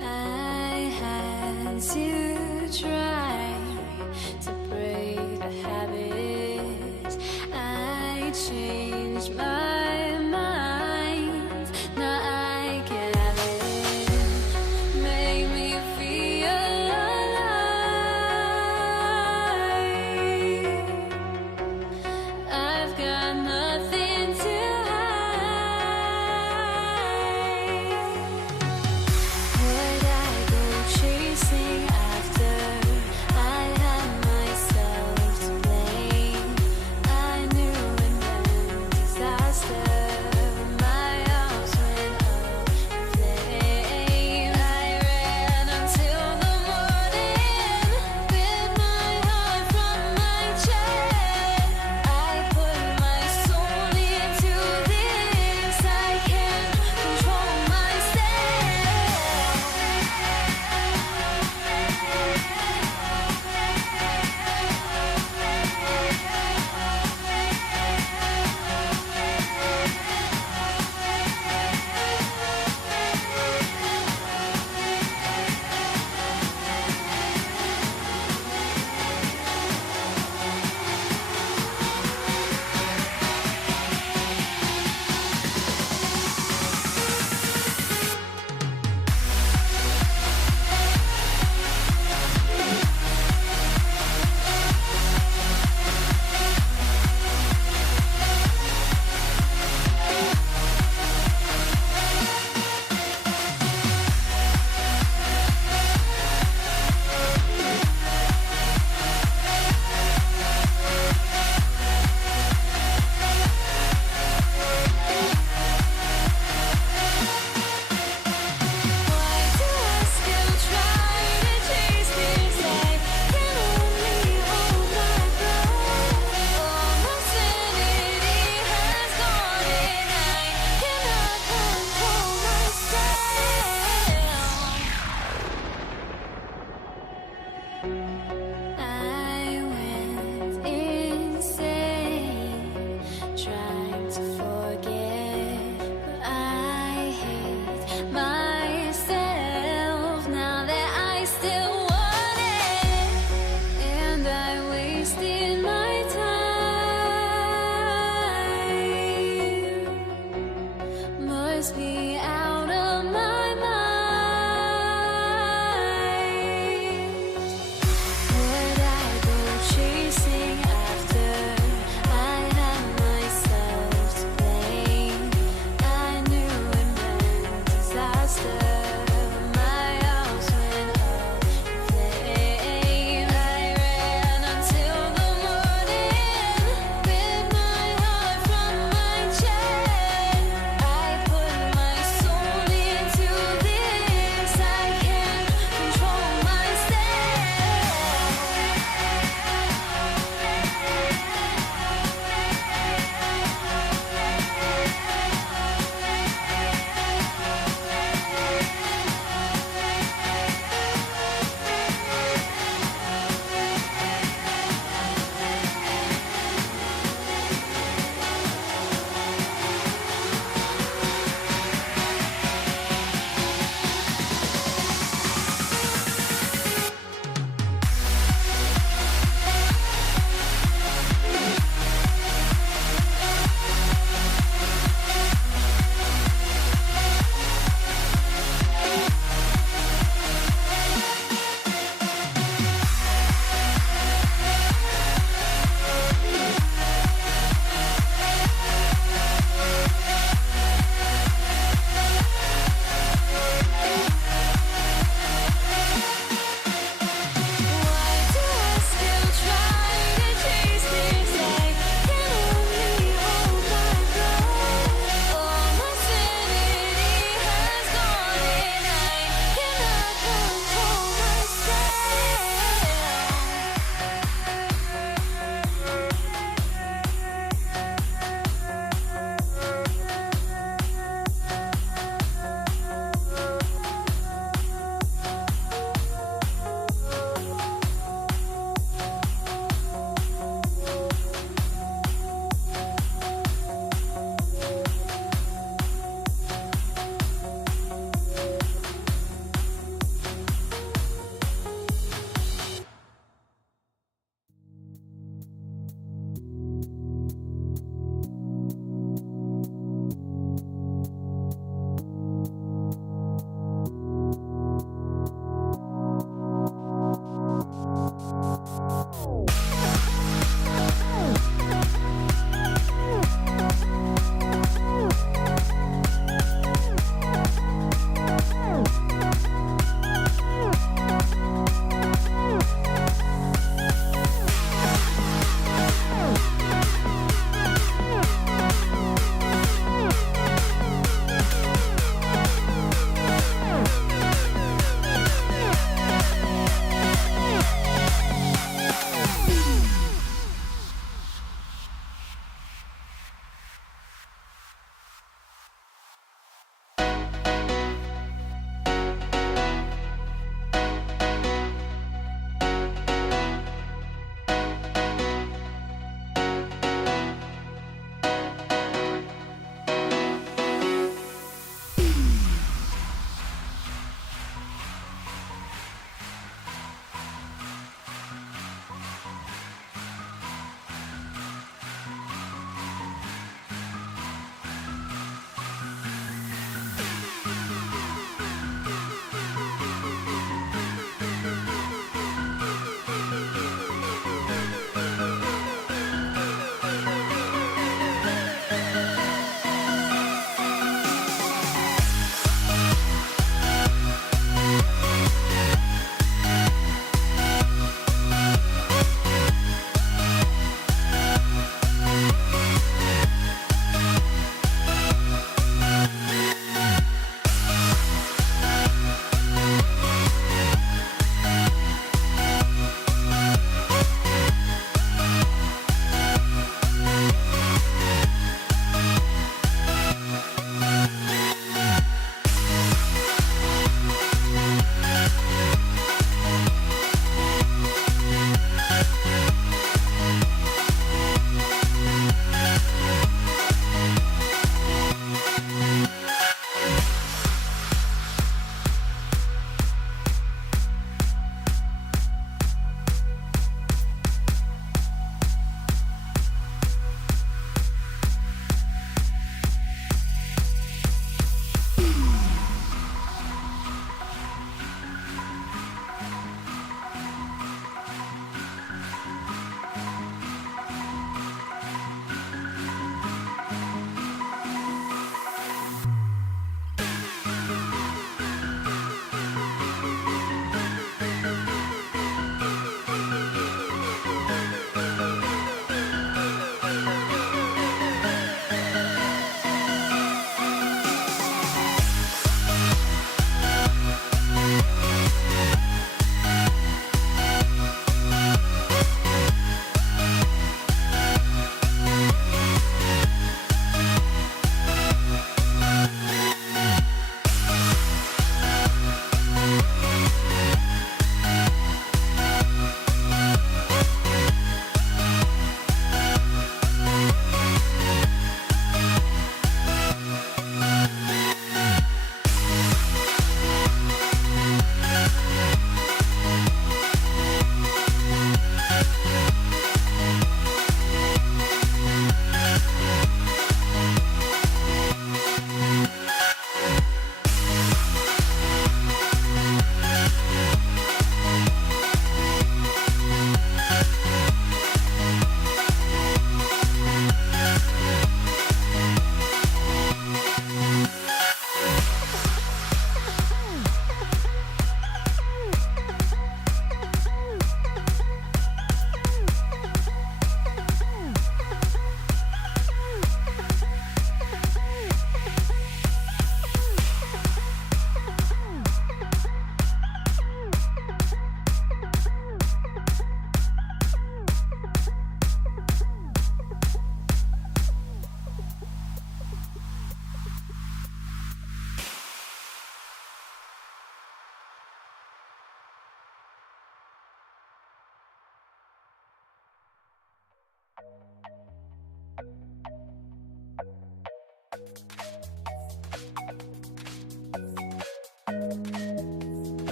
I had to try to break the habit. I changed my mind. Now I can have it. Make me feel alive. I've got nothing to hide. Would I go chasing after? I had myself to blame. I knew and then must be out of my mind. Would I go chasing after? I had myself to blame. I knew it meant disaster. My house went up in flames. I ran until the morning, ripped my heart from my chest. I put my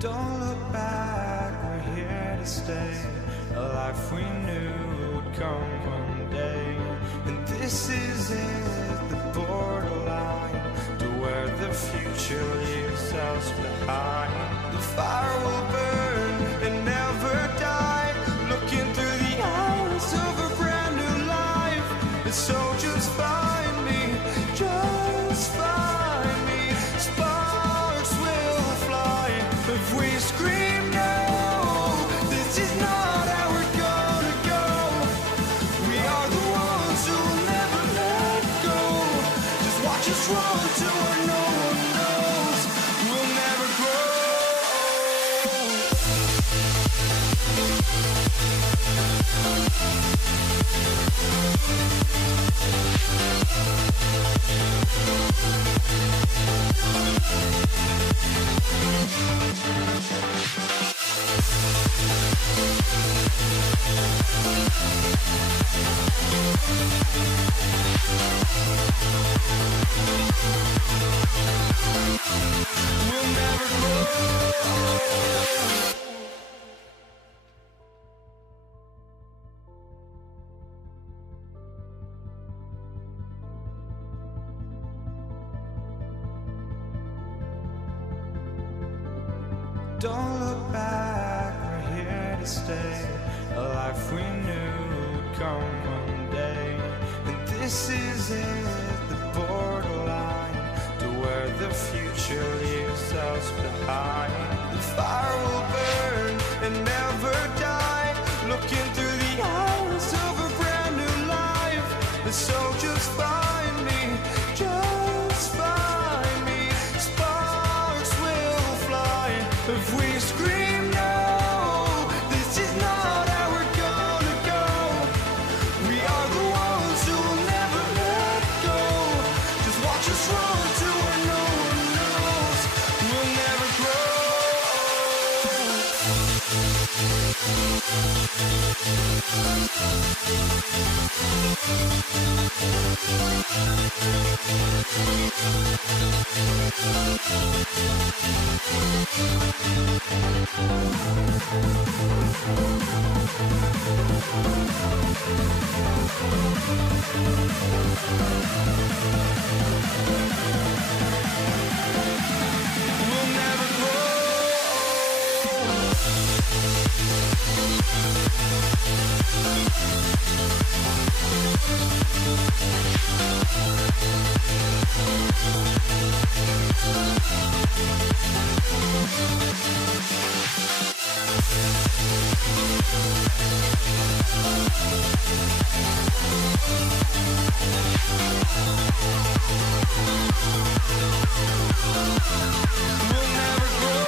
Don't look back, we're here to stay. A life we knew would come one day. And this is it, the borderline to where the future leaves us behind. The fire will burn and never die, looking through the eyes of a brand new life. And so just find me, just find me. Sparks will fly if we scream no. This is not how we're gonna go. We are the ones who will never let go. Just watch us run to where no one knows. We'll never grow. We'll never grow. Don't look back, we're here to stay. A life we knew would come one day. And this is it, the borderline to where the future leaves us behind. The fire will burn and never die, looking through the eyes of a brand new life. And so just find me, just find me. Sparks will fly if we scream no. This is not how we're gonna go. We are the ones who will never let go. Just watch us run to where no one knows. We'll never grow. We'll never grow. We'll never grow.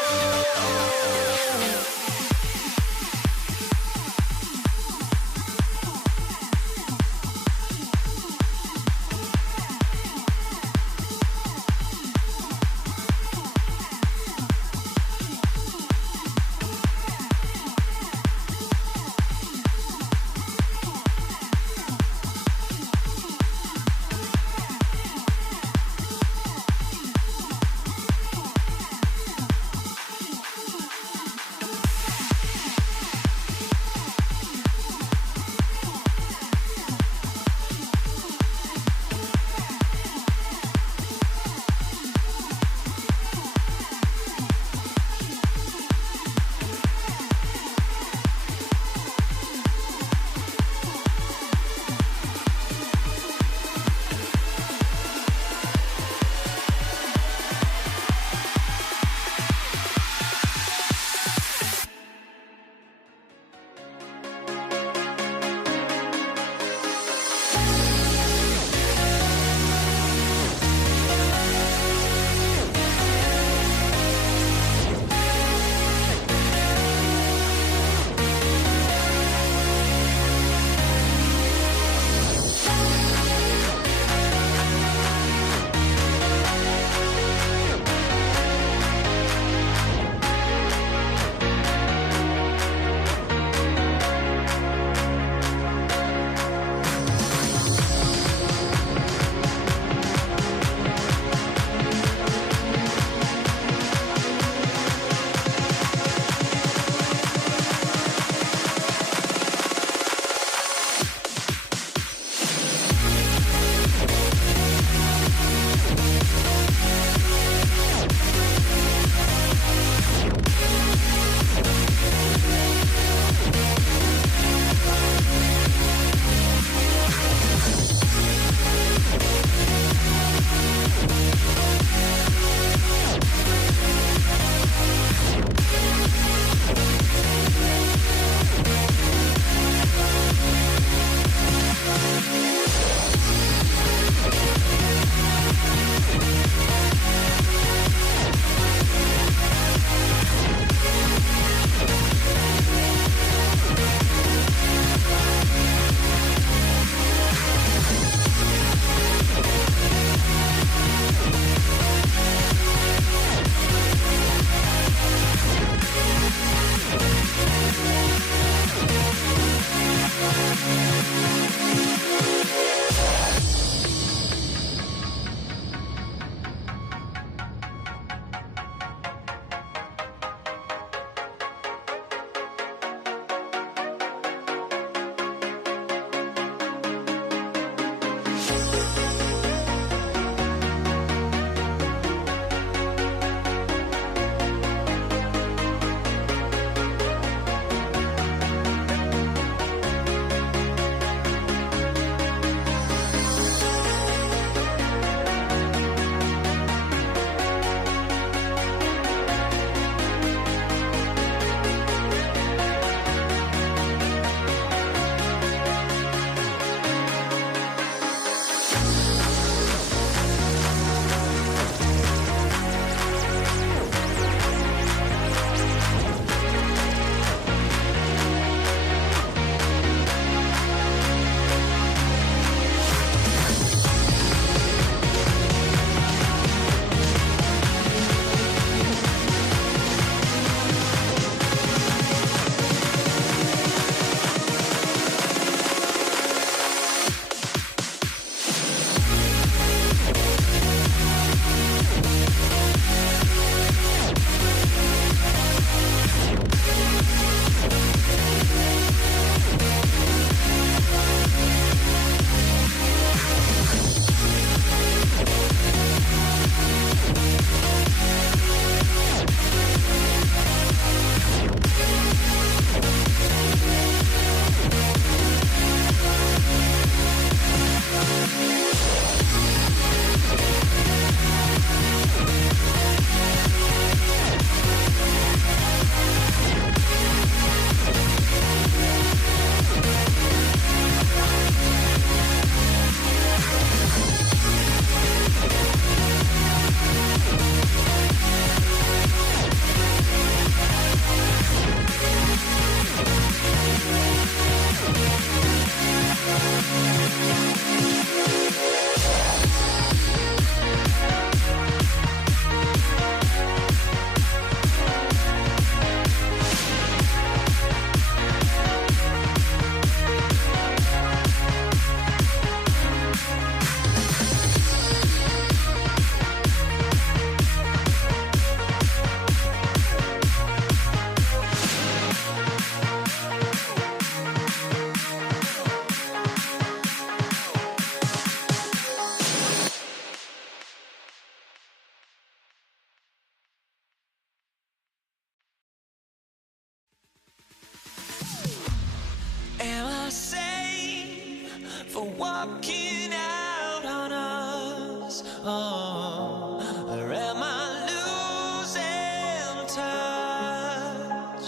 Am I sane for walking out on us? Oh, or am I losing touch?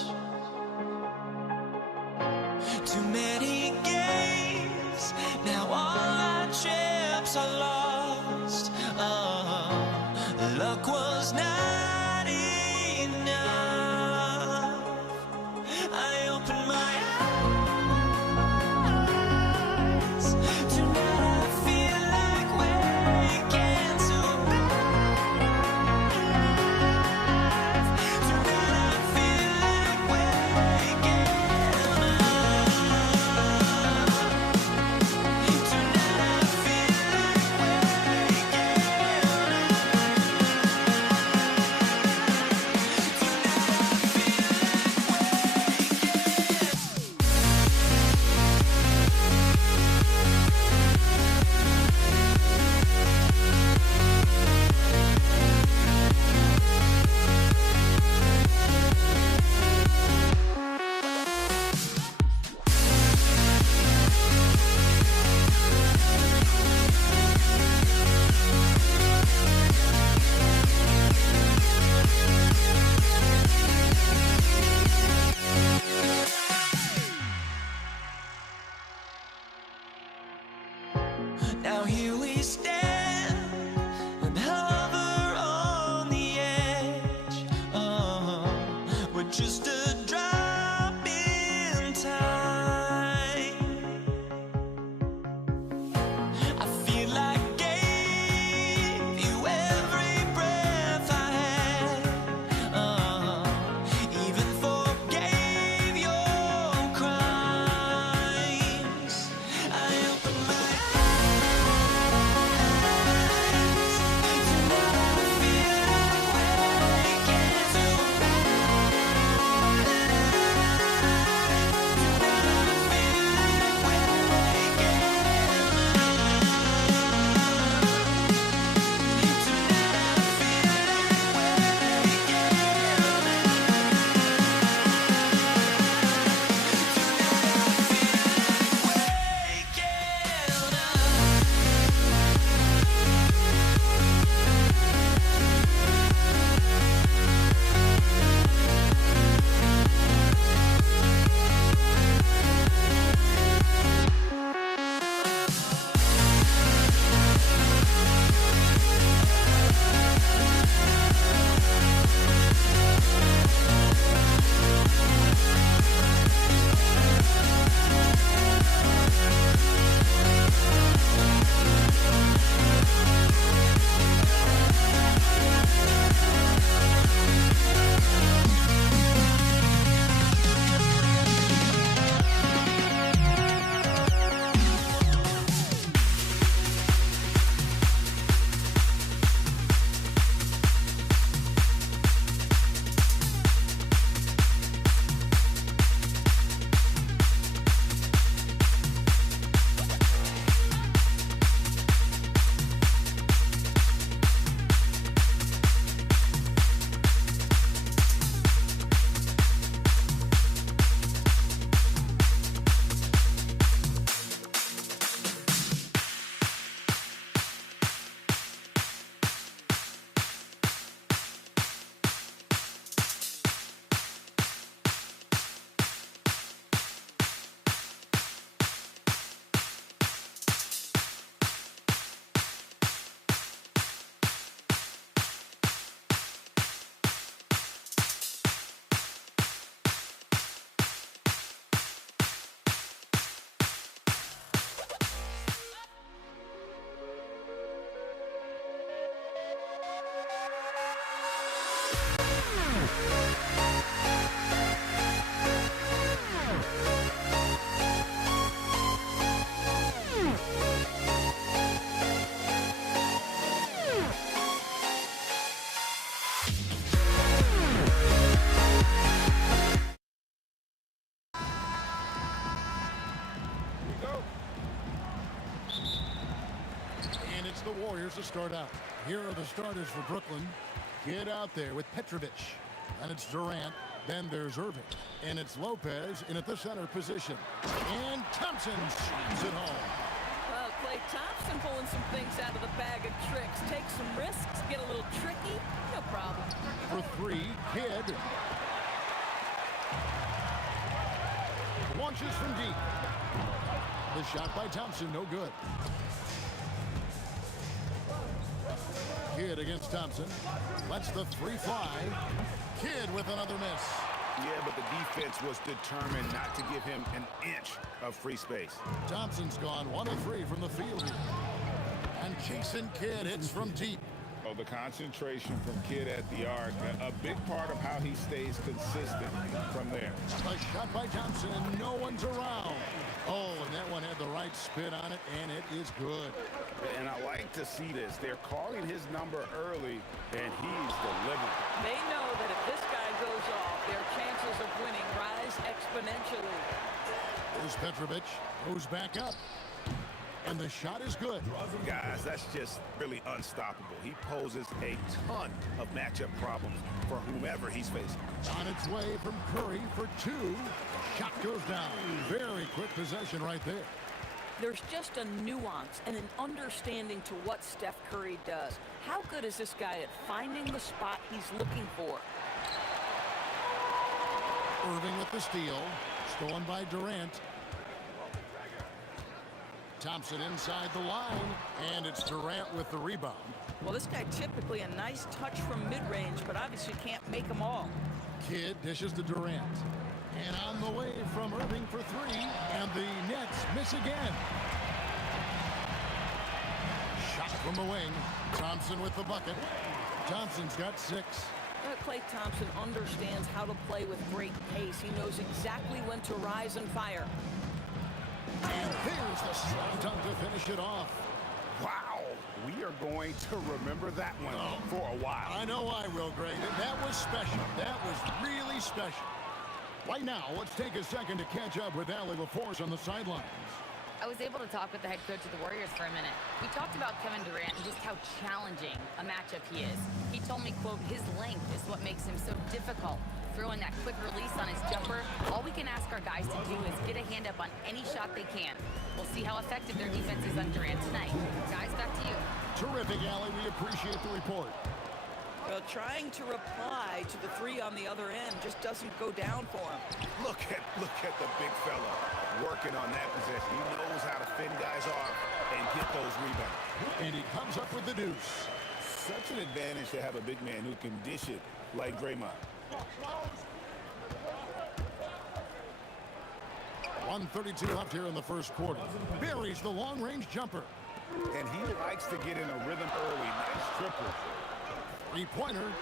Too many games, now all our chips are lost. Oh, luck was not enough. I opened my eyes. start out. Here are the starters for Brooklyn. Get out there with Petrovic. And it's Durant. Then there's Irving. And it's Lopez in at the center position. And Thompson shoots it home. Well, Klay Thompson pulling some things out of the bag of tricks. Take some risks, get a little tricky, no problem. For three, Kidd. Launches from deep. The shot by Thompson, no good. Kidd against Thompson. Lets the three fly. Kidd with another miss. Yeah, but the defense was determined not to give him an inch of free space. Thompson's gone 1 of 3 from the field here. And Jason Kidd hits from deep. Oh, the concentration from Kidd at the arc, a big part of how he stays consistent from there. A shot by Thompson, and no one's around. Oh, and that one had the right spin on it, and it is good. And I like to see this. They're calling his number early, and he's delivering. They know that if this guy goes off, their chances of winning rise exponentially. There's Petrovic, goes back up. And the shot is good. Guys, that's just really unstoppable. He poses a ton of matchup problems for whomever he's facing. On its way from Curry for 2. Shot goes down. Very quick possession right there. There's just a nuance and an understanding to what Steph Curry does. How good is this guy at finding the spot he's looking for? Irving with the steal. Stolen by Durant. Thompson inside the line, and it's Durant with the rebound. Well, this guy typically a nice touch from mid-range, but obviously can't make them all. Kidd dishes to Durant. And on the way from Irving for 3, and the Nets miss again. Shot from the wing. Thompson with the bucket. Thompson's got 6. Klay Thompson understands how to play with great pace. He knows exactly when to rise and fire. And here's the strong dunk to finish it off. Wow, we are going to remember that one for a while. I know I will, Greg. That was special. That was really special. Right now, let's take a second to catch up with Allie LaForce on the sidelines. I was able to talk with the head coach of the Warriors for a minute. We talked about Kevin Durant and just how challenging a matchup he is. He told me, quote, his length is what makes him so difficult. Throwing that quick release on his jumper, all we can ask our guys to do is get a hand up on any shot they can. We'll see how effective their defense is on Durant tonight. Guys, back to you. Terrific, Allie. We appreciate the report. Well, trying to reply to the 3 on the other end just doesn't go down for him. Look at the big fella working on that possession. He knows how to fend guys off and get those rebounds. And he comes up with the deuce. Such an advantage to have a big man who can dish it like Draymond. 1:32 left here in the first quarter. Buries the long-range jumper. And he likes to get in a rhythm early. Nice triple. Three-pointer.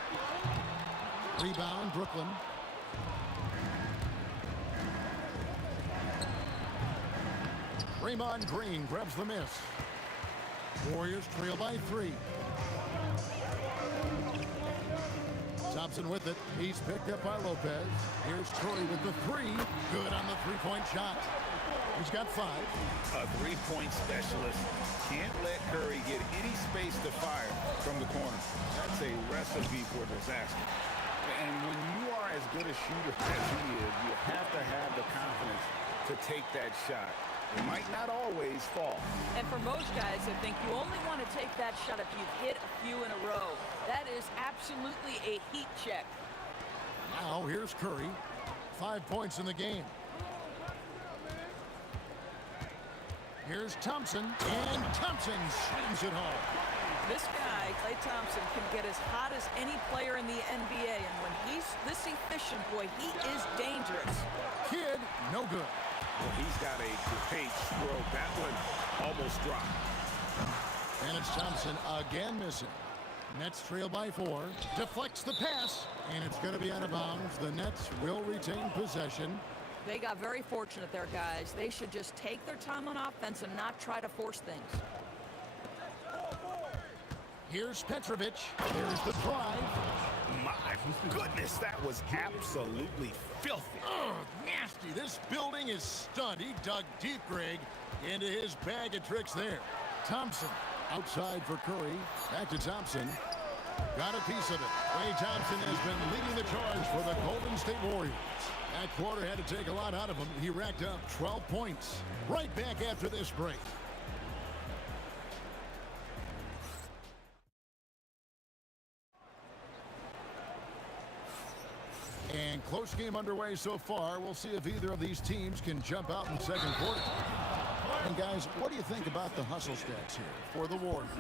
Rebound, Brooklyn. Draymond Green grabs the miss. Warriors trail by 3. Thompson with it. He's picked up by Lopez. Here's Curry with the 3. Good on the three-point shot. He's got 5. A three-point specialist can't let Curry get any space to fire from the corner. That's a recipe for disaster. And when you are as good a shooter as he is, you have to have the confidence to take that shot. It might not always fall. And for most guys, I think you only want to take that shot if you've hit a few in a row. That is absolutely a heat check. Now here's Curry. 5 points in the game. Here's Thompson, and Thompson slams it home. This guy, Klay Thompson, can get as hot as any player in the NBA, and when he's this efficient, boy, he is dangerous. Kidd, no good. Well, he's got a great stroke. That one almost dropped. And it's Thompson again missing. Nets trail by 4. Deflects the pass, and it's going to be out of bounds. The Nets will retain possession. They got very fortunate there, guys. They should just take their time on offense and not try to force things. Here's Petrovic. There's the drive. My goodness, that was absolutely filthy. Ugh, nasty. This building is stunned. He dug deep, Greg, into his bag of tricks there. Thompson Outside for Curry. Back to Thompson. Got a piece of it. Klay Thompson has been leading the charge for the Golden State Warriors. That quarter had to take a lot out of him. He racked up 12 points. Right back after this break. And close game underway so far. We'll see if either of these teams can jump out in the second quarter. And guys, what do you think about the hustle stats here for the Warriors?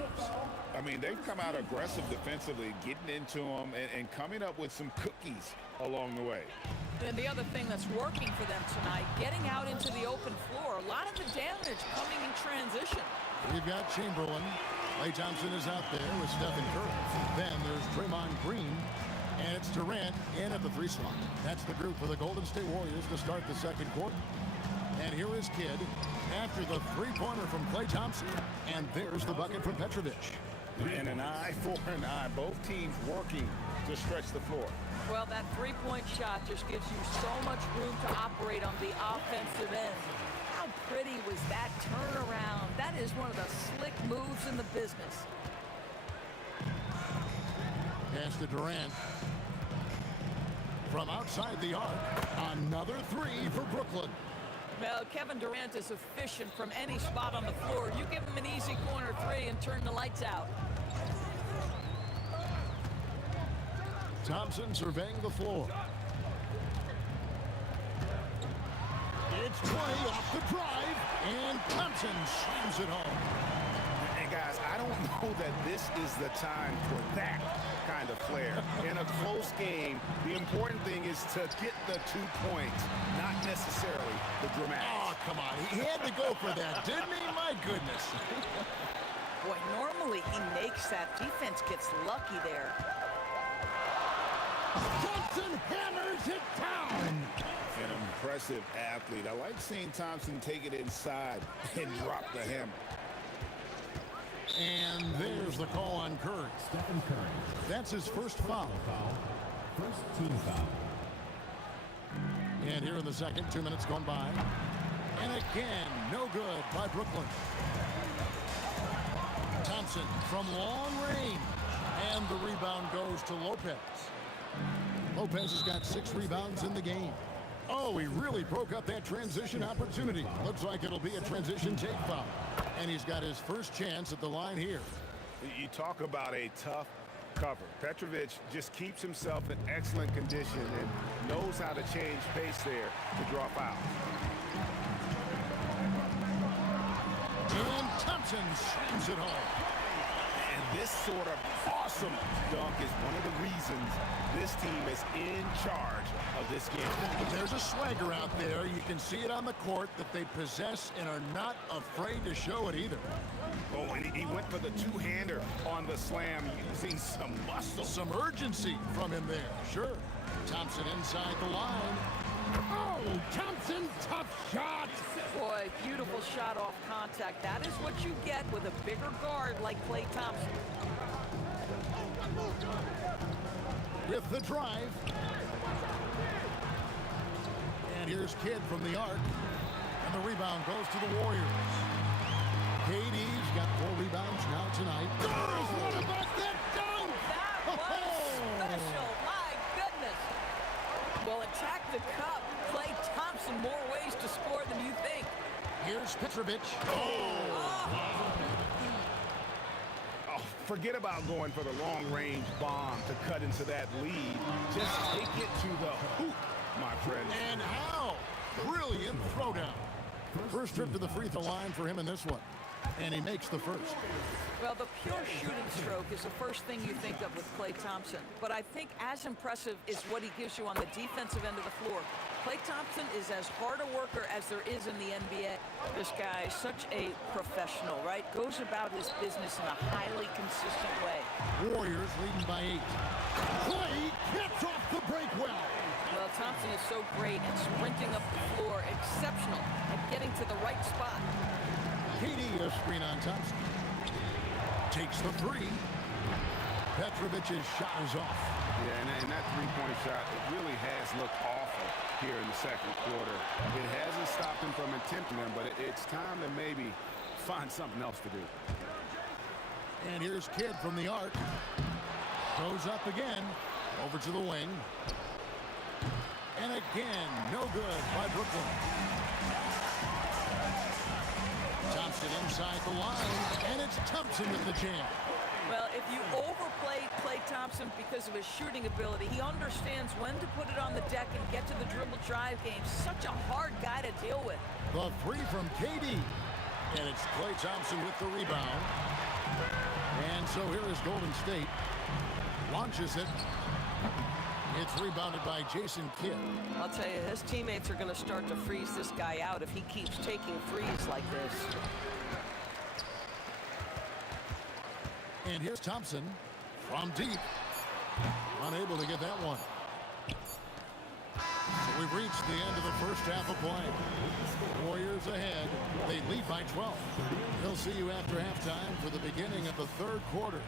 I mean, they've come out aggressive defensively, getting into them and coming up with some cookies along the way. And the other thing that's working for them tonight, getting out into the open floor. A lot of the damage coming in transition. We've got Chamberlain. Klay Thompson is out there with Stephen Curry. Then there's Draymond Green. And it's Durant in at the 3 slot. That's the group for the Golden State Warriors to start the second quarter. And here is Kidd after the 3-pointer from Klay Thompson. And there's the bucket from Petrovic. And an eye for an eye. Both teams working to stretch the floor. Well, that 3-point shot just gives you so much room to operate on the offensive end. How pretty was that turnaround? That is one of the slick moves in the business. Pass to Durant. From outside the arc, another 3 for Brooklyn. Well, Kevin Durant is efficient from any spot on the floor. You give him an easy corner 3 and turn the lights out. Thompson surveying the floor. It's 20 off the drive, and Thompson slams it home. And guys, I don't know that this is the time for that kind of flair. In a close game, the important thing is to get the 2 points, not necessarily the dramatics. Oh, come on. He had to go for that, didn't he? My goodness. Boy, normally he makes that. Defense gets lucky there. Thompson hammers it down. An impressive athlete. I like seeing Thompson take it inside and drop the hammer. And there's the call on Curry. Stephen Curry. That's his first foul. First team foul. And here in the second, 2 minutes gone by. And again, no good by Brooklyn. Thompson from long range. And the rebound goes to Lopez. Lopez has got 6 rebounds in the game. Oh, he really broke up that transition opportunity. Looks like it'll be a transition take foul. And he's got his first chance at the line here. You talk about a tough cover. Petrovic just keeps himself in excellent condition and knows how to change pace there to draw fouls. And Thompson slams it home. And this sort of awesome dunk is one of the reasons this team is in charge of this game. There's a swagger out there. You can see it on the court that they possess and are not afraid to show it either. Oh, and he went for the 2-hander on the slam, using some muscle. Some urgency from him there, sure. Thompson inside the line. Oh, Thompson, tough shot. Boy, beautiful shot off contact. That is what you get with a bigger guard like Klay Thompson. With the drive. And here's Kidd from the arc. And the rebound goes to the Warriors. KD's got 4 rebounds now tonight. Oh, what about that dunk? That was special. My goodness. Well, attack the cup. Klay Thompson more ways to score than you think. Here's Petrovic. Forget about going for the long-range bomb to cut into that lead. Just take it to the hoop, my friend. And how? Brilliant throwdown. First trip to the free throw line for him in this one. And he makes the first. Well, the pure shooting stroke is the first thing you think of with Klay Thompson. But I think as impressive is what he gives you on the defensive end of the floor. Klay Thompson is as hard a worker as there is in the NBA. This guy is such a professional, right? Goes about his business in a highly consistent way. Warriors leading by 8. Klay gets off the break well. Well, Thompson is so great at sprinting up the floor, exceptional at getting to the right spot. KD a screen on Thompson. Takes the 3. Petrovic's shot is off. Yeah, and that 3-point shot, it really has looked awful here in the second quarter. It hasn't stopped him from attempting them, but it's time to maybe find something else to do. And here's Kidd from the arc. Goes up again. Over to the wing. And again, no good by Brooklyn. Thompson inside the line. And it's Thompson with the jam. Well, if you overplay Klay Thompson because of his shooting ability, he understands when to put it on the deck and get to the dribble drive game. Such a hard guy to deal with. The three from KD. And it's Klay Thompson with the rebound. And so here is Golden State. Launches it. It's rebounded by Jason Kidd. I'll tell you, his teammates are going to start to freeze this guy out if he keeps taking threes like this. And here's Thompson from deep. Unable to get that one. So we've reached the end of the first half of play. Warriors ahead. They lead by 12. We'll see you after halftime for the beginning of the third quarter.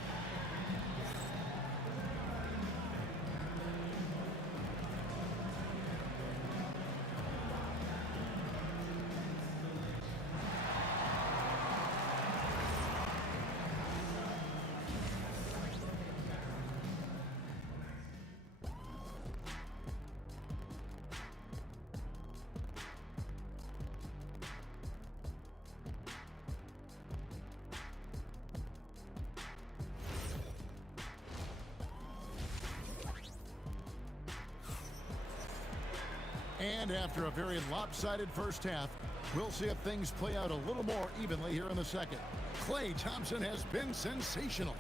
And after a very lopsided first half, we'll see if things play out a little more evenly here in the second. Klay Thompson has been sensational.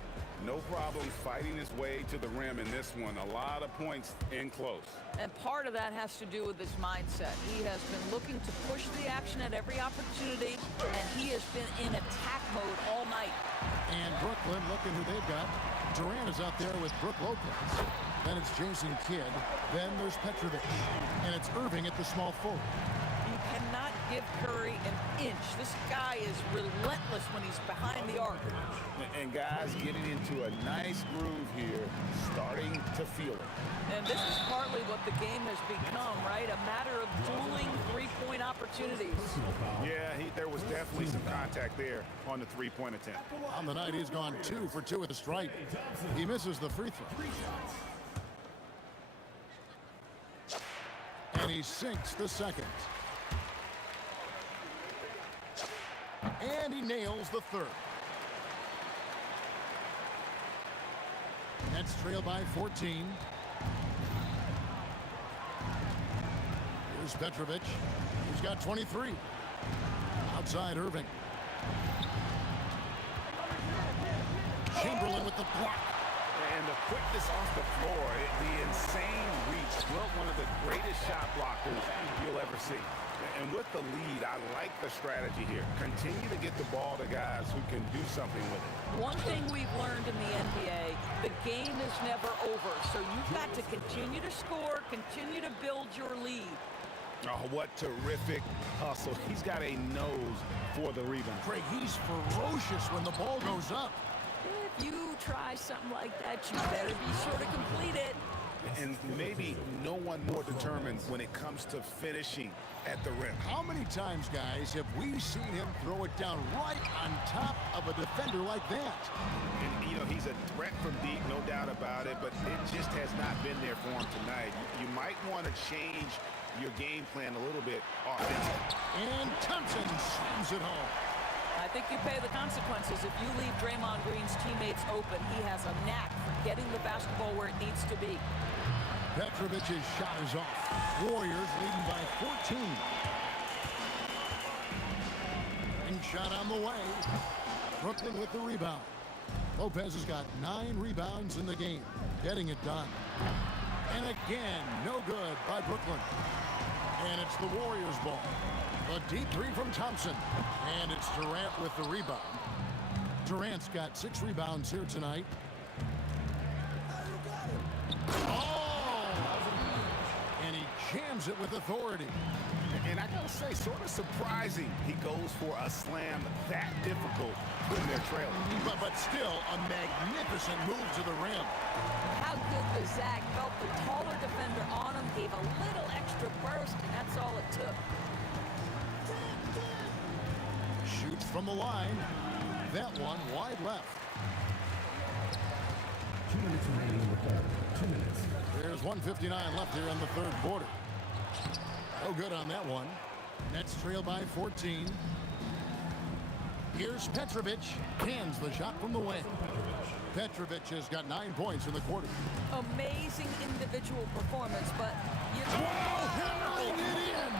No problem fighting his way to the rim in this one. A lot of points in close. And part of that has to do with his mindset. He has been looking to push the action at every opportunity, and he has been in attack mode all night. And Brooklyn, looking who they've got. Durant is out there with Brook Lopez. Then it's Jason Kidd. Then there's Petrovic. And it's Irving at the small forward. You cannot give Curry an inch. This guy is relentless when he's behind the arc. And guys getting into a nice groove here, starting to feel it. And this is partly what the game has become, right? A matter of dueling three-point opportunities. Yeah, there was definitely some contact there on the three-point attempt. On the night, he's gone 2 for 2 at the stripe. He misses the free throw. And he sinks the second. And he nails the third. Nets trail by 14. Here's Petrovic. He's got 23. Outside Irving. Chamberlain with the block. And the quickness off the floor, the insane reach. Well, one of the greatest shot blockers you'll ever see. And with the lead, I like the strategy here. Continue to get the ball to guys who can do something with it. One thing we've learned in the NBA, the game is never over. So you've got to continue to score, continue to build your lead. Oh, what terrific hustle. He's got a nose for the rebound. Craig, he's ferocious when the ball goes up. If you try something like that, you better be sure to complete it. And maybe no one more determined when it comes to finishing at the rim. How many times, guys, have we seen him throw it down right on top of a defender like that? And, you know, he's a threat from deep, no doubt about it, but it just has not been there for him tonight. You might want to change your game plan a little bit offensively. And Thompson slams it home. I think you pay the consequences. If you leave Draymond Green's teammates open, he has a knack for getting the basketball where it needs to be. Petrovic's shot is off. Warriors leading by 14. And shot on the way. Brooklyn with the rebound. Lopez has got 9 rebounds in the game, getting it done. And again, no good by Brooklyn. And it's the Warriors' ball. The deep three from Thompson. And it's Durant with the rebound. Durant's got 6 rebounds here tonight. Oh! And he jams it with authority. And I gotta say, sort of surprising he goes for a slam that difficult when they're trailing. But still, a magnificent move to the rim. How good was Zach? Felt the taller defender on him, gave a little extra burst, and that's all it took. Shoots from the line. that one wide left. 2 minutes remaining in the third. 2 minutes. There's 1:59 left here in the third quarter. No good on that one. Nets trail by 14. Here's Petrovic. Cans the shot from the wing. Petrovic has got 9 points in the quarter. Amazing individual performance, but you Hammering it in!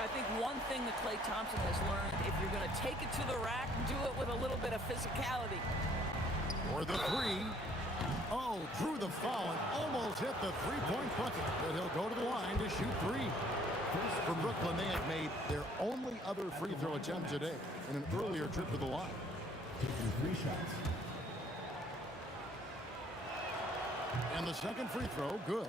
I think one thing that Klay Thompson has learned, if you're going to take it to the rack, do it with a little bit of physicality. For the three. Oh, drew the foul and almost hit the three-point bucket. But he'll go to the line to shoot three. For Brooklyn, they have made their only other free throw attempt today in an earlier trip to the line. Taking 3 shots. And the second free throw, good.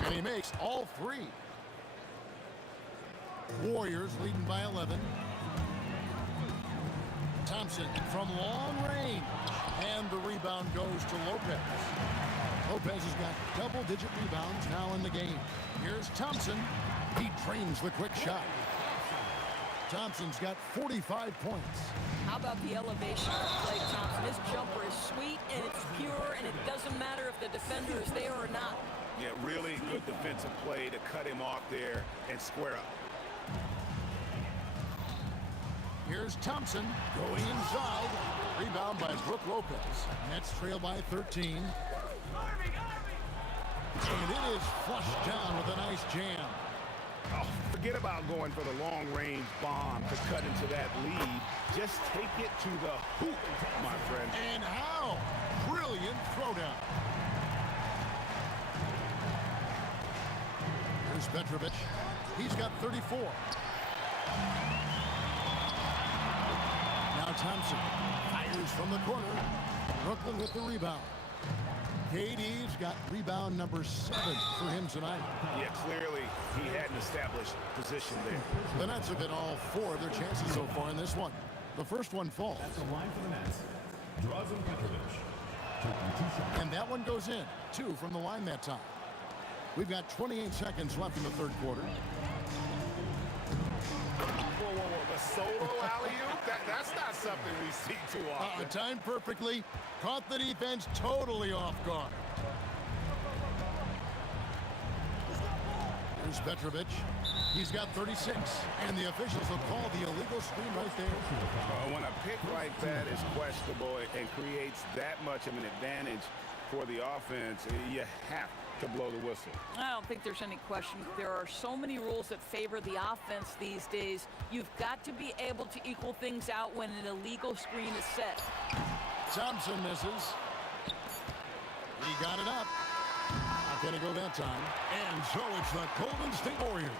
And he makes all 3. Warriors leading by 11. Thompson from long range. And the rebound goes to Lopez. Lopez has got double-digit rebounds now in the game. Here's Thompson. He trains the quick shot. Thompson's got 45 points. How about the elevation of Klay Thompson? His jumper is sweet and it's pure, and it doesn't matter if the defender is there or not. Yeah, really good defensive play to cut him off there and square up. Here's Thompson going inside. Rebound by Brook Lopez. Nets trail by 13. And it is flushed down with a nice jam. Oh, forget about going for the long-range bomb to cut into that lead. Just take it to the hoop, my friend. And how? Brilliant throwdown. Here's Petrovic. He's got 34. Now Thompson fires from the corner. Brooklyn with the rebound. KD's got rebound number 7 for him tonight. Yeah, clearly he had an established position there. The Nets have hit all 4 of their chances so far in this one. The first one falls. That's a line for the Nets. Draws in Petrovic. Taking 2 shots. And that one goes in. 2 from the line that time. We've got 28 seconds left in the third quarter. Whoa. The solo alley-oop? That's not something we see too often. Timed perfectly. Caught the defense totally off guard. Here's Petrovic. He's got 36. And the officials will call the illegal screen right there. When a pick like that is questionable and creates that much of an advantage for the offense, you have to blow the whistle. I don't think there's any question. There are so many rules that favor the offense these days. You've got to be able to equal things out when an illegal screen is set. Thompson misses. He got it up. Not going to go that time. And so it's the Golden State Warriors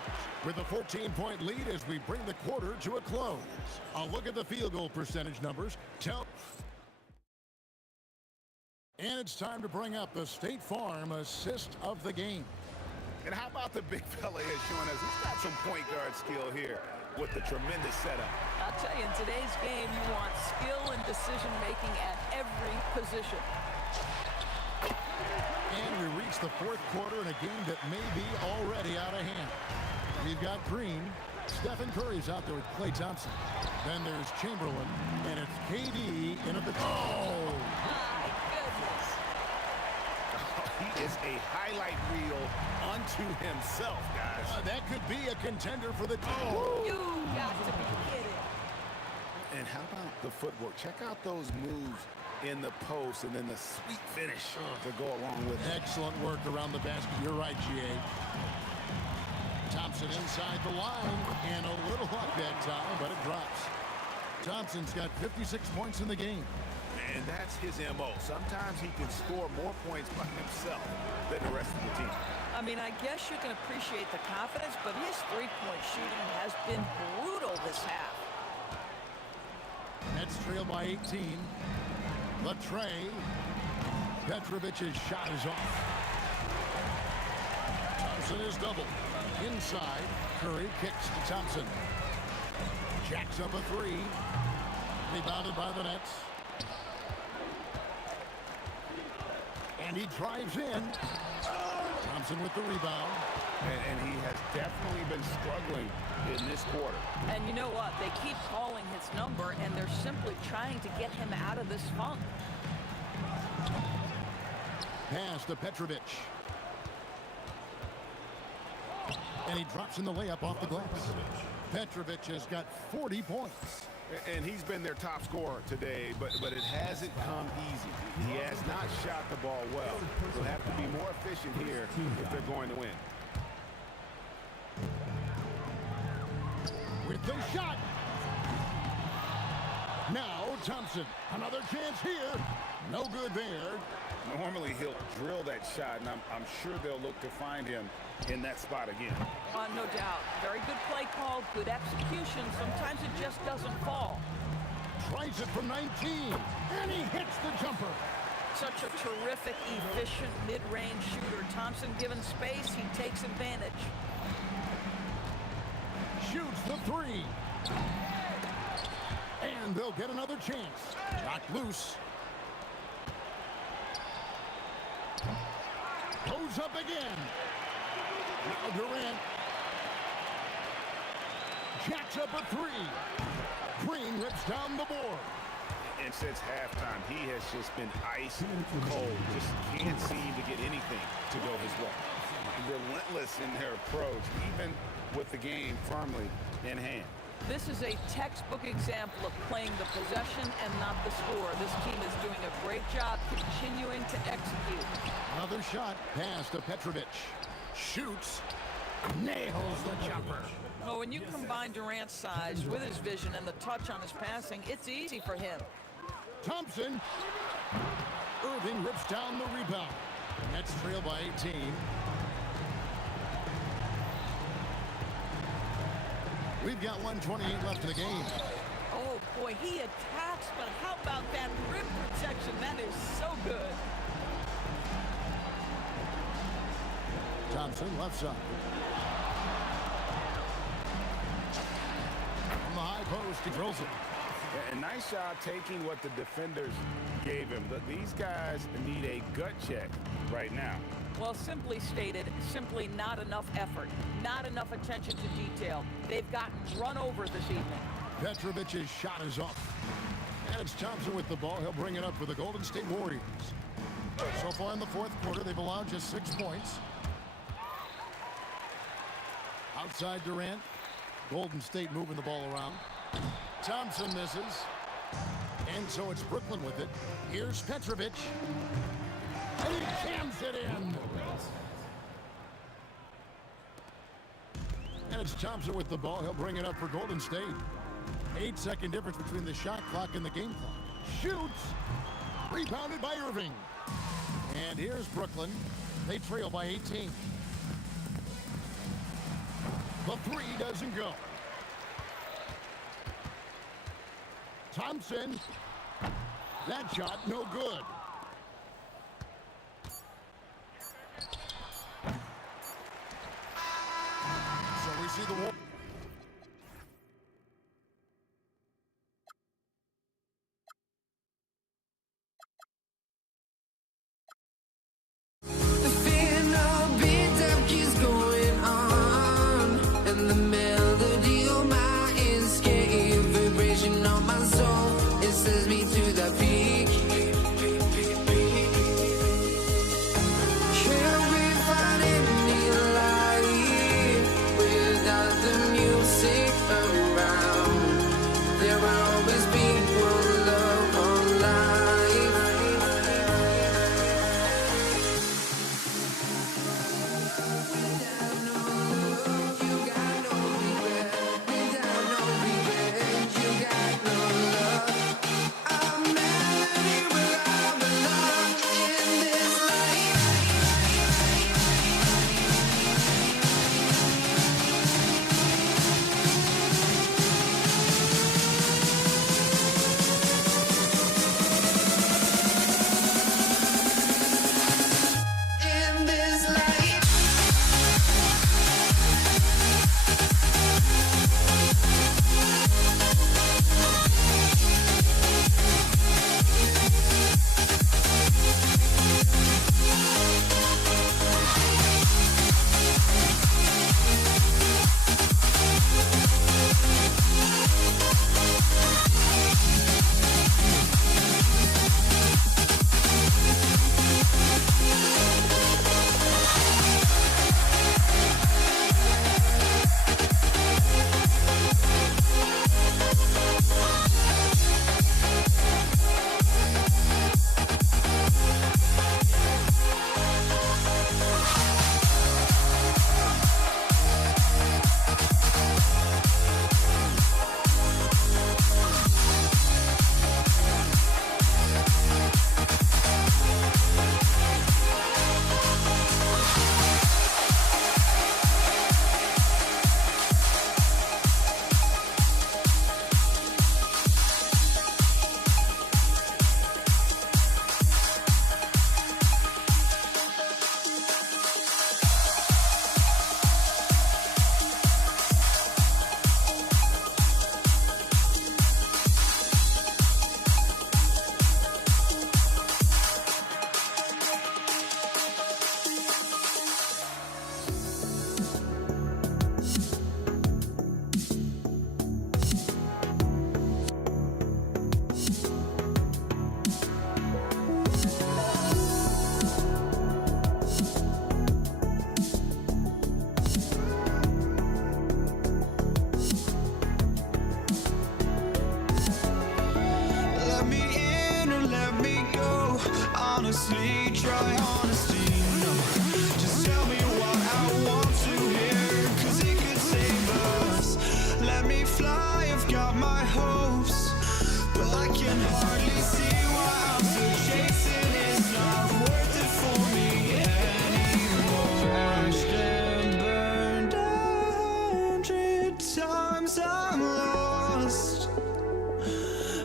with a 14-point lead as we bring the quarter to a close. A look at the field goal percentage numbers. And it's time to bring up the State Farm assist of the game. And how about the big fella here showing us he's got some point guard skill here with the tremendous setup. I'll tell you, in today's game, you want skill and decision-making at every position. And we reach the fourth quarter in a game that may be already out of hand. We've got Green. Stephen Curry's out there with Klay Thompson. Then there's Chamberlain, and it's KD in at the... Oh! He is a highlight reel unto himself, guys. That could be a contender for the... Oh! You got to be kidding. And how about the footwork? Check out those moves in the post and then the sweet finish to go along with it. Excellent work around the basket. You're right, G.A. Thompson inside the line, and a little luck that time, but it drops. Thompson's got 56 points in the game. And that's his M.O. Sometimes he can score more points by himself than the rest of the team. I mean, I guess you can appreciate the confidence, but his three-point shooting has been brutal this half. Nets trail by 18. The tray. Petrovic's shot is off. Thompson is doubled. Inside, Curry kicks to Thompson. Jacks up a three. Rebounded by the Nets. And he drives in. Thompson with the rebound. And he has definitely been struggling in this quarter. And you know what? They keep calling his number, and they're simply trying to get him out of this funk. Pass to Petrovic. And he drops in the layup off the glass. Petrovic has got 40 points. And he's been their top scorer today, but it hasn't come easy. He has not shot the ball well. They'll have to be more efficient here if they're going to win. With the shot. Now Thompson. Another chance here. No good there. Normally he'll drill that shot, and I'm sure they'll look to find him in that spot again. No doubt. Very good play call, good execution. Sometimes it just doesn't fall. Tries it from 19, and he hits the jumper. Such a terrific, efficient mid-range shooter. Thompson given space, he takes advantage. Shoots the three. And they'll get another chance. Knocked loose. Goes up again. Now Durant. Jacks up a three. Green rips down the board. And since halftime, he has just been ice cold. Just can't seem to get anything to go his way. Relentless in their approach, even with the game firmly in hand. This is a textbook example of playing the possession and not the score. This team is doing a great job continuing to execute. Another shot. Pass to Petrovic. Shoots. Nails the jumper. Oh, when you combine Durant's size with his vision and the touch on his passing, it's easy for him. Thompson. Irving rips down the rebound. Nets trail by 18. We've got 1:28 left in the game. Oh, boy, he attacks, but how about that rim protection? That is so good. Thompson, left side. From the high post, he drills it. A nice job taking what the defenders gave him. But these guys need a gut check right now. Well, simply stated, simply not enough effort, not enough attention to detail. They've gotten run over this evening. Petrovic's shot is off. And it's Thompson with the ball. He'll bring it up for the Golden State Warriors. So far in the fourth quarter, they've allowed just 6 points. Outside Durant. Golden State moving the ball around. Thompson misses. And so it's Brooklyn with it. Here's Petrovic. And he jams it in. And it's Thompson with the ball. He'll bring it up for Golden State. 8-second difference between the shot clock and the game clock. Shoots. Rebounded by Irving. And here's Brooklyn. They trail by 18. The three doesn't go. Thompson. That shot no good. So we see the wall. The fear no beat-up keeps going on, and the melody of my escape, vibration on my soul, it sends me to the peak. Can't we find any light without the honestly, try honesty. No, just tell me what I want to hear, 'cause it could save us. Let me fly, I've got my hopes, but I can hardly see why I'm still chasing. It's not worth it for me anymore. Crashed and burned 100 times, I'm lost.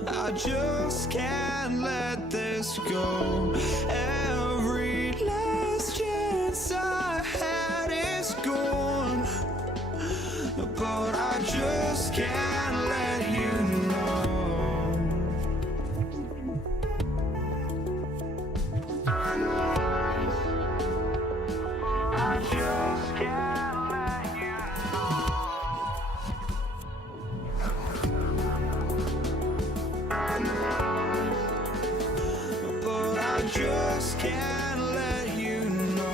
I just can't let this go. Every last chance I had is gone, but I just can't let you know. I just can't let you know. But I just can't let you know.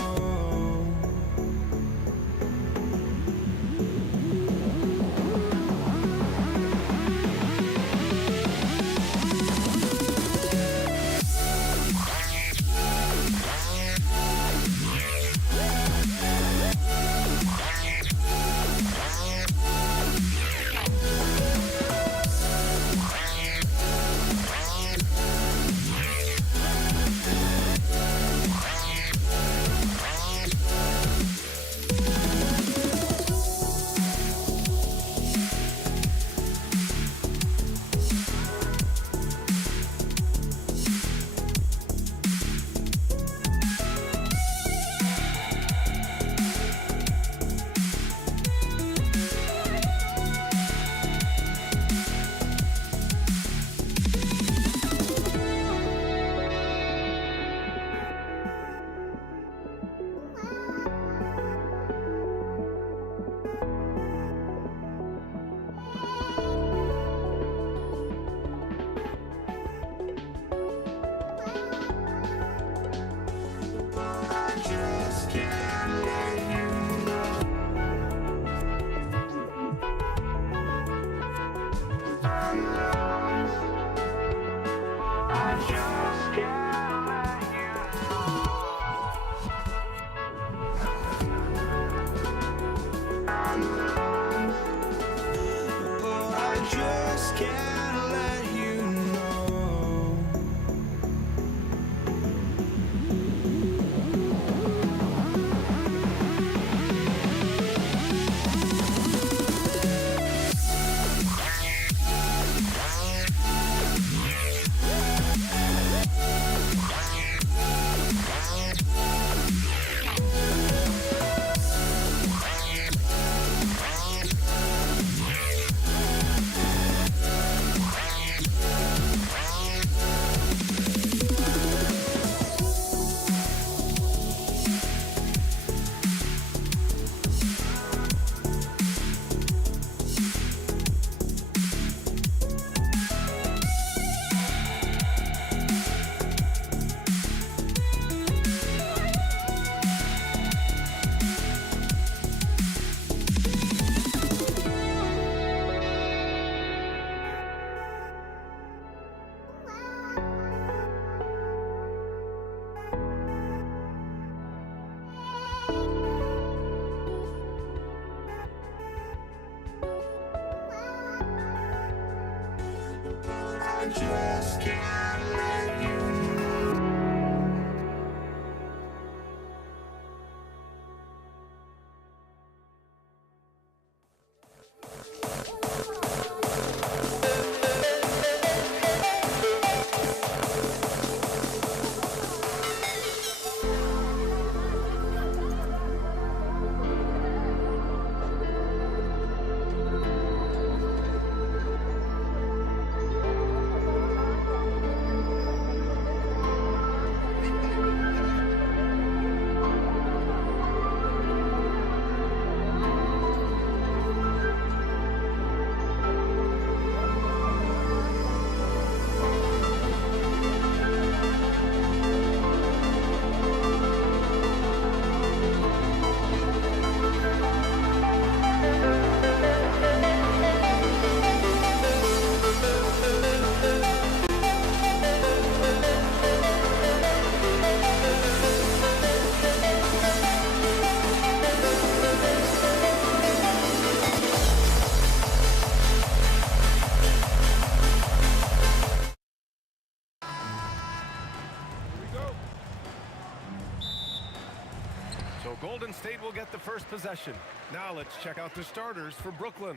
So Golden State will get the first possession. Now let's check out the starters for Brooklyn.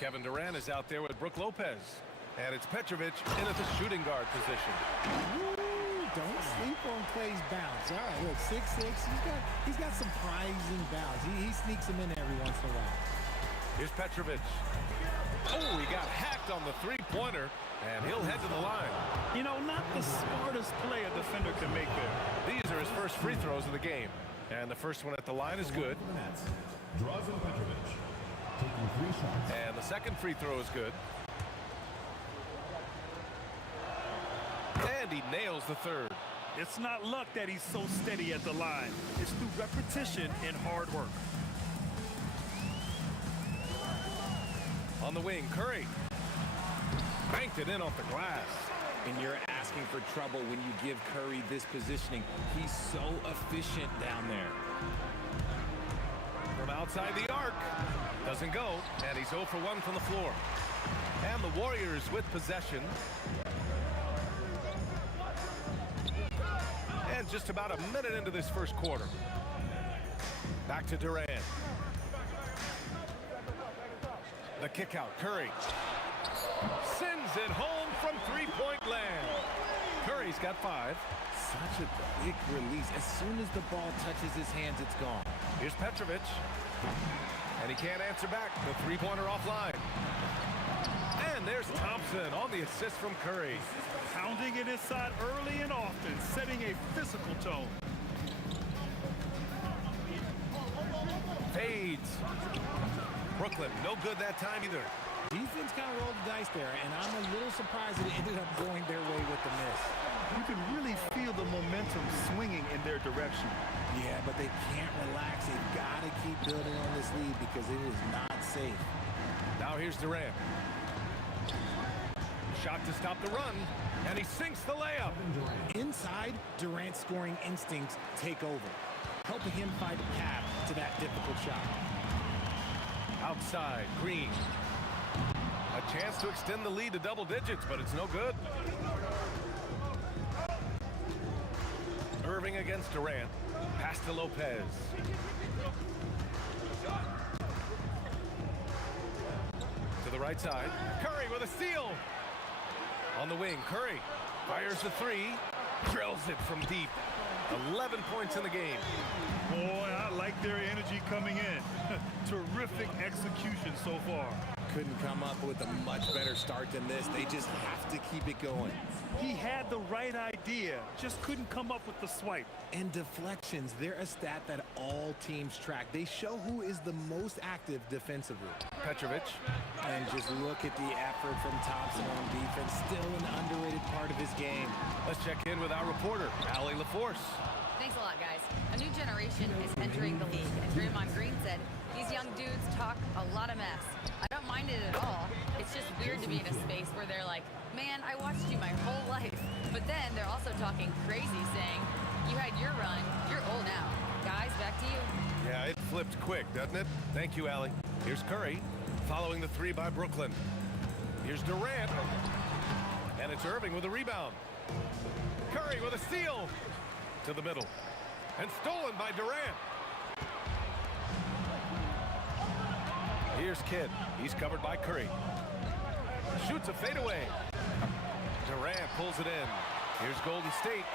Kevin Durant is out there with Brook Lopez. And it's Petrovic in at the shooting guard position. Ooh, don't sleep on Clay's bounce. All right, look, 6'6". He's got some surprising bounce. He sneaks them in every once in a while. Here's Petrovic. Oh, he got hacked on the three-pointer, and he'll head to the line. You know, not the smartest play a defender can make there. These are his first free throws of the game. And the first one at the line is good. Drazen Petrovic, taking 3 shots. And the second free throw is good. And he nails the third. It's not luck that he's so steady at the line. It's through repetition and hard work. On the wing, Curry. Banked it in off the glass. And you're asking for trouble when you give Curry this positioning. He's so efficient down there. From outside the arc. Doesn't go. And he's 0 for 1 from the floor. And the Warriors with possession. And just about a minute into this first quarter. Back to Durant. The kick out, Curry. Sends it home from three-point land. Curry's got 5. Such a quick release. As soon as the ball touches his hands, it's gone. Here's Petrovic. And he can't answer back. The three-pointer offline. And there's Thompson on the assist from Curry. Pounding it inside early and often, setting a physical tone. Fades. Brooklyn, no good that time either. Defense kind of rolled the dice there, and I'm a little surprised that it ended up going their way with the miss. You can really feel the momentum swinging in their direction. Yeah, but they can't relax. They've got to keep building on this lead because it is not safe. Now here's Durant. Shot to stop the run, and he sinks the layup. Inside, Durant's scoring instincts take over, helping him find a path to that difficult shot. Outside, Green. A chance to extend the lead to double digits, but it's no good. Irving against Durant. Pass to Lopez. To the right side. Curry with a steal. On the wing, Curry fires the 3. Drills it from deep. 11 points in the game. Boy, I like their energy coming in. Terrific execution so far. Couldn't come up with a much better start than this. They just have to keep it going. He had the right idea, just couldn't come up with the swipe. And deflections, they're a stat that all teams track. They show who is the most active defensively. Petrovic. And just look at the effort from Thompson on defense. Still an underrated part of his game. Let's check in with our reporter, Allie LaForce. Thanks a lot, guys. A new generation is entering the league, and Draymond Green said, these young dudes talk a lot of mess. I don't mind it at all. It's just weird to be in a space where they're like, man, I watched you my whole life. But then they're also talking crazy, saying, you had your run, you're old now. Guys, back to you. Yeah, it flipped quick, doesn't it? Thank you, Allie. Here's Curry, following the 3 by Brooklyn. Here's Durant. And it's Irving with a rebound. Curry with a steal. To the middle. And stolen by Durant. Here's Kidd. He's covered by Curry. Shoots a fadeaway. Durant pulls it in. Here's Golden State.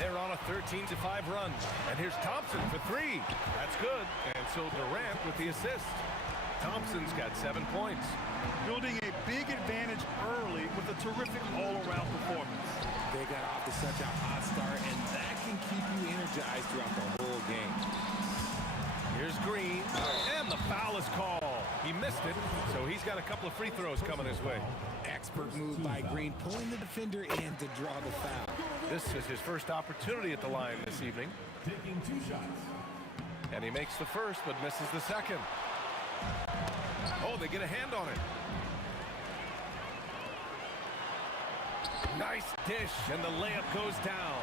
They're on a 13-5 run. And here's Thompson for 3. That's good. And so Durant with the assist. Thompson's got 7 points. Building a big advantage early with a terrific all-around performance. They got off to such a hot start, and that can keep you energized throughout the whole game. Here's Green, and the foul is called. He missed it, so he's got a couple of free throws coming his way. Expert move by Green, pulling the defender in to draw the foul. This is his first opportunity at the line this evening. Taking 2 shots. And he makes the first, but misses the second. Oh, they get a hand on it. Nice dish, and the layup goes down.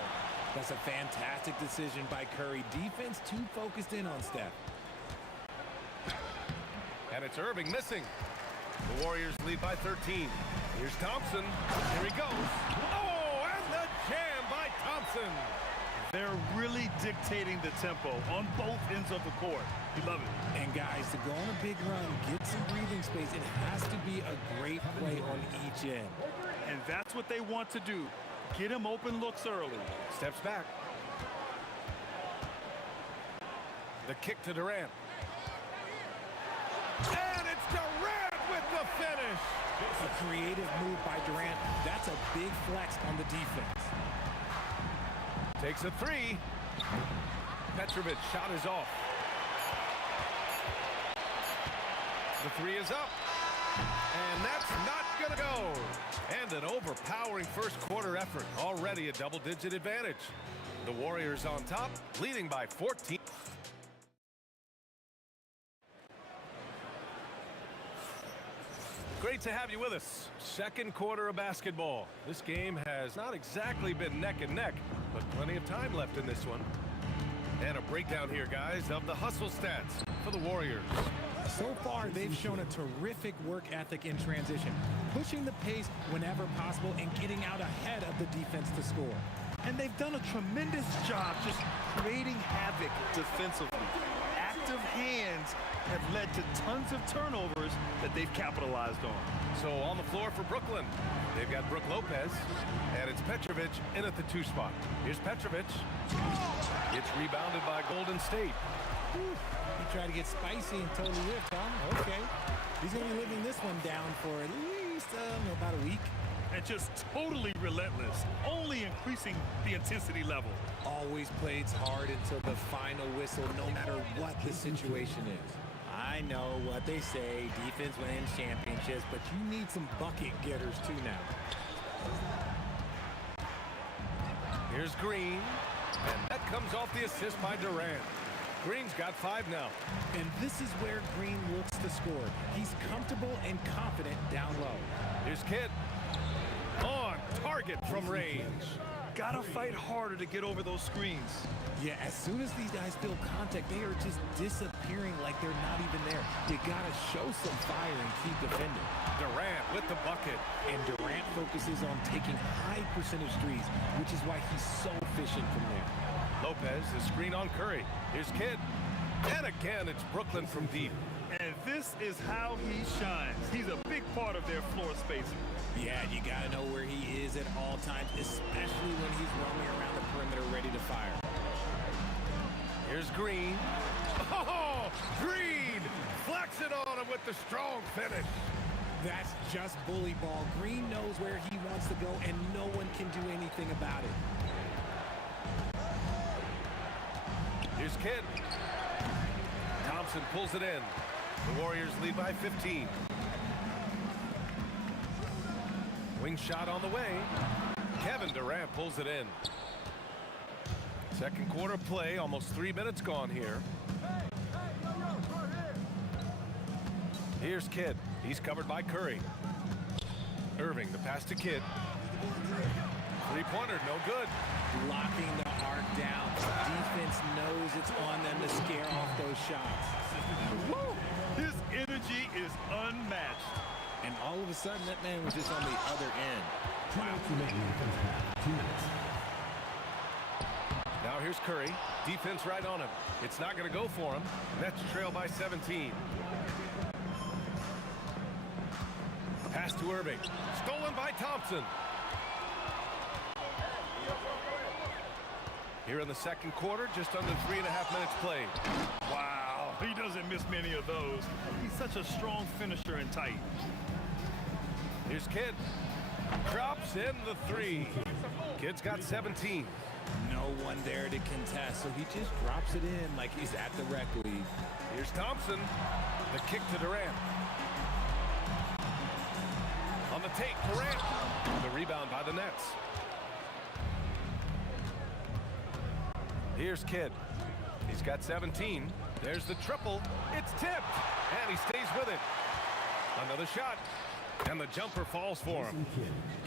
That's a fantastic decision by Curry. Defense too focused in on Steph. And it's Irving missing. The Warriors lead by 13. Here's Thompson. Here he goes. Oh, and the jam by Thompson. They're really really dictating the tempo on both ends of the court. You love it. And guys, to go on a big run, get some breathing space, it has to be a great play on each end. And that's what they want to do. Get him open looks early. Steps back. The kick to Durant. And it's Durant with the finish. A creative move by Durant. That's a big flex on the defense. Takes a three. Petrovic's shot is off. The three is up. And that's not going to go. And an overpowering first quarter effort. Already a double-digit advantage. The Warriors on top, leading by 14. Great to have you with us. Second quarter of basketball. This game has not exactly been neck and neck, but plenty of time left in this one. And a breakdown here, guys, of the hustle stats for the Warriors. So far, they've shown a terrific work ethic in transition, pushing the pace whenever possible and getting out ahead of the defense to score. And they've done a tremendous job just creating havoc defensively. Active hands have led to tons of turnovers that they've capitalized on. So on the floor for Brooklyn, they've got Brook Lopez, and it's Petrovic in at the 2 spot. Here's Petrovic. It's rebounded by Golden State. Whew. He tried to get spicy and totally whipped, huh? Okay. He's going to be living this one down for at least about a week. And just totally relentless, only increasing the intensity level. Always plays hard until the final whistle, no matter what the situation is. I know what they say, defense wins championships, but you need some bucket getters too now. Here's Green, and that comes off the assist by Durant. Green's got 5 now. And this is where Green looks to score. He's comfortable and confident down low. Here's Kidd. On target from range. Gotta fight harder to get over those screens. Yeah, as soon as these guys feel contact, they are just disappearing like they're not even there. You gotta show some fire and keep defending. Durant with the bucket. And Durant focuses on taking high percentage threes, which is why he's so efficient from there. Lopez, the screen on Curry. Here's Kidd. And again, it's Brooklyn from deep. And this is how he shines. He's a big part of their floor spacing. Yeah, you gotta know where he is at all times, especially when he's roaming around the perimeter ready to fire. Here's Green. Oh, Green! Flex it on him with the strong finish. That's just bully ball. Green knows where he wants to go, and no one can do anything about it. Here's Kidd. Thompson pulls it in. The Warriors lead by 15. Wing shot on the way. Kevin Durant pulls it in. Second quarter play, almost 3 minutes gone here. Here's Kidd. He's covered by Curry. Irving, the pass to Kidd. Three-pointer, no good. Locking the arc down. Defense knows it's on them to scare off those shots. Woo! His energy is unmatched. And all of a sudden, that man was just on the other end. Wow. 2 minutes. Now here's Curry. Defense right on him. It's not going to go for him. Nets trail by 17. Pass to Irving. Stolen by Thompson. Here in the second quarter, just under 3.5 minutes played. Wow, he doesn't miss many of those. He's such a strong finisher and tight. Here's Kidd. Drops in the 3. Kidd's got 17. No one there to contest, so he just drops it in like he's at the rec league. Here's Thompson. The kick to Durant. On the take, Durant. The rebound by the Nets. Here's Kidd. He's got 17. There's the triple. It's tipped. And he stays with it. Another shot. And the jumper falls for him.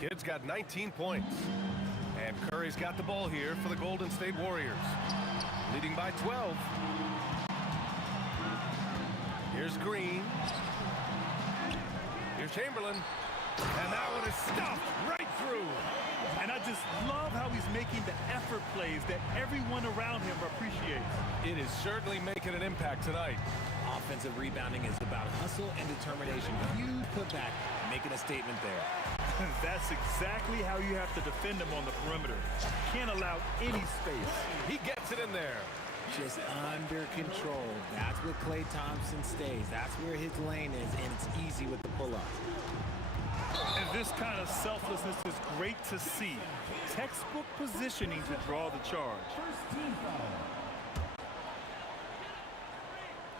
Kidd's got 19 points. And Curry's got the ball here for the Golden State Warriors. Leading by 12. Here's Green. Here's Chamberlain. And that one is stuffed right through. And I just love how he's making the effort plays that everyone around him appreciates. It is certainly making an impact tonight. Offensive rebounding is about hustle and determination. Huge putback, making a statement there. That's exactly how you have to defend him on the perimeter. Can't allow any space. He gets it in there. Just under control. That's what Klay Thompson stays. That's where his lane is, and it's easy with the pull-up. And this kind of selflessness is great to see. Textbook positioning to draw the charge.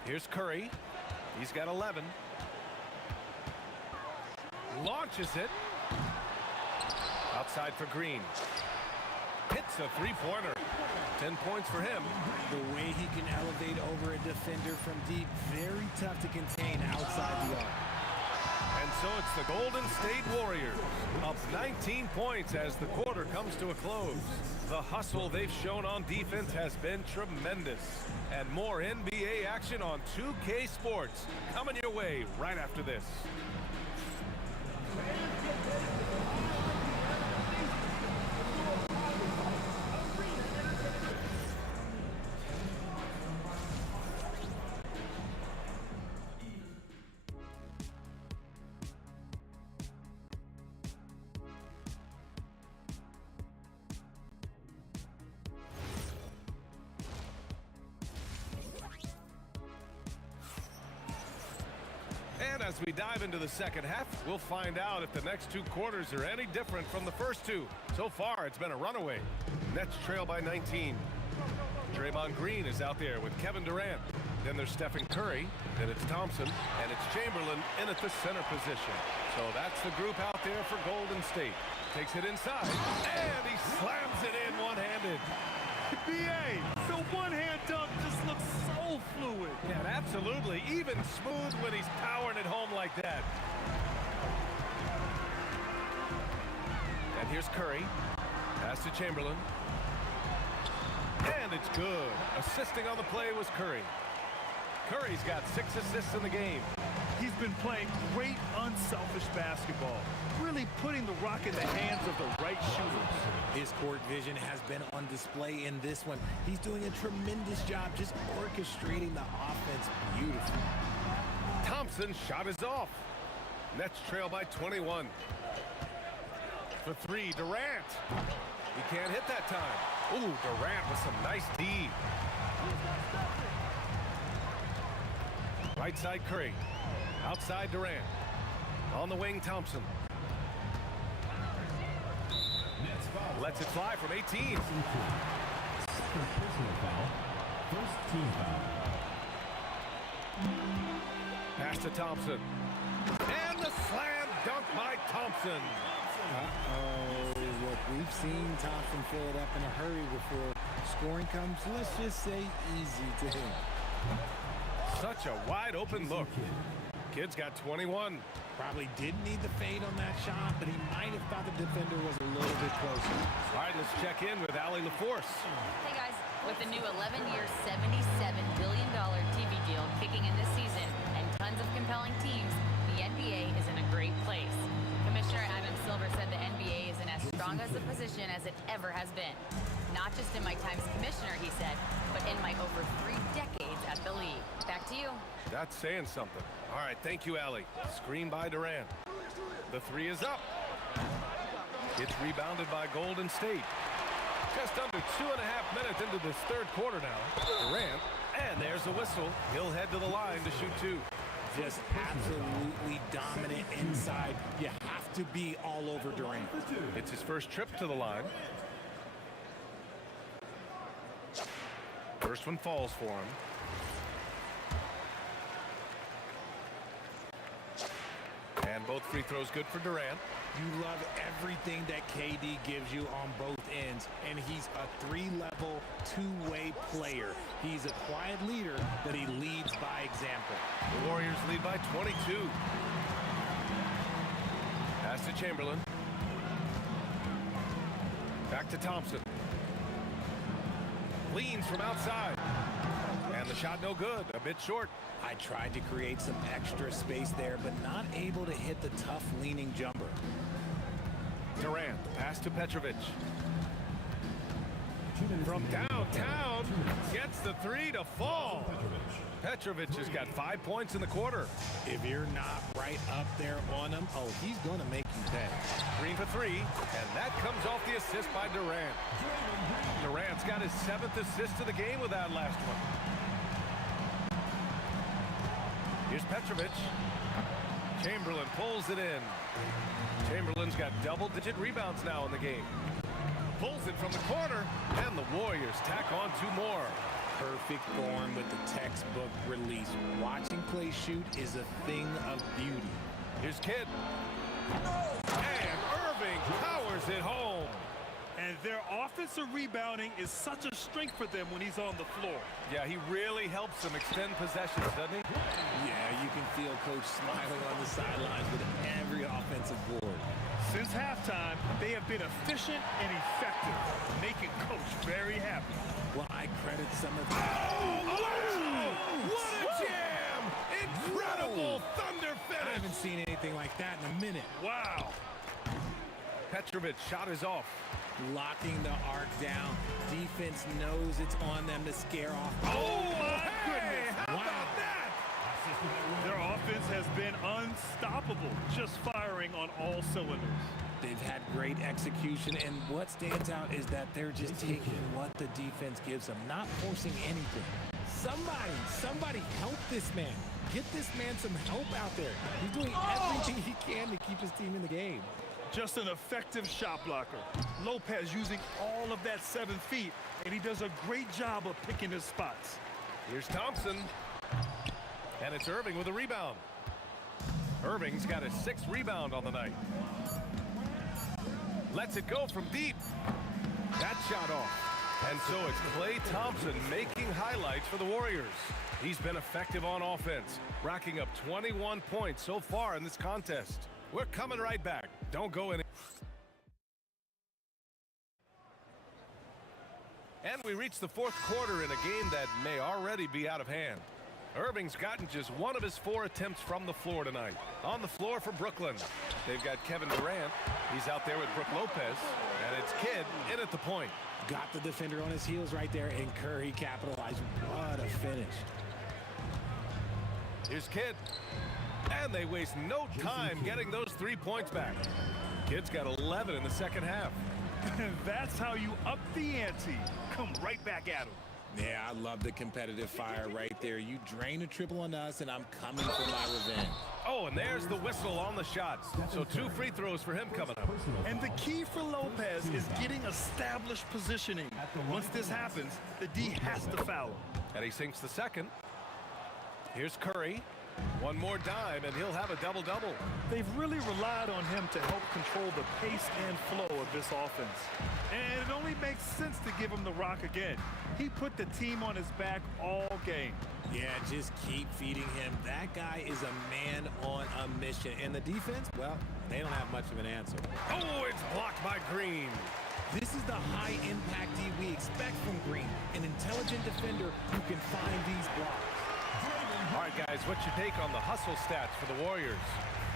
Here's Curry. He's got 11. Launches it. Outside for Green. Hits a three-pointer. 10 points for him. The way he can elevate over a defender from deep, very tough to contain outside the arc. And so it's the Golden State Warriors up 19 points as the quarter comes to a close. The hustle they've shown on defense has been tremendous. And more NBA action on 2K Sports coming your way right after this. And as we dive into the second half, we'll find out if the next two quarters are any different from the first two. So far, it's been a runaway. Nets trail by 19. Draymond Green is out there with Kevin Durant. Then there's Stephen Curry. Then it's Thompson. And it's Chamberlain in at the center position. So that's the group out there for Golden State. Takes it inside. And he slams it in one-handed. B.A., the one-hand dunk just looks so fluid. Yeah, absolutely. Even smooth when he's powering it home like that. And here's Curry. Pass to Chamberlain. And it's good. Assisting on the play was Curry. Curry's got 6 assists in the game. He's been playing great, unselfish basketball, really putting the rock in the hands of the right shooters. His court vision has been on display in this one. He's doing a tremendous job just orchestrating the offense beautifully. Thompson's shot is off. Nets trail by 21. For three, Durant. He can't hit that time. Ooh, Durant with some nice D. Right side, Curry. Outside, Durant. On the wing, Thompson. Lets it fly from 18. Second personal foul. First team foul. Pass to Thompson. And the slam dunk by Thompson. Uh-oh. Look, we've seen Thompson fill it up in a hurry before. Scoring comes, let's just say, easy to him. Such a wide open look. Kid's got 21. Probably didn't need the fade on that shot, but he might have thought the defender was a little bit closer. All right, let's check in with Allie LaForce. Hey guys, with the new 11-year, $77 billion TV deal kicking in this season and tons of compelling teams, the NBA is in a great place. Commissioner Adam Silver said the NBA is in as strong as a position as it ever has been. Not just in my time as commissioner, he said, but in my over 3 decades at the league. Back to you. That's saying something. All right, thank you, Allie. Screen by Durant. The three is up. It's rebounded by Golden State. Just under 2.5 minutes into this third quarter now. Durant, and there's a whistle. He'll head to the line to shoot 2. Just absolutely dominant inside. You have to be all over Durant. It's his first trip to the line. First one falls for him. And both free throws good for Durant. You love everything that KD gives you on both ends, and he's a 3-level, 2-way player. He's a quiet leader, but he leads by example. The Warriors lead by 22. Pass to Chamberlain. Back to Thompson. Leans from outside. And the shot no good, a bit short. I tried to create some extra space there, but not able to hit the tough leaning jumper. Durant, pass to Petrovic. From downtown, gets the three to fall. Petrovic has got 5 points in the quarter. If you're not right up there on him, oh, he's going to make you pay. Green for three, and that comes off the assist by Durant. Durant's got his 7th assist of the game with that last one. Here's Petrovic. Chamberlain pulls it in. Chamberlain's got double-digit rebounds now in the game. Pulls it from the corner, and the Warriors tack on 2 more. Perfect form with the textbook release. Watching Clay shoot is a thing of beauty. Here's Kidd. And Irving powers it home. And their offensive rebounding is such a strength for them when he's on the floor. Yeah, he really helps them extend possessions, doesn't he? Yeah, you can feel Coach smiling on the sidelines with every offensive board. Since halftime, they have been efficient and effective, making Coach very happy. Well, I credit some of the... What a jam! Incredible thunder finish! I haven't seen anything like that in a minute. Wow! Petrovic shot is off. Locking the arc down. Defense knows it's on them to scare off. Oh, my goodness! How about that? Their offense has been unstoppable, just firing on all cylinders. They've had great execution, and what stands out is that they're just taking what the defense gives them, not forcing anything. Somebody help this man. Get this man some help out there. He's doing everything he can to keep his team in the game. Just an effective shot blocker. Lopez using all of that 7 feet, and he does a great job of picking his spots. Here's Thompson. And it's Irving with a rebound. Irving's got his 6th rebound on the night. Lets it go from deep. That shot off. And so it's Klay Thompson making highlights for the Warriors. He's been effective on offense, racking up 21 points so far in this contest. We're coming right back. Don't go in. And we reach the 4th quarter in a game that may already be out of hand. Irving's gotten just 1 of his 4 attempts from the floor tonight. On the floor for Brooklyn, they've got Kevin Durant. He's out there with Brook Lopez. And it's Kidd in at the point. Got the defender on his heels right there, and Curry capitalized. What a finish. Here's Kidd. And they waste no time getting those 3 points back. Kidd's got 11 in the second half. And that's how you up the ante. Come right back at him. Yeah, I love the competitive fire right there. You drain a triple on us, and I'm coming for my revenge. Oh, and there's the whistle on the shot. So 2 free throws for him coming up. And the key for Lopez is getting established positioning. Once this happens, the D has to foul him. And he sinks the second. Here's Curry. 1 more dime, and he'll have a double-double. They've really relied on him to help control the pace and flow of this offense. And it only makes sense to give him the rock again. He put the team on his back all game. Yeah, just keep feeding him. That guy is a man on a mission. And the defense, well, they don't have much of an answer. Oh, it's blocked by Green. This is the high-impact D we expect from Green, an intelligent defender who can find these blocks. All right, guys, what's your take on the hustle stats for the Warriors?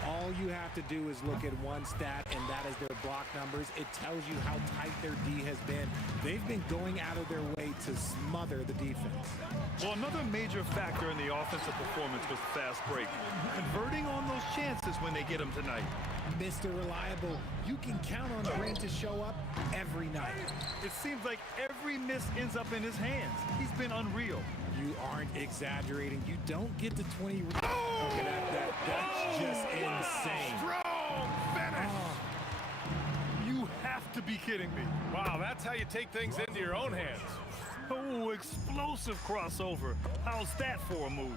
All you have to do is look at one stat, and that is their block numbers. It tells you how tight their D has been. They've been going out of their way to smother the defense. Well, another major factor in the offensive performance was the fast break. Converting on those chances when they get them tonight. Mr. Reliable, you can count on Green to show up every night. It seems like every miss ends up in his hands. He's been unreal. You aren't exaggerating. You don't get to 20. Look at that. That's just insane. Strong finish. You have to be kidding me. Wow, that's how you take things into your own hands. Oh, explosive crossover. How's that for a move?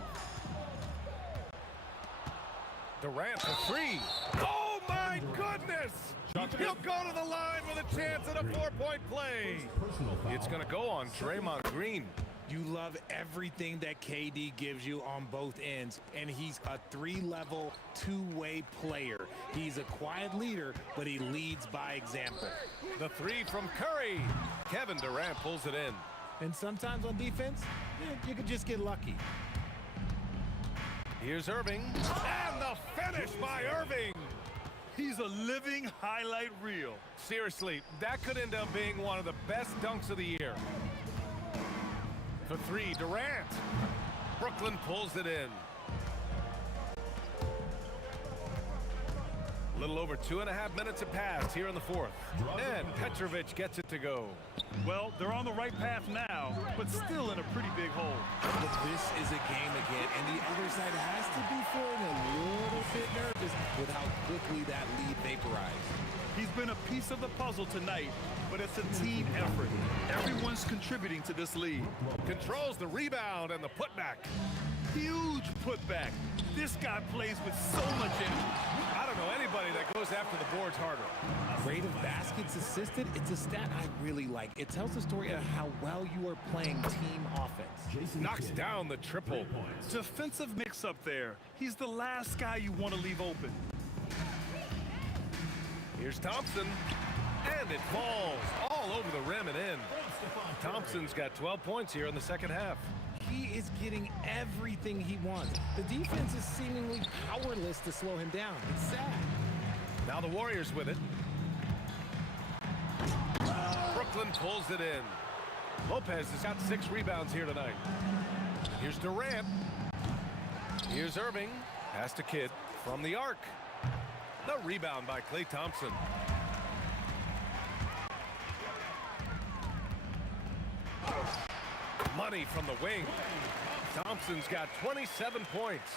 Durant for 3. Oh, my goodness. He'll go to the line with a chance at a 4-point play. It's going to go on Draymond Green. You love everything that KD gives you on both ends, and he's a 3-level, 2-way player. He's a quiet leader, but he leads by example. The 3 from Curry. Kevin Durant pulls it in. And sometimes on defense, you can just get lucky. Here's Irving. And the finish by Irving. He's a living highlight reel. Seriously, that could end up being one of the best dunks of the year. For three, Durant. Brooklyn pulls it in. A little over 2.5 minutes have passed here in the fourth. And Petrovic gets it to go. Well, they're on the right path now, but still in a pretty big hole. But this is a game again, and the other side has to be feeling a little bit nervous with how quickly that lead vaporized. He's been a piece of the puzzle tonight, but it's a team effort. Everyone's contributing to this lead. Controls the rebound and the putback. Huge putback. This guy plays with so much energy. I don't know anybody that goes after the boards harder. Rate of baskets assisted, it's a stat I really like. It tells the story of how well you are playing team offense. Knocks down the triple. Defensive mix-up there. He's the last guy you want to leave open. Here's Thompson. And it falls all over the rim and in. Thompson's got 12 points here in the second half. He is getting everything he wants. The defense is seemingly powerless to slow him down. It's sad. Now the Warriors with it. Brooklyn pulls it in. Lopez has got 6 rebounds here tonight. Here's Durant. Here's Irving. Pass to Kidd from the arc. The rebound by Klay Thompson. Money from the wing. Thompson's got 27 points.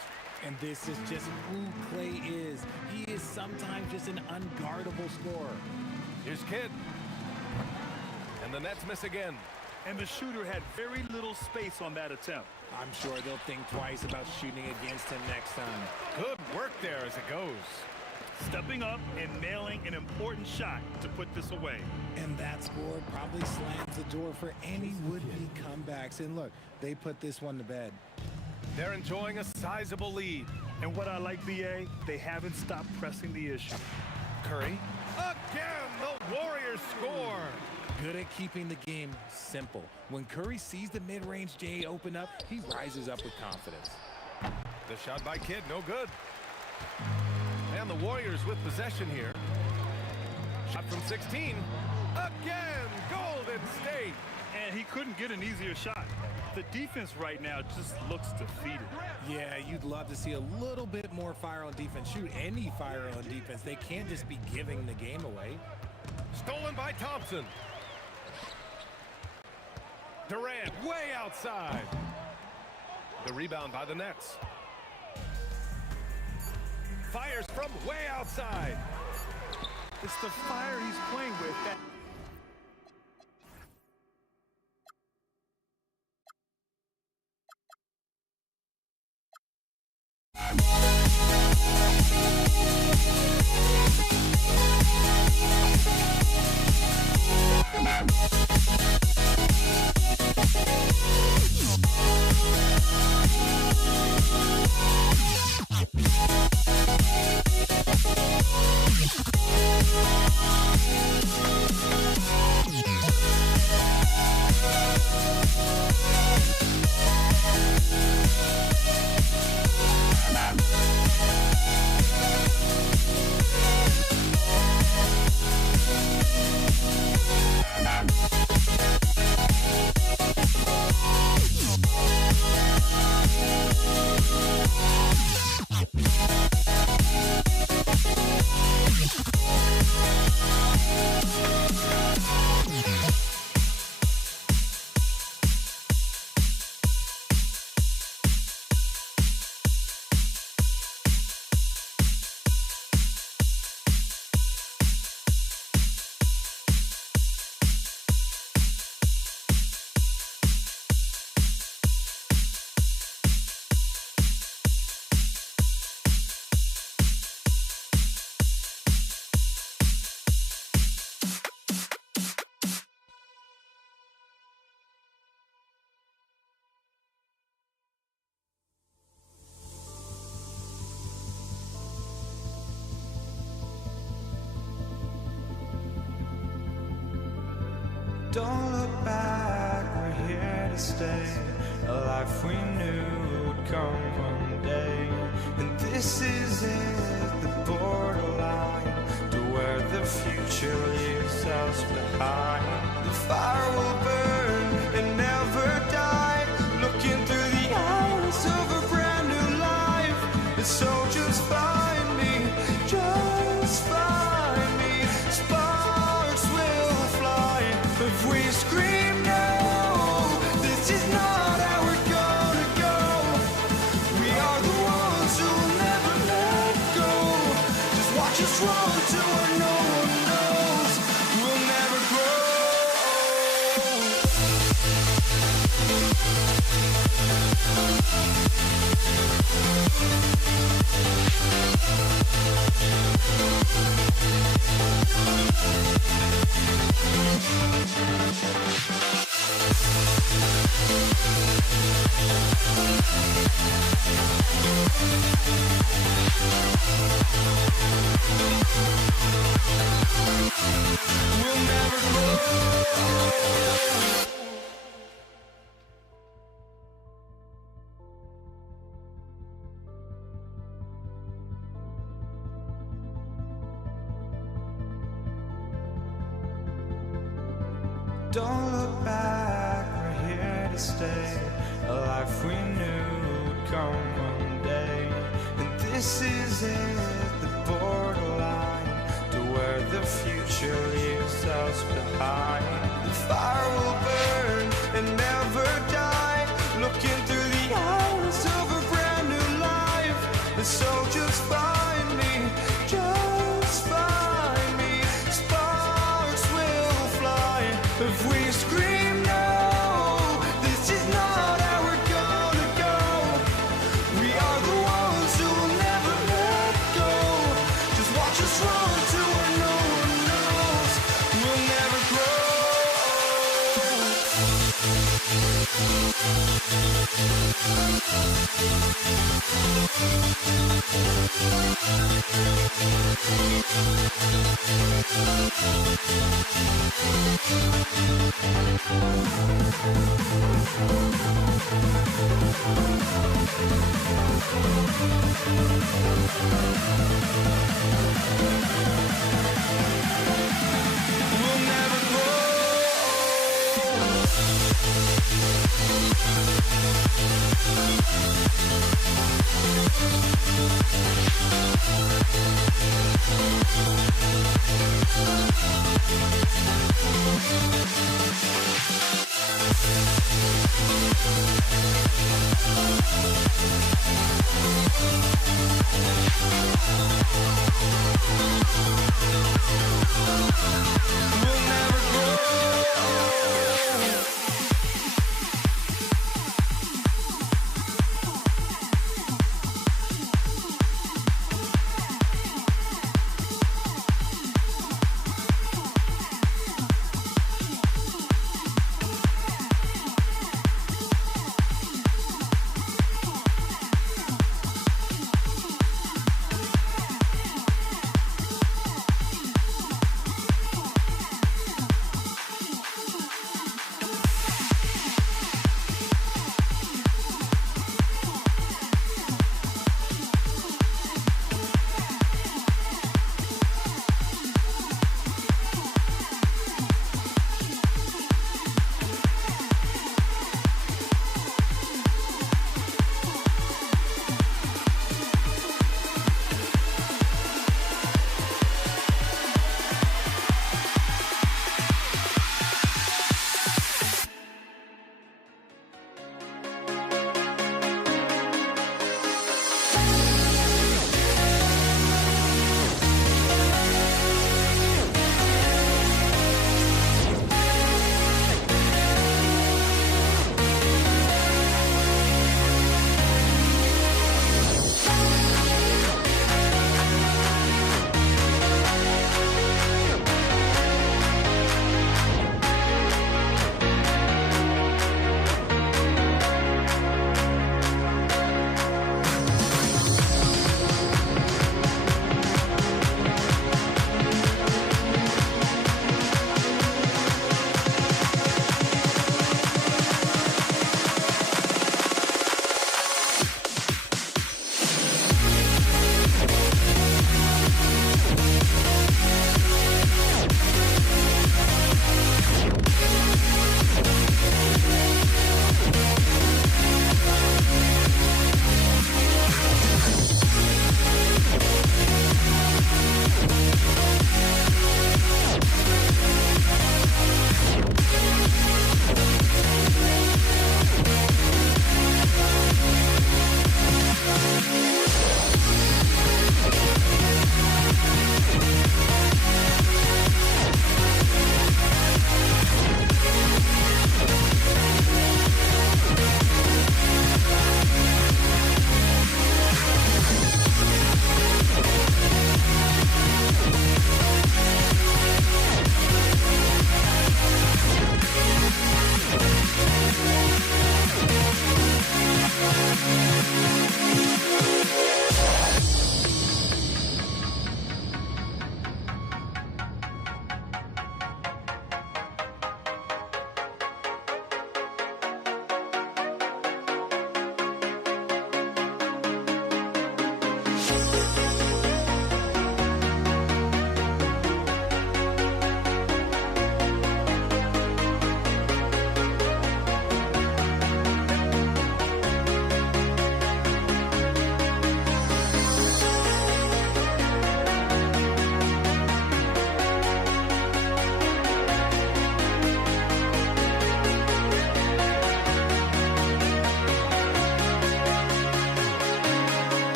And this is just who Klay is. He is sometimes just an unguardable scorer. Here's Kidd. And the Nets miss again. And the shooter had very little space on that attempt. I'm sure they'll think twice about shooting against him next time. Good work there as it goes. Stepping up and nailing an important shot to put this away. And that score probably slams the door for any would-be comebacks. And look, they put this one to bed. They're enjoying a sizable lead. And what I like, BA, they haven't stopped pressing the issue. Curry. Again, the Warriors score. Good at keeping the game simple. When Curry sees the mid-range J open up, he rises up with confidence. The shot by Kidd, no good. And the Warriors with possession here. Shot from 16. Again, Golden State. And he couldn't get an easier shot. The defense right now just looks defeated. Yeah, you'd love to see a little bit more fire on defense. Shoot any fire on defense. They can't just be giving the game away. Stolen by Thompson. Durant way outside. The rebound by the Nets. Fires from way outside. It's the fire he's playing with that. Don't look back, we're here to stay. A life we knew would come one day. And this is it, the borderline. to where the future leaves us behind. The fire will burn and never die, looking through the eyes of a brand new life. And so just find me, just find me. Sparks will fly if we scream no. This is not how we're gonna go. We are the ones who'll never let go. Just watch us run to where no one knows. We'll never grow. We'll never grow. Don't look back, we're here to stay. A life we knew would come one day. And this is it, the borderline, to where the future leaves us behind. The fire will burn and never die, looking through the eyes of a brand new life. And so just find me, just find me. Sparks will fly if we scream no. This is not how we're gonna go. We are the ones who will never let go. Just watch us run to where no one knows. We'll never grow. We'll never grow. We'll never grow.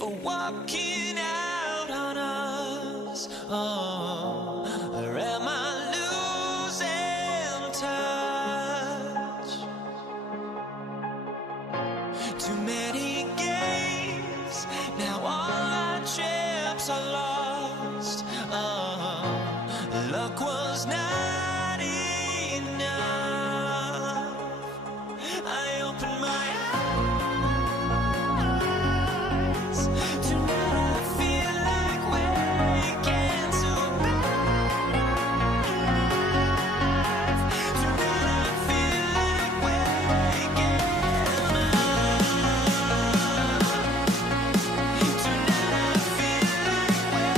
for walking out on us. Oh, or am I losing touch? Too many games, now all our chips are lost. Oh, luck was not enough. I opened my eyes. Tonight I feel like waking to life. Tonight I feel like waking up. Tonight I feel like waking up.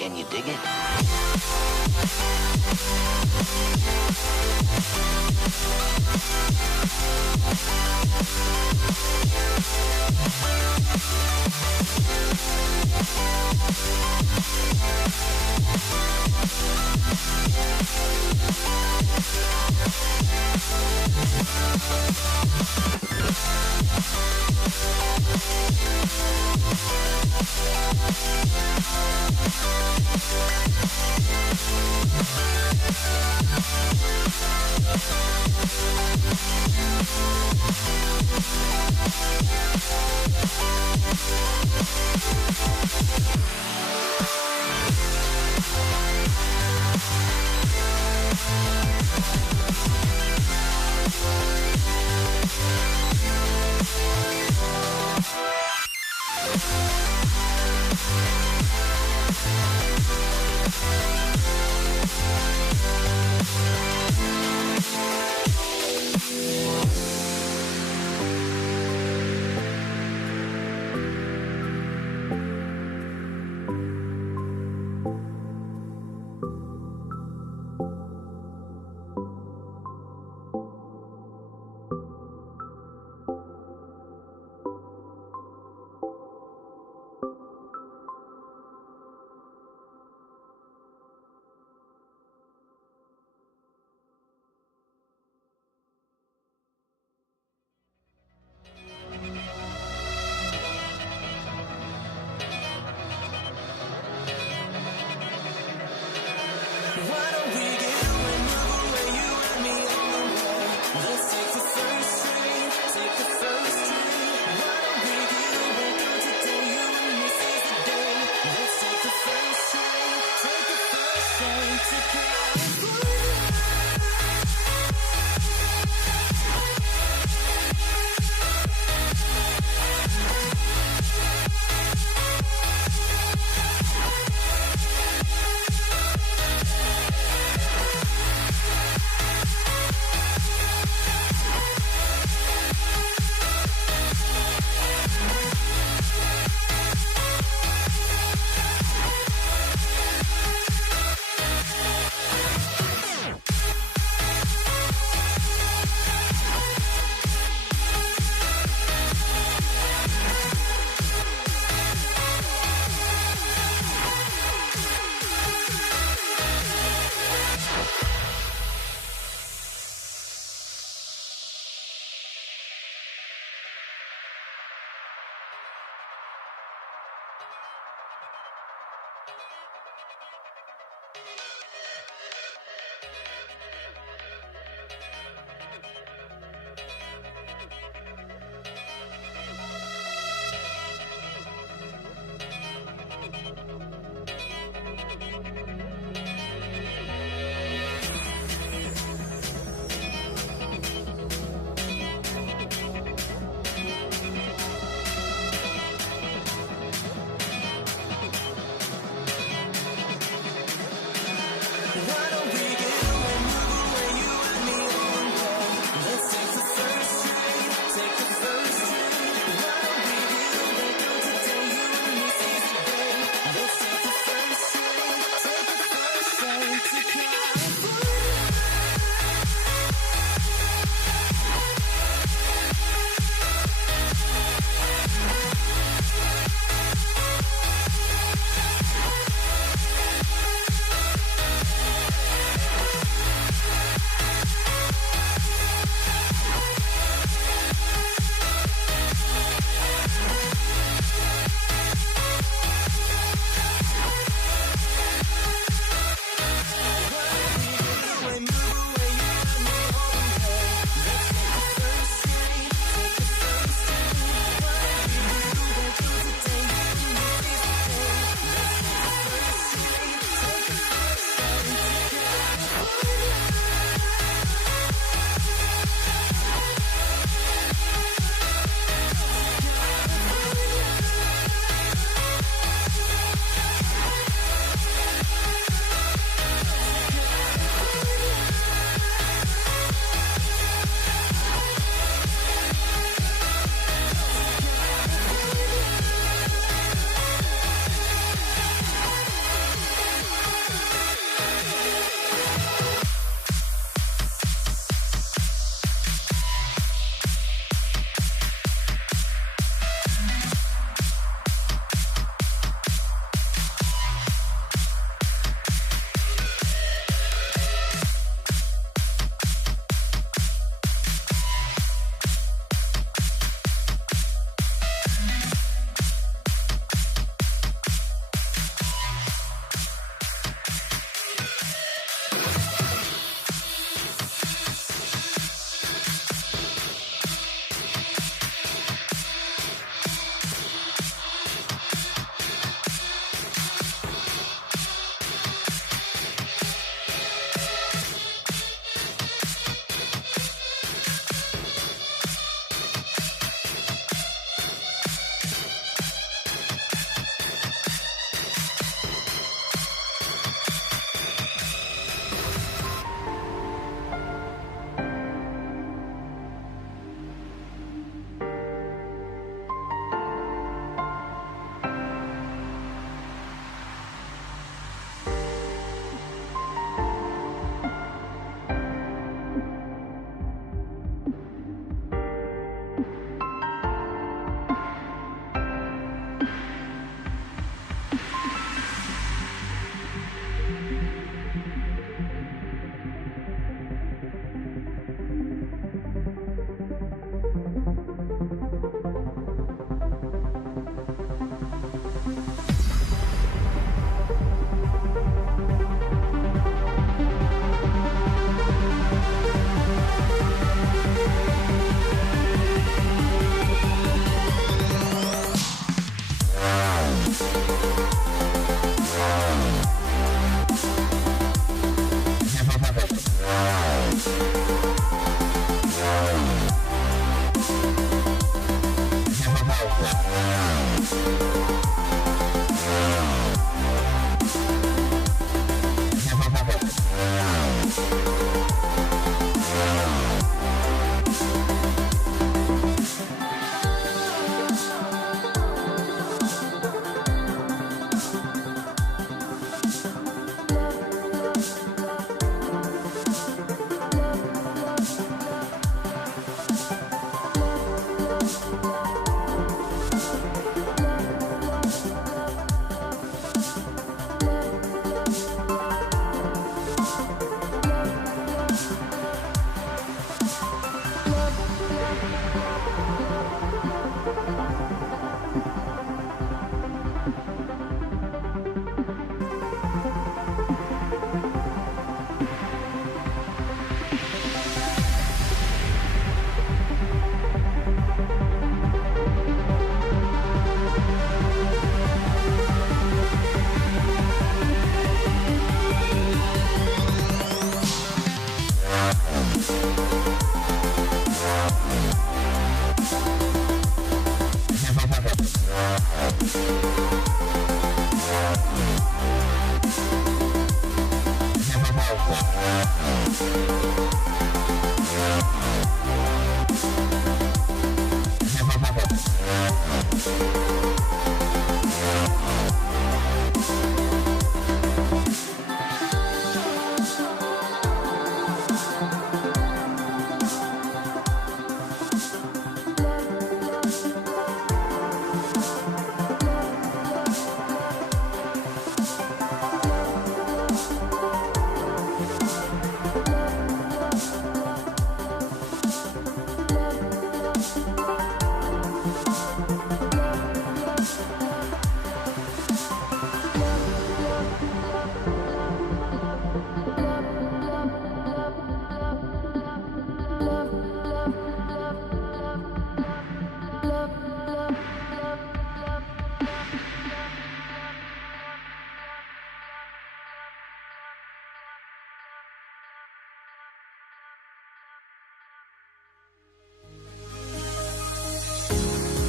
Can you dig it?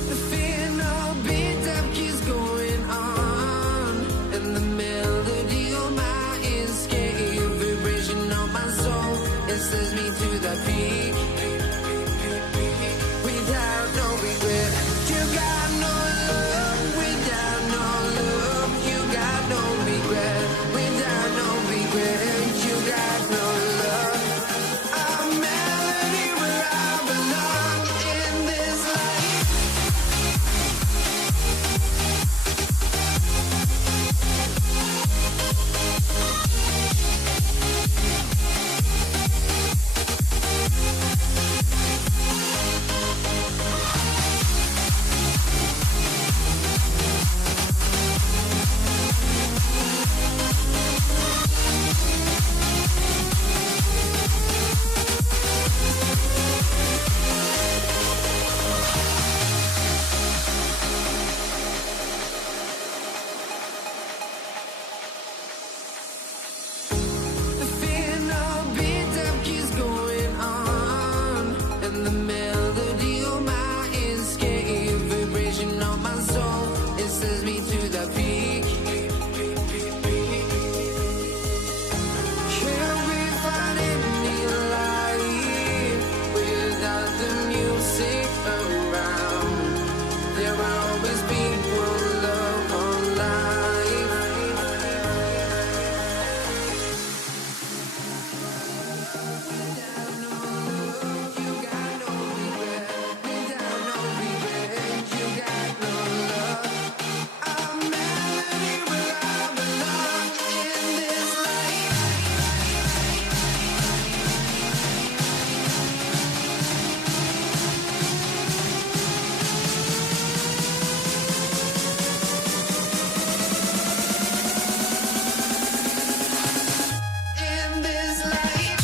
The final beat up keeps going on, and the melody on my escape, vibration on my soul, it sends me to the peak. Without no regret, you got no love. Without no love, you got no regret. Without no regret, you got no love. A melody where I belong in this life. The final beat up keeps going on, and the melody on my escape, vibration on my soul, it sends me to the peak. Can't we find any light without the music around? There will always be one love on life. In this life.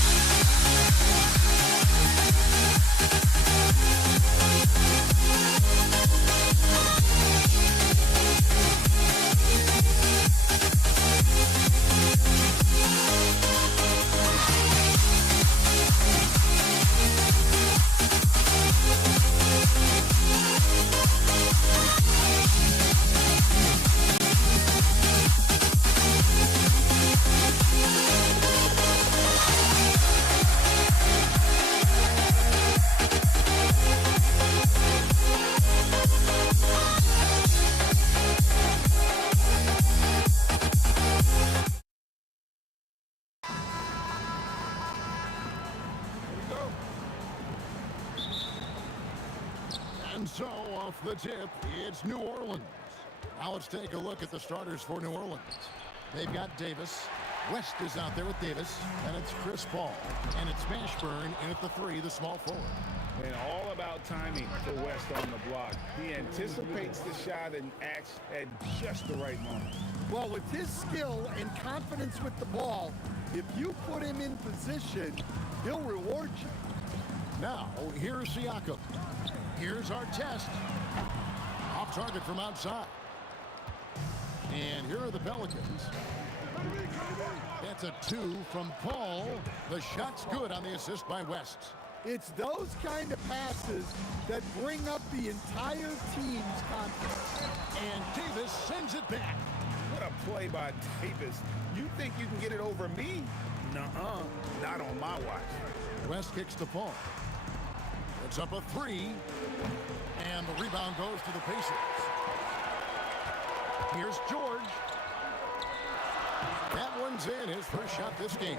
And so, off the tip, it's New Orleans. Now let's take a look at the starters for New Orleans. They've got Davis. West is out there with Davis. And it's Chris Paul. And it's Mashburn in at the 3, the small forward. And all about timing for West on the block. He anticipates the shot and acts at just the right moment. Well, with his skill and confidence with the ball, if you put him in position, he'll reward you. Now, here's Siakam. Here's our test. Off target from outside. And here are the Pelicans. That's a 2 from Paul. The shot's good on the assist by West. It's those kind of passes that bring up the entire team's confidence. And Davis sends it back. What a play by Davis. You think you can get it over me? Nuh-uh, not on my watch. West kicks the ball. It's up a 3. And the rebound goes to the Pacers. Here's George. That one's in, his first shot this game.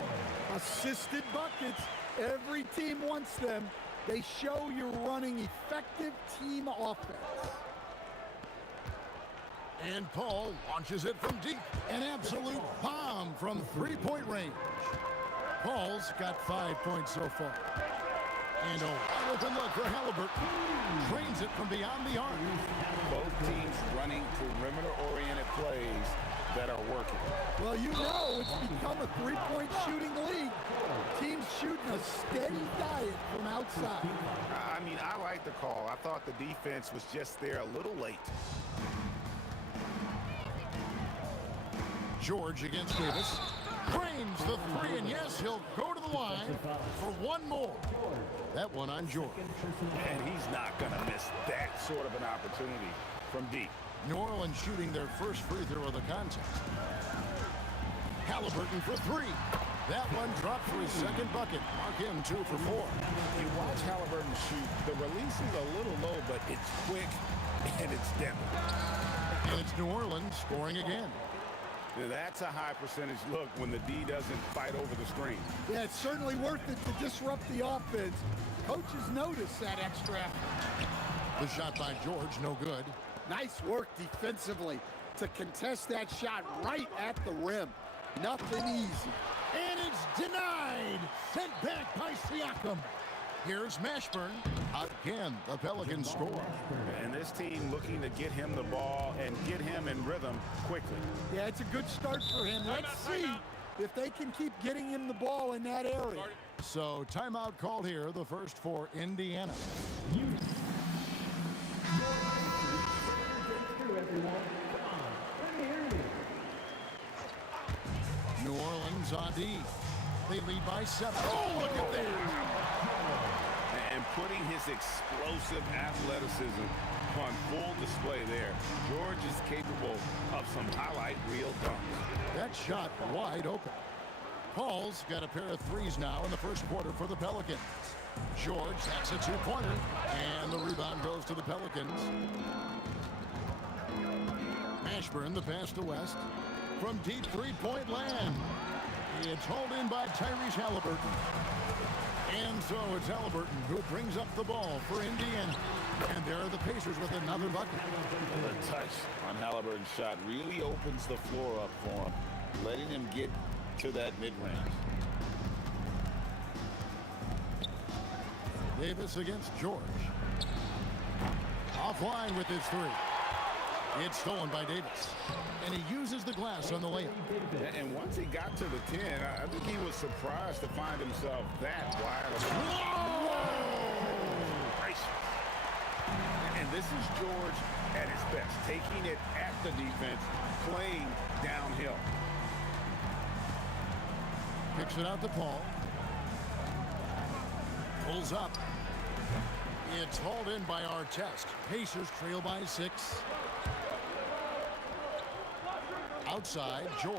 Assisted buckets. Every team wants them. They show you're running effective team offense. And Paul launches it from deep. An absolute bomb from three-point range. Paul's got 5 points so far. And a wide open look for Halliburton. Trains it from beyond the arc. Both teams running perimeter-oriented plays that are working. Well, you know it's become a three-point shooting league. Teams shooting a steady diet from outside. I mean, I like the call. I thought the defense was just there a little late. George against Davis. Drains the 3, and yes, he'll go to the line for one more. That one on George. And he's not going to miss that sort of an opportunity from deep. New Orleans shooting their first free throw of the contest. Halliburton for 3. That one dropped for his second bucket. Mark him 2 for 4. You watch Halliburton shoot. The release is a little low, but it's quick and it's depth. And it's New Orleans scoring again. That's a high percentage look when the D doesn't fight over the screen. Yeah, it's certainly worth it to disrupt the offense. Coaches notice that extra effort. The shot by George, no good. Nice work defensively to contest that shot right at the rim. Nothing easy. And it's denied. Sent back by Siakam. Here's Mashburn. Again, the Pelicans score. And this team looking to get him the ball and get him in rhythm quickly. Yeah, it's a good start for him. Let's see if they can keep getting him the ball in that area. So timeout called here, the first for Indiana. New Orleans on D. They lead by 7. Oh, look at that. And putting his explosive athleticism on full display there. George is capable of some highlight reel dunks. That shot wide open. Paul's got a pair of 3s now in the first quarter for the Pelicans. George, that's a 2-pointer. And the rebound goes to the Pelicans. Mashburn, the pass to West. From deep 3-point land. It's hauled in by Tyrese Halliburton. And so it's Halliburton who brings up the ball for Indiana. And there are the Pacers with another bucket. The touch on Halliburton's shot really opens the floor up for him, letting him get to that mid-range. Davis against George. Offline with his 3. It's stolen by Davis. And he uses the glass on the layup. And once he got to the 10, I think he was surprised to find himself that wide open. And this is George at his best, taking it at the defense, playing downhill. Picks it out to Paul. Pulls up. It's hauled in by Artest. Pacers trail by 6. Outside, George.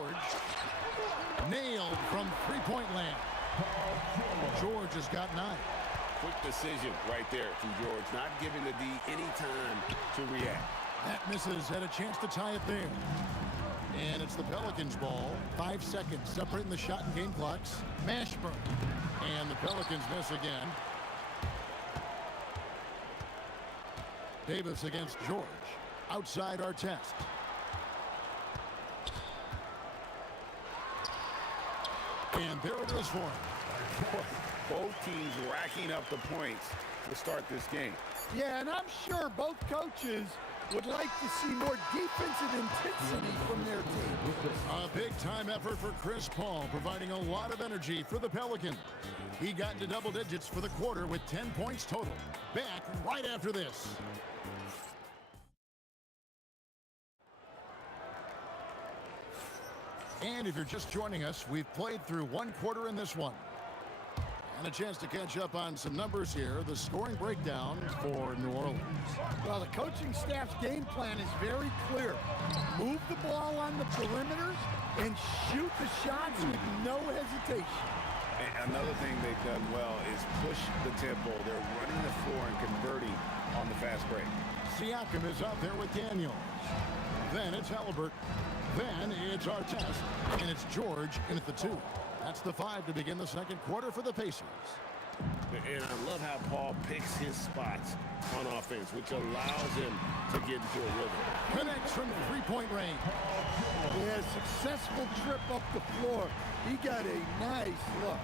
Nailed from 3-point land. George has got 9. Quick decision right there from George, not giving the D any time to react. That misses, had a chance to tie it there. And it's the Pelicans' ball. 5 seconds separating the shot and game clocks. Mashburn. And the Pelicans miss again. Davis against George. Outside Artest. And there it is for him. Both teams racking up the points to start this game. Yeah, and I'm sure both coaches would like to see more defensive intensity from their team. A big-time effort for Chris Paul, providing a lot of energy for the Pelicans. He got into double digits for the quarter with 10 points total. Back right after this. And if you're just joining us, we've played through one quarter in this one. And a chance to catch up on some numbers here. The scoring breakdown for New Orleans. Well, the coaching staff's game plan is very clear. Move the ball on the perimeters and shoot the shots with no hesitation. And another thing they've done well is push the tempo. They're running the floor and converting on the fast break. Siakam is out there with Daniels. Then it's Halliburton. Then it's Artest. And it's George in at the 2. That's the 5 to begin the second quarter for the Pacers. And I love how Paul picks his spots on offense, which allows him to get into a rhythm. Connects from three-point range. Yeah, successful trip up the floor. He got a nice look.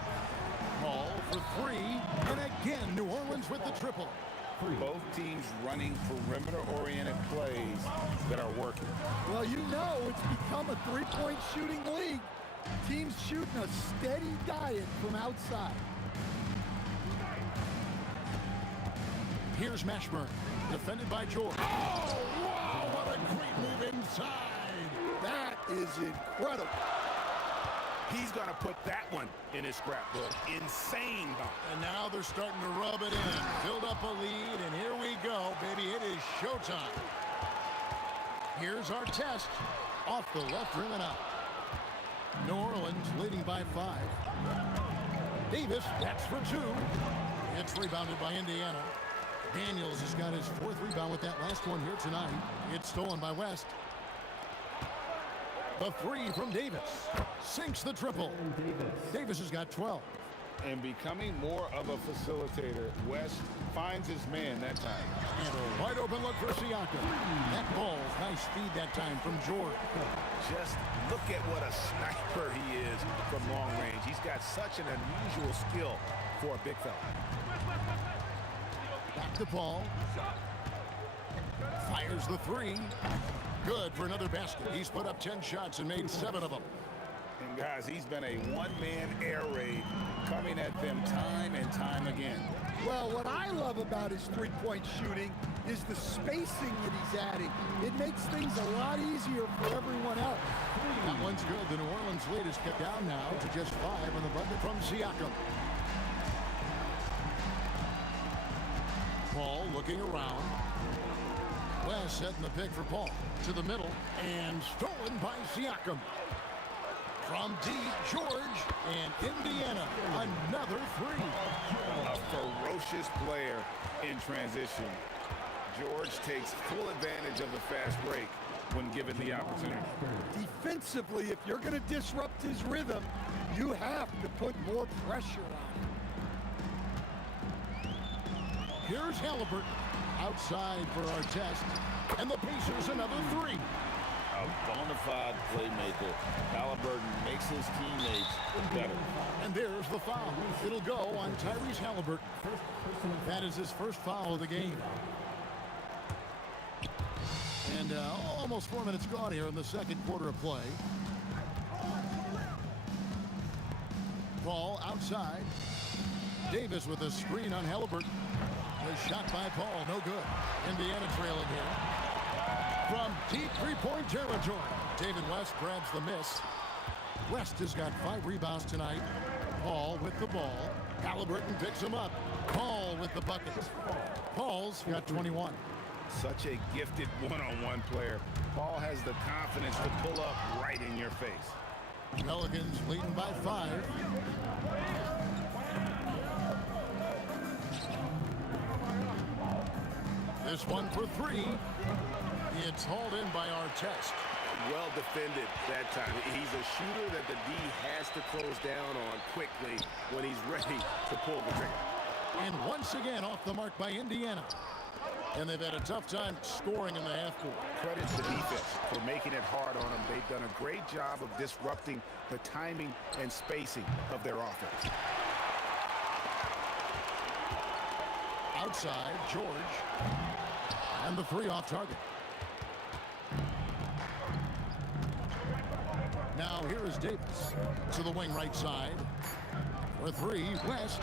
Paul for 3. And again, New Orleans with the triple. Both teams running perimeter-oriented plays that are working. Well, you know it's become a three-point shooting league. Teams shooting a steady diet from outside. Here's Mashburn, defended by George. Oh, wow, what a great move inside. That is incredible. He's going to put that one in his scrapbook. Insane dunk. And now they're starting to rub it in. Build up a lead, and here we go, baby. It is showtime. Here's our test. Off the left rim and out. New Orleans leading by 5. Davis, that's for 2. It's rebounded by Indiana. Daniels has got his 4th rebound with that last one here tonight. It's stolen by West. The 3 from Davis. Sinks the triple. Davis has got 12. And becoming more of a facilitator, West finds his man that time. And a wide open look for Siakam. That ball's nice feed that time from George. Just look at what a sniper he is from long range. He's got such an unusual skill for a big fella. Back to Paul. Fires the 3. Good for another basket. He's put up 10 shots and made 7 of them. And guys, he's been a one-man air raid coming at them time and time again. Well, what I love about his three-point shooting is the spacing that he's adding. It makes things a lot easier for everyone else. That one's good. The New Orleans lead is cut down now to just 5 on the bucket from Siakam. Paul looking around. West setting the pick for Paul. To the middle. And stolen by Siakam. From deep, George. And Indiana. Another 3. A ferocious player in transition. George takes full advantage of the fast break when given the opportunity. Defensively, if you're going to disrupt his rhythm, you have to put more pressure on him. Here's Halliburton. Outside for Artest. And the Pacers another 3. A bona fide playmaker. Halliburton makes his teammates better. And there's the foul. It'll go on Tyrese Halliburton. That is his first foul of the game. And almost 4 minutes gone here in the second quarter of play. Paul outside. Davis with a screen on Halliburton. A shot by Paul, no good. Indiana trailing here. From deep three-point territory, David West grabs the miss. West has got 5 rebounds tonight. Paul with the ball. Halliburton picks him up. Paul with the buckets. Paul's got 21. Such a gifted one-on-one player. Paul has the confidence to pull up right in your face. Pelicans leading by 5. This one for 3. It's hauled in by Artest. Well defended that time. He's a shooter that the D has to close down on quickly when he's ready to pull the trigger. And once again off the mark by Indiana. And they've had a tough time scoring in the half court. Credit to the defense for making it hard on them. They've done a great job of disrupting the timing and spacing of their offense. Outside, George. And the 3 off target. Now here is Davis to the wing right side. For 3, West.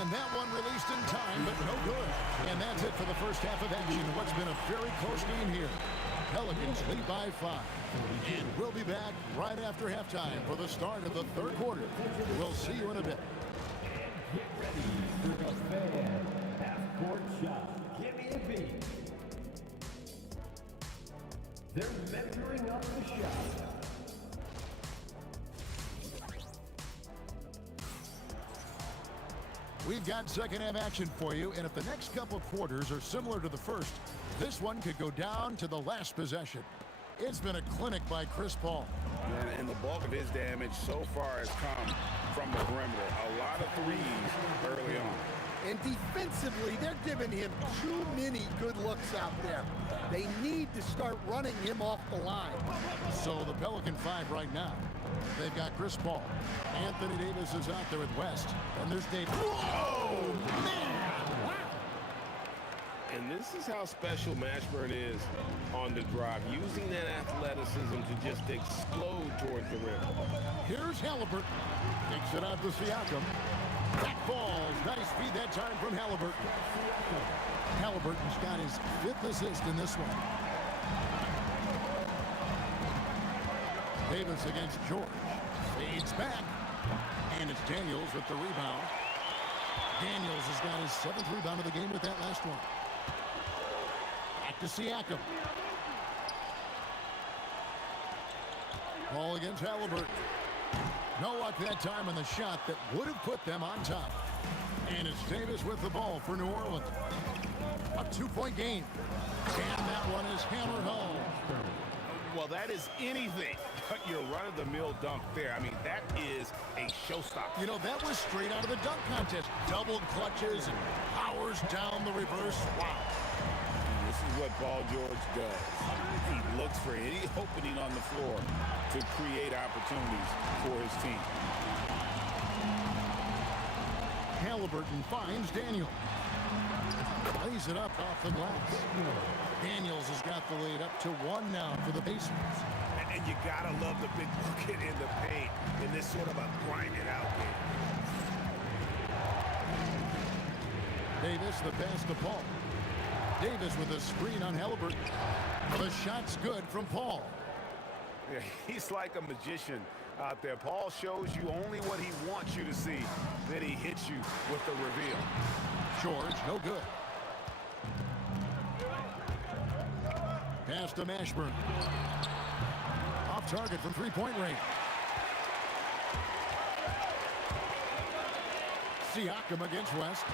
And that one released in time, but no good. And that's it for the first half of action. What's been a very close game here. Pelicans lead by 5. And we'll be back right after halftime for the start of the third quarter. We'll see you in a bit. We've got second half action for you, and if the next couple quarters are similar to the first, this one could go down to the last possession. It's been a clinic by Chris Paul. And the bulk of his damage so far has come from the perimeter. A lot of threes early on. And defensively, they're giving him too many good looks out there. They need to start running him off the line. So the Pelican 5 right now. They've got Chris Paul. Anthony Davis is out there with West. And there's Davis. Whoa, man! Wow! And this is how special Mashburn is on the drive, using that athleticism to just explode towards the rim. Here's Halliburton. Takes it out to Siakam. That falls. Nice feed that time from Halliburton. Halliburton's got his 5th assist in this one. Davis against George. Fades back. And it's Daniels with the rebound. Daniels has got his 7th rebound of the game with that last one. Back to Siakam. Ball against Halliburton. No luck that time on the shot that would have put them on top. And it's Davis with the ball for New Orleans. A 2-point game. And that one is hammered home. Well, that is anything but your run-of-the-mill dunk there. I mean, that is a showstopper. You know, that was straight out of the dunk contest. Double clutches and powers down the reverse. Wow. This is what Paul George does. He looks for any opening on the floor to create opportunities for his team. Halliburton finds Daniels. Lays it up off the glass. Daniels has got the lead up to 1 now for the Pacers. And you gotta love the big bucket in the paint in this sort of a grind-it-out game. Davis, the pass to Paul. Davis with a screen on Halliburton. The shot's good from Paul. Yeah, he's like a magician out there. Paul shows you only what he wants you to see. Then he hits you with the reveal. George, no good. Pass to Mashburn. Off target from three-point range. Siakam against West.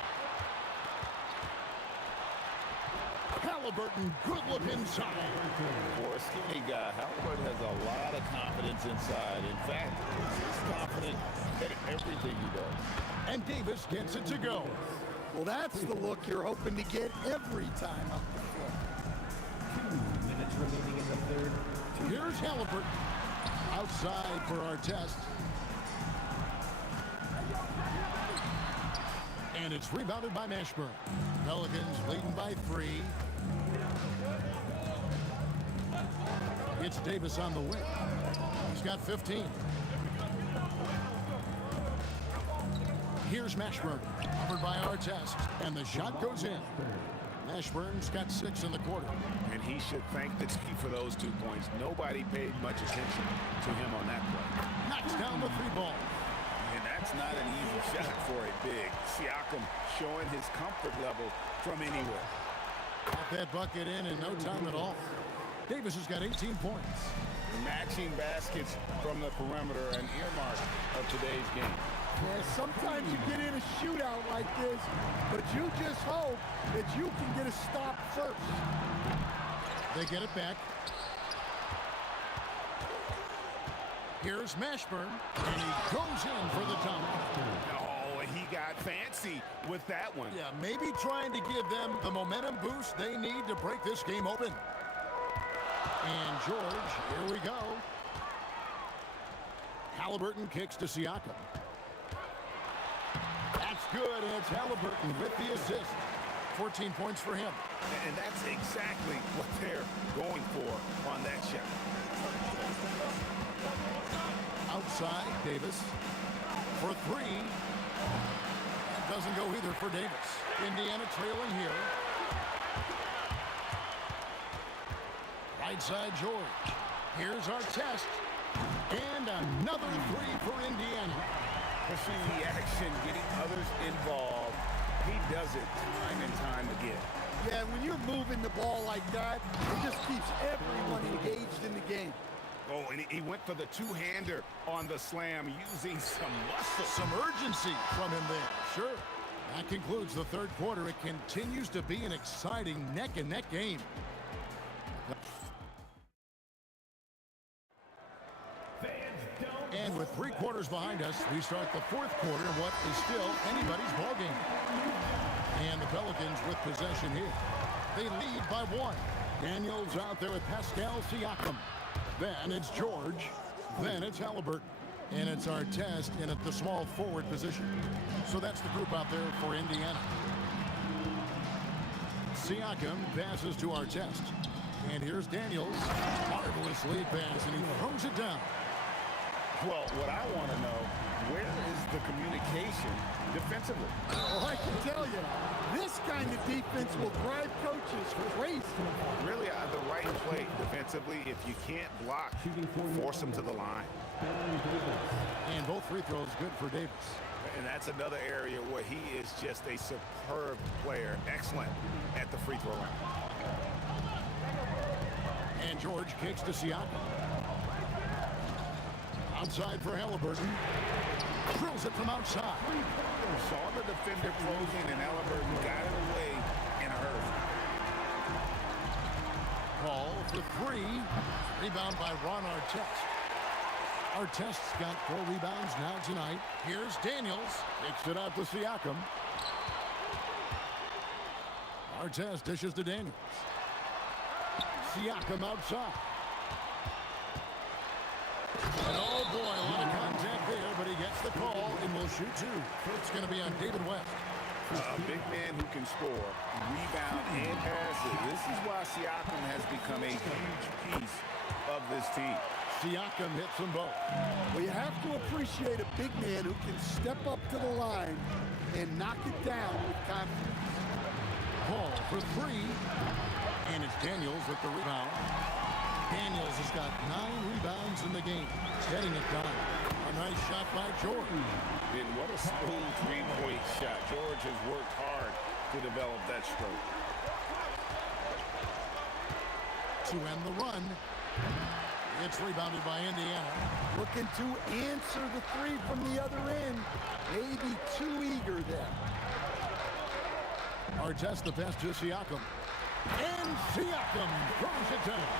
Halliburton, good look inside. For a skinny guy, Halliburton has a lot of confidence inside. In fact, he's confident at everything he does. And Davis gets it to go. Well, that's the look you're hoping to get every time up the floor. 2 minutes remaining in the third. Here's Halliburton. Outside for our test. And it's rebounded by Mashburn. Pelicans leading by 3. It's Davis on the wing. He's got 15. Here's Mashburn, covered by Artest, and the shot goes in. Mashburn's got 6 in the quarter. And he should thank the team for those 2 points. Nobody paid much attention to him on that play. Knocks down the 3 ball. And that's not an easy shot for a big. Siakam showing his comfort level from anywhere. Got that bucket in no time at all. Davis has got 18 points. Matching baskets from the perimeter, an earmark of today's game. Yeah, sometimes you get in a shootout like this, but you just hope that you can get a stop first. They get it back. Here's Mashburn, and he goes in for the dunk. Oh, and he got fancy with that one. Yeah, maybe trying to give them the momentum boost they need to break this game open. And George, here we go. Halliburton kicks to Siakam. That's good, and it's Halliburton with the assist. 14 points for him. And that's exactly what they're going for on that shot. Outside, Davis for 3. Doesn't go either for Davis. Indiana trailing here. Right side, George. Here's our test. And another 3 for Indiana. Pushing the action, getting others involved. He does it time and time again. Yeah, when you're moving the ball like that, it just keeps everyone engaged in the game. Oh, and he went for the two-hander on the slam, using some muscle. Some urgency from him there, sure. That concludes the third quarter. It continues to be an exciting neck-and-neck game. And with 3 quarters behind us, we start the fourth quarter of what is still anybody's ballgame. And the Pelicans with possession here. They lead by 1. Daniels out there with Pascal Siakam. Then it's George. Then it's Halliburton. And it's Artest in at the small forward position. So that's the group out there for Indiana. Siakam passes to Artest. And here's Daniels. Marvelous lead pass, and he throws it down. Well, what I want to know, where is the communication defensively? Well, I can tell you, this kind of defense will drive coaches crazy. Really, the right play defensively. If you can't block, force them to the line. And both free throws good for Davis. And that's another area where he is just a superb player. Excellent at the free throw line. And George kicks to Siakam. Outside for Halliburton. Drills it from outside. Saw the defender closing, and Halliburton got it away in a hurry. Ball for 3. Rebound by Ron Artest. Artest's got 4 rebounds now tonight. Here's Daniels. Kicks it out to Siakam. Artest dishes to Daniels. Siakam outside. And oh boy, a lot of contact there, but he gets the call and will shoot 2. It's going to be on David West. A big man who can score, rebound, and pass it. This is why Siakam has become a huge piece of this team. Siakam hits them both. Well, you have to appreciate a big man who can step up to the line and knock it down with confidence. Ball for 3. And it's Daniels with the rebound. Daniels has got 9 rebounds in the game. Getting it done. A nice shot by George. And what a smooth 3-point shot. George has worked hard to develop that stroke. To end the run. It's rebounded by Indiana. Looking to answer the 3 from the other end. Maybe too eager there. Artest the pass to Siakam. And Siakam throws it down.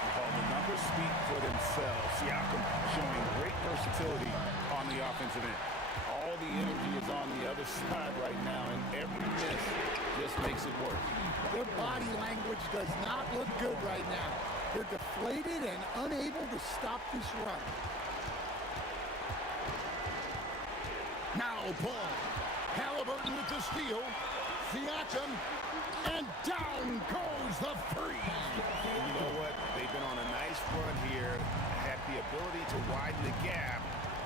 Well, the numbers speak for themselves. Siakam showing great versatility on the offensive end. All the energy is on the other side right now, and every miss just makes it work. Their body language does not look good right now. They're deflated and unable to stop this run. Now Paul. Halliburton with the steal. Siakam. And down goes the freeze. You know what? They've been on a nice run here. Had the ability to widen the gap.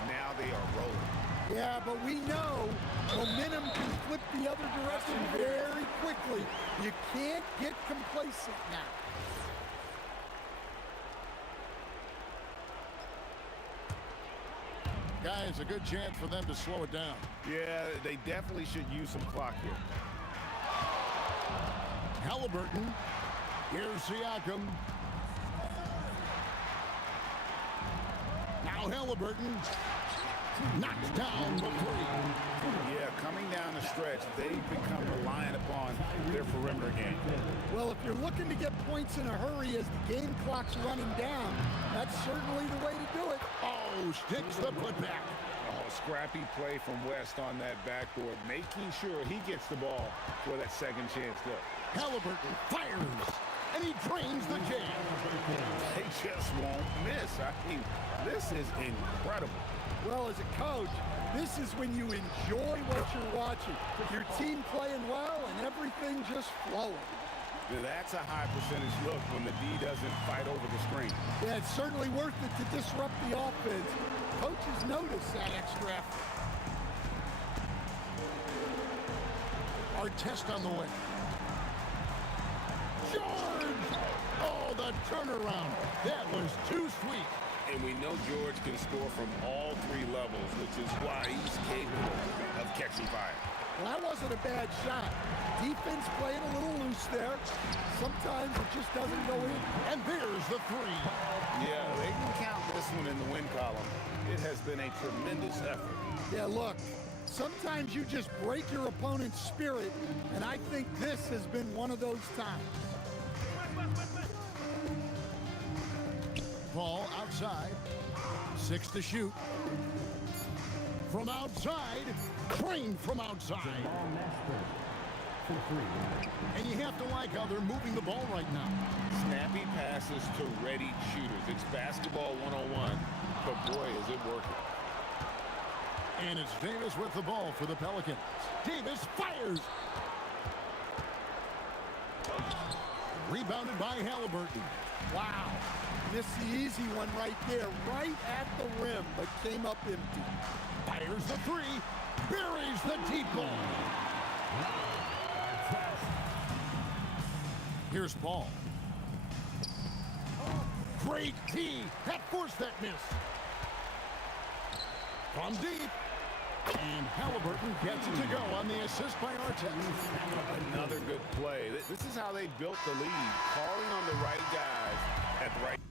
Now they are rolling. Yeah, but we know momentum can flip the other direction very quickly. You can't get complacent now. Guys, a good chance for them to slow it down. Yeah, they definitely should use some clock here. Halliburton. Here's Siakam. Now Halliburton knocks down the 3. Yeah, coming down the stretch, they've become reliant upon their perimeter game. Well, if you're looking to get points in a hurry as the game clock's running down, that's certainly the way to do it. Oh, sticks the putback. Oh, scrappy play from West on that backboard, making sure he gets the ball for that second chance look. Halliburton fires, and he drains the jam. They just won't miss. I mean, this is incredible. Well, as a coach, this is when you enjoy what you're watching. Your team playing well and everything just flowing. That's a high percentage look when the D doesn't fight over the screen. Yeah, it's certainly worth it to disrupt the offense. Coaches notice that extra effort. Artest on the way. George! Oh, the turnaround. That was too sweet. And we know George can score from all 3 levels, which is why he's capable of catching fire. Well, that wasn't a bad shot. Defense playing a little loose there. Sometimes it just doesn't go in. And there's the 3. Yeah, they can count this one in the win column. It has been a tremendous effort. Yeah, look, sometimes you just break your opponent's spirit, and I think this has been one of those times. Ball outside. 6 to shoot. From outside. Trained from outside. And you have to like how they're moving the ball right now. Snappy passes to ready shooters. It's basketball 101, but boy, is it working. And it's Davis with the ball for the Pelicans. Davis fires. Rebounded by Halliburton. Wow. Missed the easy one right there, right at the rim, but came up empty. Fires the 3. Buries the deep ball. Here's Paul. Great D. That forced that miss. From deep. And Halliburton gets it to go on the assist by Artest. Another good play. This is how they built the lead, calling on the right guys at the right